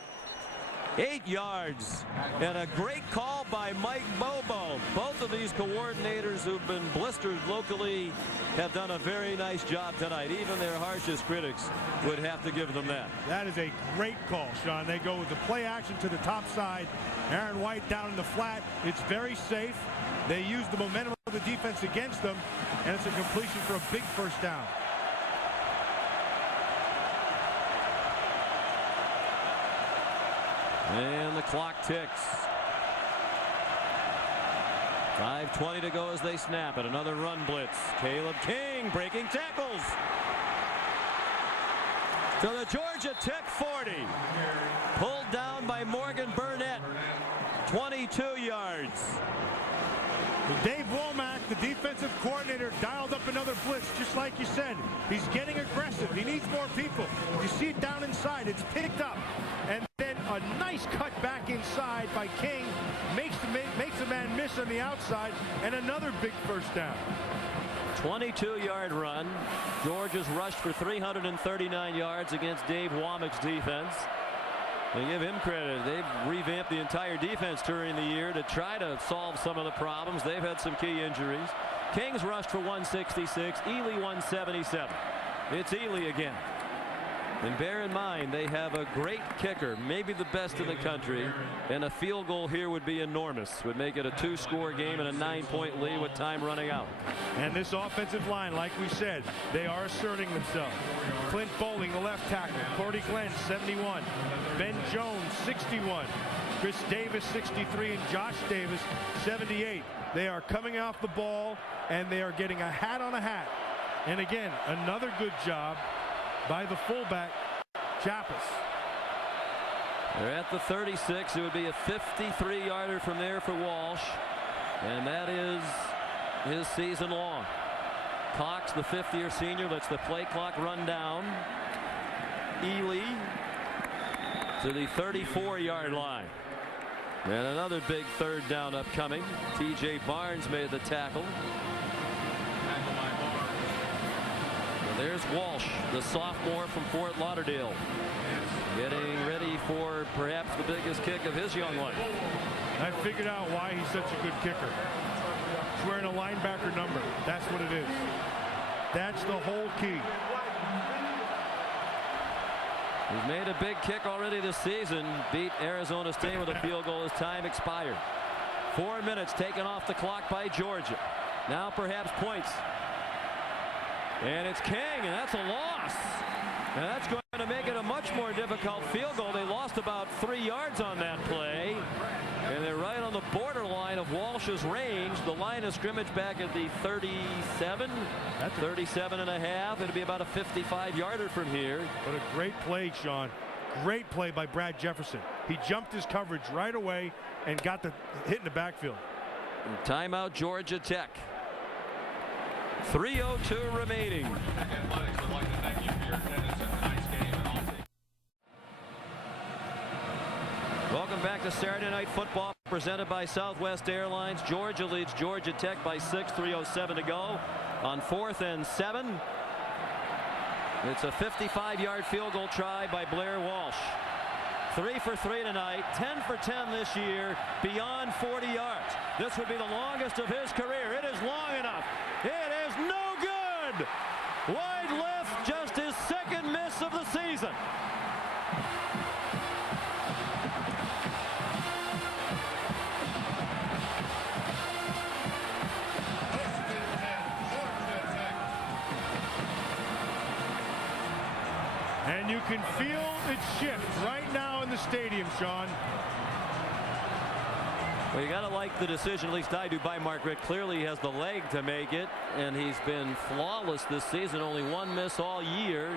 8 yards, and a great call by Mike Bobo. Both of these coordinators who've been blistered locally have done a very nice job tonight. Even their harshest critics would have to give them that. That is a great call, Sean. They go with the play action to the top side. Aaron White down in the flat. It's very safe. They use the momentum of the defense against them, and it's a completion for a big 1st down. And the clock ticks. 5:20 to go as they snap it. Another run blitz. Caleb King breaking tackles. To the Georgia Tech 40. Pulled down by Morgan Burnett. 22 yards. Dave Womack, the defensive coordinator, dialed up another blitz, just like you said. He's getting aggressive. He needs more people. You see it down inside. It's picked up. And then a nice cut back inside by King. Makes the man miss on the outside. And another big 1st down. 22-yard run. Georgia's rushed for 339 yards against Dave Womack's defense. They give him credit. They've revamped the entire defense during the year to try to solve some of the problems. They've had some key injuries. King's rushed for 166. Ealey 177. It's Ealey again. And bear in mind, they have a great kicker, maybe the best in the country, and a field goal here would be enormous. Would make it a 2-score game and a 9-point lead with time running out. And this offensive line, like we said, they are asserting themselves. Clint Bowling, the left tackle. Cordy Glenn, 71. Ben Jones, 61. Chris Davis, 63. And Josh Davis, 78. They are coming off the ball, and they are getting a hat on a hat. And again, another good job by the fullback, Chappis. They're at the 36. It would be a 53-yarder from there for Walsh, and that is his season long. Cox, the fifth-year senior, lets the play clock run down. Ealey to the 34-yard line. And another big third down upcoming. T.J. Barnes made the tackle. There's Walsh, the sophomore from Fort Lauderdale, getting ready for perhaps the biggest kick of his young life. I figured out why he's such a good kicker. He's wearing a linebacker number. That's what it is. That's the whole key. He's made a big kick already this season. Beat Arizona State with a field goal as time expired. 4 minutes taken off the clock by Georgia. Now perhaps points. And it's King, and that's a loss. And that's going to make it a much more difficult field goal. They lost about 3 yards on that play. And they're right on the borderline of Walsh's range. The line of scrimmage back at the 37. That's 37 and a half. It'll be about a 55-yarder from here. What a great play, Sean. Great play by Brad Jefferson. He jumped his coverage right away and got the hit in the backfield. And timeout, Georgia Tech. 3:02 remaining. Welcome back to Saturday Night Football, presented by Southwest Airlines. Georgia leads Georgia Tech by 6, 3:07 to go on 4th and 7. It's a 55-yard field goal try by Blair Walsh. 3 for 3 tonight, 10 for 10 this year, beyond 40 yards. This would be the longest of his career. It is long enough. It is no good. Wide left, just his second miss of the season. And you can feel it shift right now in the stadium, Sean. Well, you got to like the decision, at least I do, by Mark Richt. Clearly he has the leg to make it, and he's been flawless this season. Only one miss all year.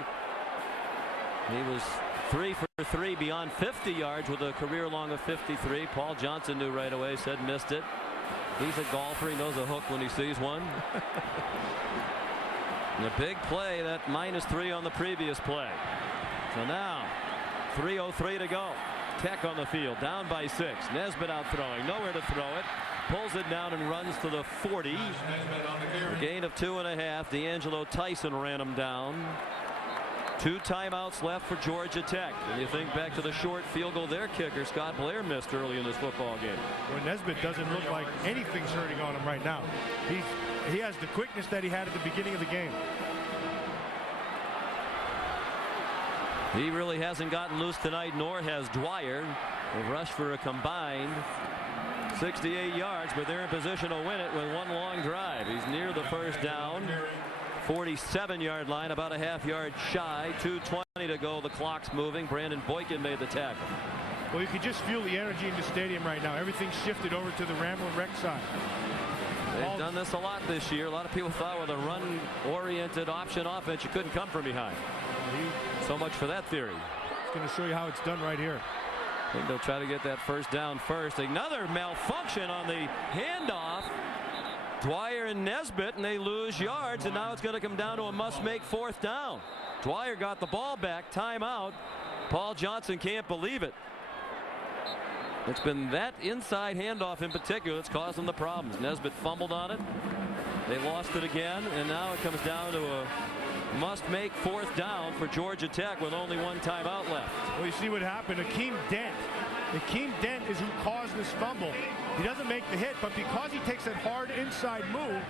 He was 3 for 3 beyond 50 yards with a career long of 53. Paul Johnson knew right away, said missed it. He's a golfer. He knows a hook when he sees one. And a big play, that -3 on the previous play. So now 3:03 to go. Tech on the field, down by 6. Nesbitt out throwing, nowhere to throw it. Pulls it down and runs to the 40. A gain of 2.5. D'Angelo Tyson ran him down. 2 timeouts left for Georgia Tech. And you think back to the short field goal their kicker, Scott Blair, missed early in this football game. Well, Nesbitt doesn't look like anything's hurting on him right now. He has the quickness that he had at the beginning of the game. He really hasn't gotten loose tonight, nor has Dwyer. They've rushed for a combined 68 yards, but they're in position to win it with one long drive. He's near the first down. 47-yard line, about a half-yard shy. 2:20 to go. The clock's moving. Brandon Boykin made the tackle. Well, you can just feel the energy in the stadium right now. Everything's shifted over to the Ramblin' Wreck side. They've done this a lot this year. A lot of people thought with a run-oriented option offense, you couldn't come from behind. So much for that theory. It's going to show you how it's done right here. I think they'll try to get that first down first. Another malfunction on the handoff. Dwyer and Nesbitt, and they lose yards, and now it's going to come down to a must-make 4th down. Dwyer got the ball back. Timeout. Paul Johnson can't believe it. It's been that inside handoff in particular that's caused them the problems. Nesbitt fumbled on it. They lost it again, and now it comes down to a must-make 4th down for Georgia Tech with only 1 timeout left. Well, you see what happened. Akeem Dent is who caused this fumble. He doesn't make the hit, but because he takes that hard inside move,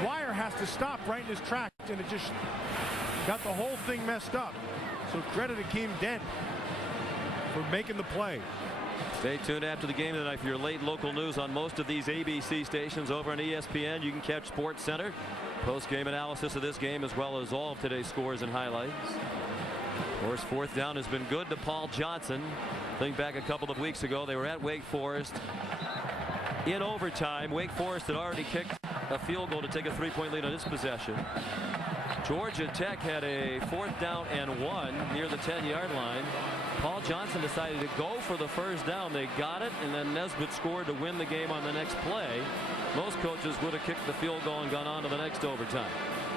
Dwyer has to stop right in his tracks, and it just got the whole thing messed up. So credit Akeem Dent for making the play. Stay tuned after the game tonight for your late local news on most of these ABC stations. Over on ESPN, you can catch Sports Center. Post-game analysis of this game as well as all of today's scores and highlights. Of course, fourth down has been good to Paul Johnson. Think back a couple of weeks ago, they were at Wake Forest. In overtime, Wake Forest had already kicked a field goal to take a 3-point lead on its possession. Georgia Tech had a 4th down and 1 near the 10-yard line. Paul Johnson decided to go for the first down. They got it, and then Nesbitt scored to win the game on the next play. Most coaches would have kicked the field goal and gone on to the next overtime.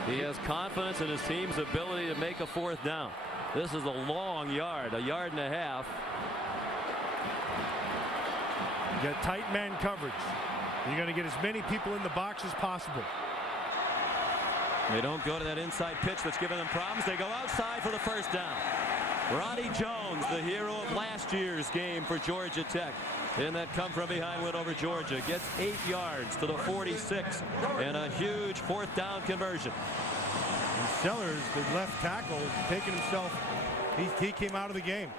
He has confidence in his team's ability to make a 4th down. This is a long yard, a yard and a half. You got tight man coverage. You're going to get as many people in the box as possible. They don't go to that inside pitch that's giving them problems. They go outside for the first down. Ronnie Jones, the hero of last year's game for Georgia Tech. In that come from behind win over Georgia. Gets 8 yards to the 46 and a huge 4th down conversion. And Sellers, the left tackle, taking himself. He came out of the game.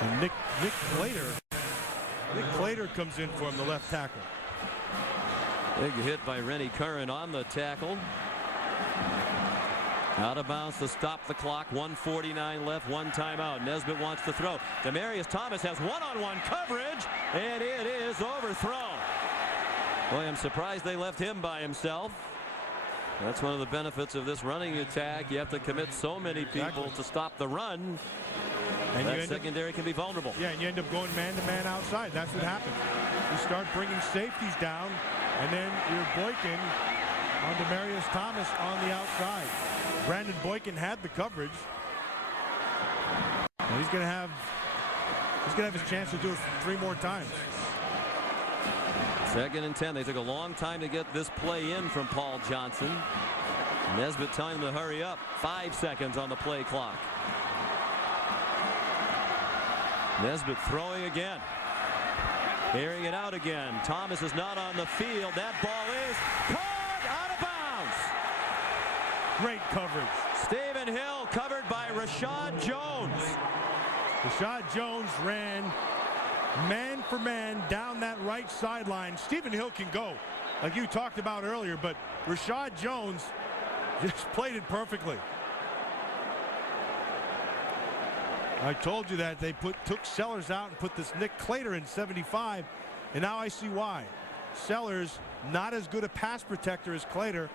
And Nick Clater comes in for him, the left tackle. Big hit by Rennie Curran on the tackle. Out of bounds to stop the clock. 1:49 left, 1 timeout. Nesbitt wants to throw. Demarius Thomas has one-on-one coverage, and it is overthrown. Boy, I'm surprised they left him by himself. That's one of the benefits of this running attack. You have to commit so many people to stop the run. And that secondary can be vulnerable. Yeah, and you end up going man-to-man outside. That's what happens. You start bringing safeties down, and then you're Boykin on Demarius Thomas on the outside. Brandon Boykin had the coverage. And he's going to have his chance to do it 3 more times. 2nd and 10. They took a long time to get this play in from Paul Johnson. Nesbitt telling them to hurry up. 5 seconds on the play clock. Nesbitt throwing again. Airing it out again. Thomas is not on the field. That ball is caught out of bounds. Great coverage. Stephen Hill covered by Rashad Jones. Rashad Jones ran man for man down that right sideline. Stephen Hill can go, like you talked about earlier, but Rashad Jones just played it perfectly. I told you that they took Sellers out and put this Nick Clater in 75, and now I see why. Sellers not as good a pass protector as Clater.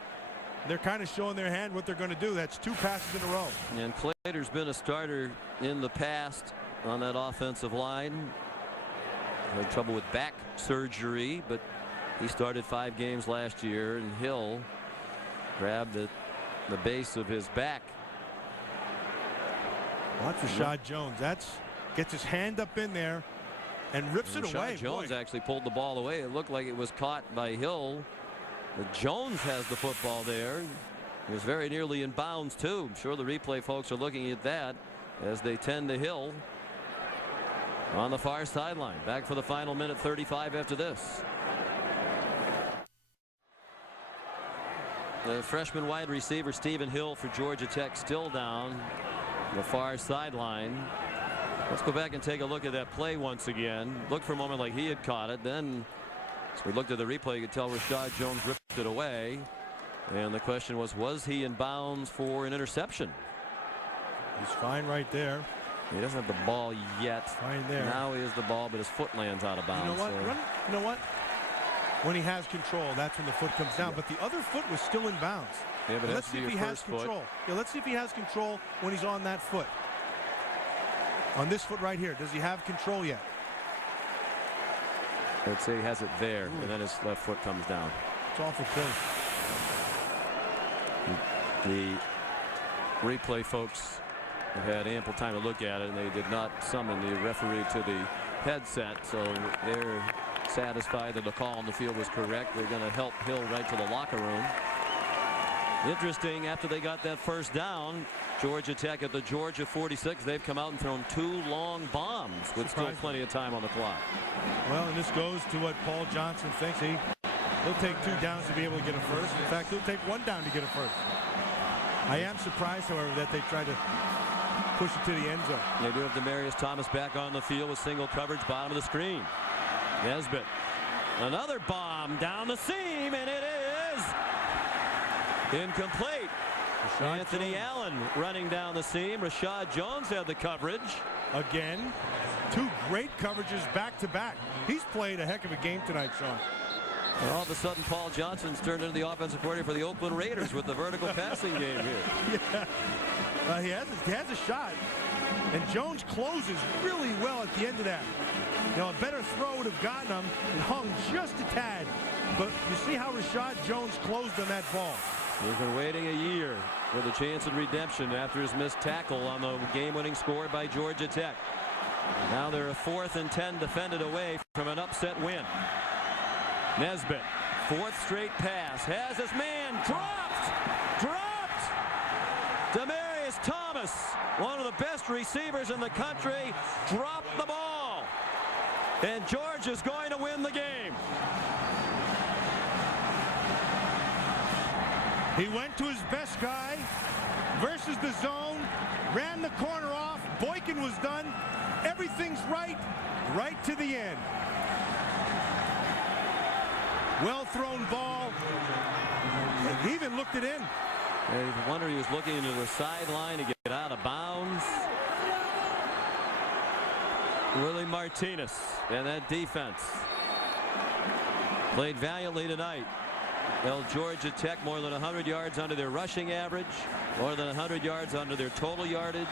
They're kind of showing their hand what they're going to do. That's 2 passes in a row. And Clater's been a starter in the past on that offensive line. Had trouble with back surgery, but he started 5 games last year, and Hill grabbed the base of his back. Watch Rashad Jones. Gets his hand up in there and rips it away. Jones actually pulled the ball away. It looked like it was caught by Hill. But Jones has the football there. He was very nearly in bounds too. I'm sure the replay folks are looking at that as they tend to Hill on the far sideline. Back for the final minute 35 after this. The freshman wide receiver Stephen Hill for Georgia Tech still down the far sideline. Let's go back and take a look at that play once again. Looked for a moment like he had caught it. Then as we looked at the replay, you could tell Rashad Jones ripped it away. And the question was he in bounds for an interception? He's fine right there. He doesn't have the ball yet. Fine there. Now he has the ball, but his foot lands out of bounds. You know what? You know what? When he has control, that's when the foot comes down. Yeah. But the other foot was still in bounds. Yeah, but let's see if he has control. Yeah, let's see if he has control when he's on that foot. On this foot right here, does he have control yet? Let's say he has it there, and then his left foot comes down. It's awful close. The replay folks had ample time to look at it, and they did not summon the referee to the headset, so they're satisfied that the call on the field was correct. They're going to help Hill right to the locker room. Interesting, after they got that first down, Georgia Tech at the Georgia 46, they've come out and thrown 2 long bombs with still plenty of time on the clock. Well, and this goes to what Paul Johnson thinks. He'll take 2 downs to be able to get a first. In fact, he'll take 1 down to get a first. I am surprised, however, that they tried to push it to the end zone. They do have Demaryius Thomas back on the field with single coverage, bottom of the screen. Nesbitt. Another bomb down the seam, and it is incomplete. Anthony Allen running down the seam. Rashad Jones had the coverage. Again, 2 great coverages back to back. He's played a heck of a game tonight, Sean. And all of a sudden, Paul Johnson's turned into the offensive coordinator for the Oakland Raiders with the vertical passing game here. Yeah. He has a shot, and Jones closes really well at the end of that. You know, a better throw would have gotten him and hung just a tad. But you see how Rashad Jones closed on that ball. He's been waiting a year with a chance at redemption after his missed tackle on the game-winning score by Georgia Tech. Now they're a 4th and 10 defended away from an upset win. Nesbitt, 4th straight pass, has his man dropped. Demaryius Thomas, one of the best receivers in the country, dropped the ball. And Georgia's going to win the game. He went to his best guy versus the zone, ran the corner off. Boykin was done. Everything's right to the end. Well thrown ball. He even looked it in. I wonder he was looking into the sideline to get out of bounds. Willie Martinez and that defense played valiantly tonight. Held Georgia Tech more than 100 yards under their rushing average, more than 100 yards under their total yardage,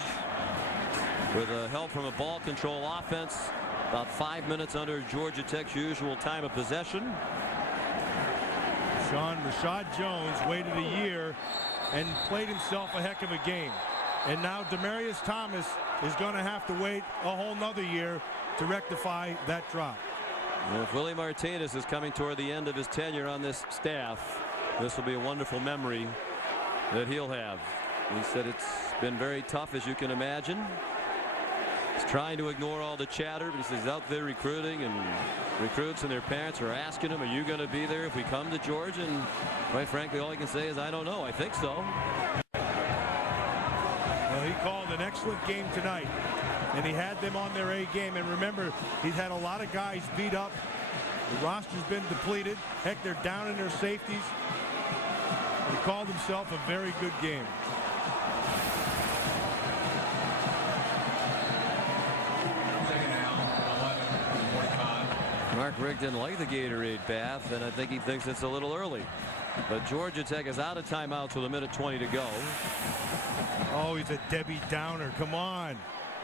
with help from a ball control offense. About 5 minutes under Georgia Tech's usual time of possession. Sean, Rashad Jones waited a year and played himself a heck of a game. And now Demaryius Thomas is going to have to wait a whole nother year to rectify that drop. Well, if Willie Martinez is coming toward the end of his tenure on this staff, this will be a wonderful memory that he'll have. He said it's been very tough, as you can imagine. He's trying to ignore all the chatter, but he says he's out there recruiting, and recruits and their parents are asking him, are you going to be there if we come to Georgia? And quite frankly, all he can say is, I don't know. I think so. Well, he called an excellent game tonight, and he had them on their A game. And remember, he's had a lot of guys beat up. The roster's been depleted. Heck, they're down in their safeties. He called himself a very good game. Mark Rick didn't like the Gatorade bath, and I think he thinks it's a little early. But Georgia Tech is out of timeouts with 1:20 to go. Oh, he's a Debbie Downer. Come on.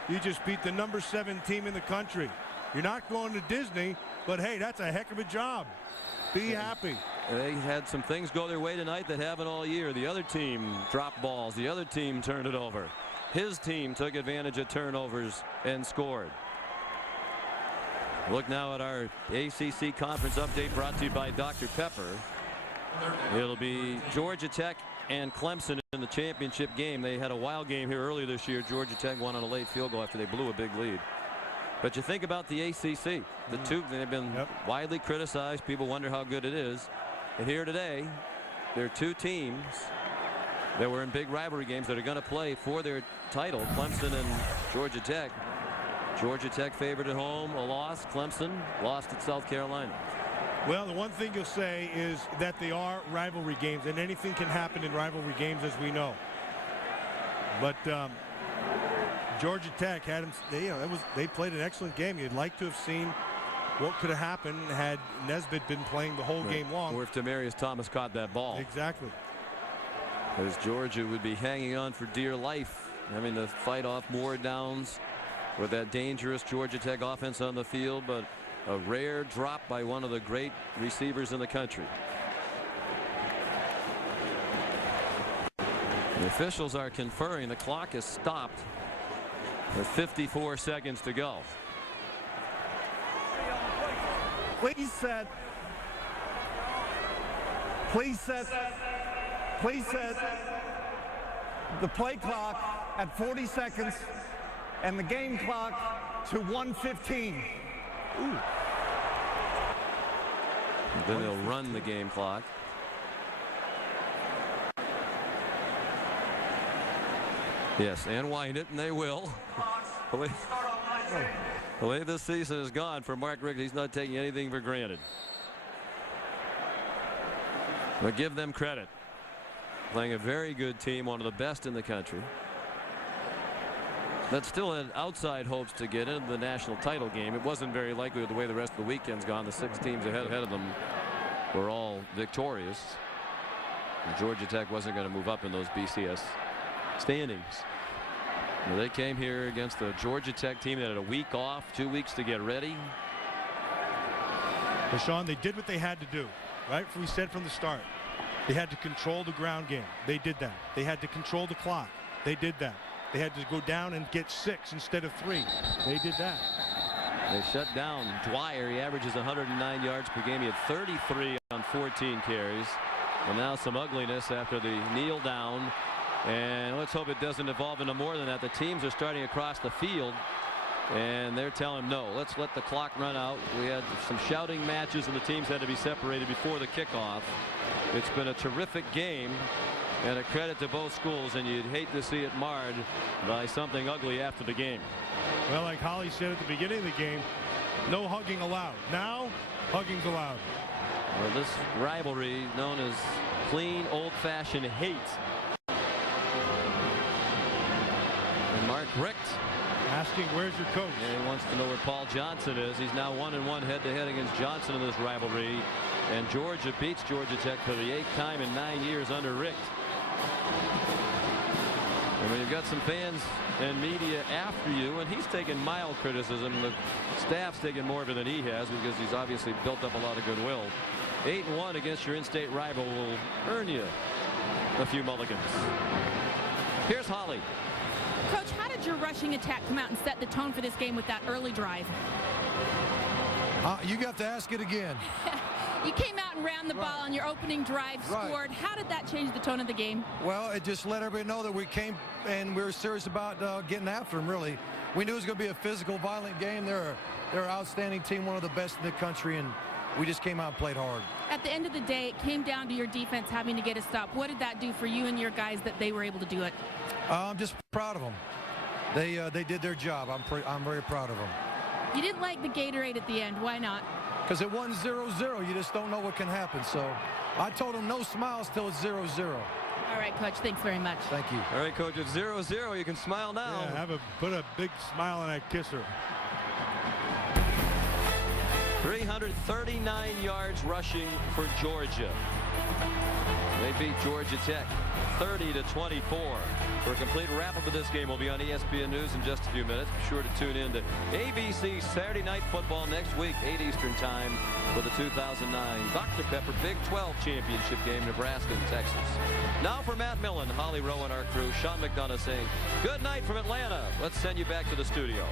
You just beat the number 7 team in the country. You're not going to Disney, but hey, that's a heck of a job. Be happy. They had some things go their way tonight that haven't all year. The other team dropped balls. The other team turned it over. His team took advantage of turnovers and scored. Look now at our ACC conference update brought to you by Dr. Pepper. It'll be Georgia Tech and Clemson in the championship game. They had a wild game here earlier this year. Georgia Tech won on a late field goal after they blew a big lead. But you think about the ACC. The two, they've been widely criticized. People wonder how good it is. And here today, there are 2 teams that were in big rivalry games that are going to play for their title, Clemson and Georgia Tech. Georgia Tech favored at home, a loss. Clemson lost at South Carolina. Well, the one thing you'll say is that they are rivalry games, and anything can happen in rivalry games, as we know. But Georgia Tech had them. They played an excellent game. You'd like to have seen what could have happened had Nesbitt been playing the whole game long. Or if Demaryius Thomas caught that ball. Exactly. As Georgia would be hanging on for dear life, having to fight off more downs with that dangerous Georgia Tech offense on the field, but a rare drop by one of the great receivers in the country. The officials are conferring. The clock is stopped with 54 seconds to go. Please set. Please set. Please set the play clock at 40 seconds and the game clock to 1:15. Then they'll run the game clock. Yes, and wind it, and they will. The way this season has gone for Mark Richt, he's not taking anything for granted. But give them credit. Playing a very good team, one of the best in the country. That still had outside hopes to get into the national title game. It wasn't very likely with the way the rest of the weekend's gone. The 6 teams ahead of them were all victorious. And Georgia Tech wasn't going to move up in those BCS standings. Well, they came here against the Georgia Tech team that had a week off, 2 weeks to get ready. Washaun, they did what they had to do, right? We said from the start. They had to control the ground game. They did that. They had to control the clock. They did that. They had to go down and get 6 instead of 3. They did that. They shut down Dwyer. He averages 109 yards per game. He had 33 on 14 carries. And now some ugliness after the kneel down. And let's hope it doesn't evolve into more than that. The teams are starting across the field. And they're telling him, no, let's let the clock run out. We had some shouting matches, and the teams had to be separated before the kickoff. It's been a terrific game. And a credit to both schools, and you'd hate to see it marred by something ugly after the game. Well, like Holly said at the beginning of the game, no hugging allowed. Now, hugging's allowed. Well, this rivalry known as clean, old-fashioned hate. And Mark Richt asking, where's your coach? Yeah, he wants to know where Paul Johnson is. He's now 1-1 head-to-head against Johnson in this rivalry. And Georgia beats Georgia Tech for the 8th time in 9 years under Richt. And when you've got some fans and media after you, and he's taken mild criticism, the staff's taken more of it than he has because he's obviously built up a lot of goodwill. 8-1 against your in-state rival will earn you a few mulligans. Here's Holly. Coach, how did your rushing attack come out and set the tone for this game with that early drive? You got to ask it again. You came out and ran the ball on your opening drive, scored. How did that change the tone of the game? Well, it just let everybody know that we came and we were serious about getting after them, really. We knew it was going to be a physical, violent game. They're an outstanding team, one of the best in the country, and we just came out and played hard. At the end of the day, it came down to your defense having to get a stop. What did that do for you and your guys that they were able to do it? I'm just proud of them. They did their job. I'm very proud of them. You didn't like the Gatorade at the end. Why not? Because it wasn't 0-0. You just don't know what can happen. So I told them no smiles till it's 0-0. All right, Coach. Thanks very much. Thank you. All right, Coach. It's 0-0. You can smile now. Yeah, put a big smile on that kisser. 339 yards rushing for Georgia. They beat Georgia Tech 30-24. For a complete wrap-up of this game, will be on ESPN News in just a few minutes. Be sure to tune in to ABC Saturday Night Football next week, 8 Eastern Time, for the 2009 Dr. Pepper Big 12 Championship game, Nebraska and Texas. Now for Matt Millen, Holly Rowe, and our crew, Sean McDonough saying good night from Atlanta. Let's send you back to the studio.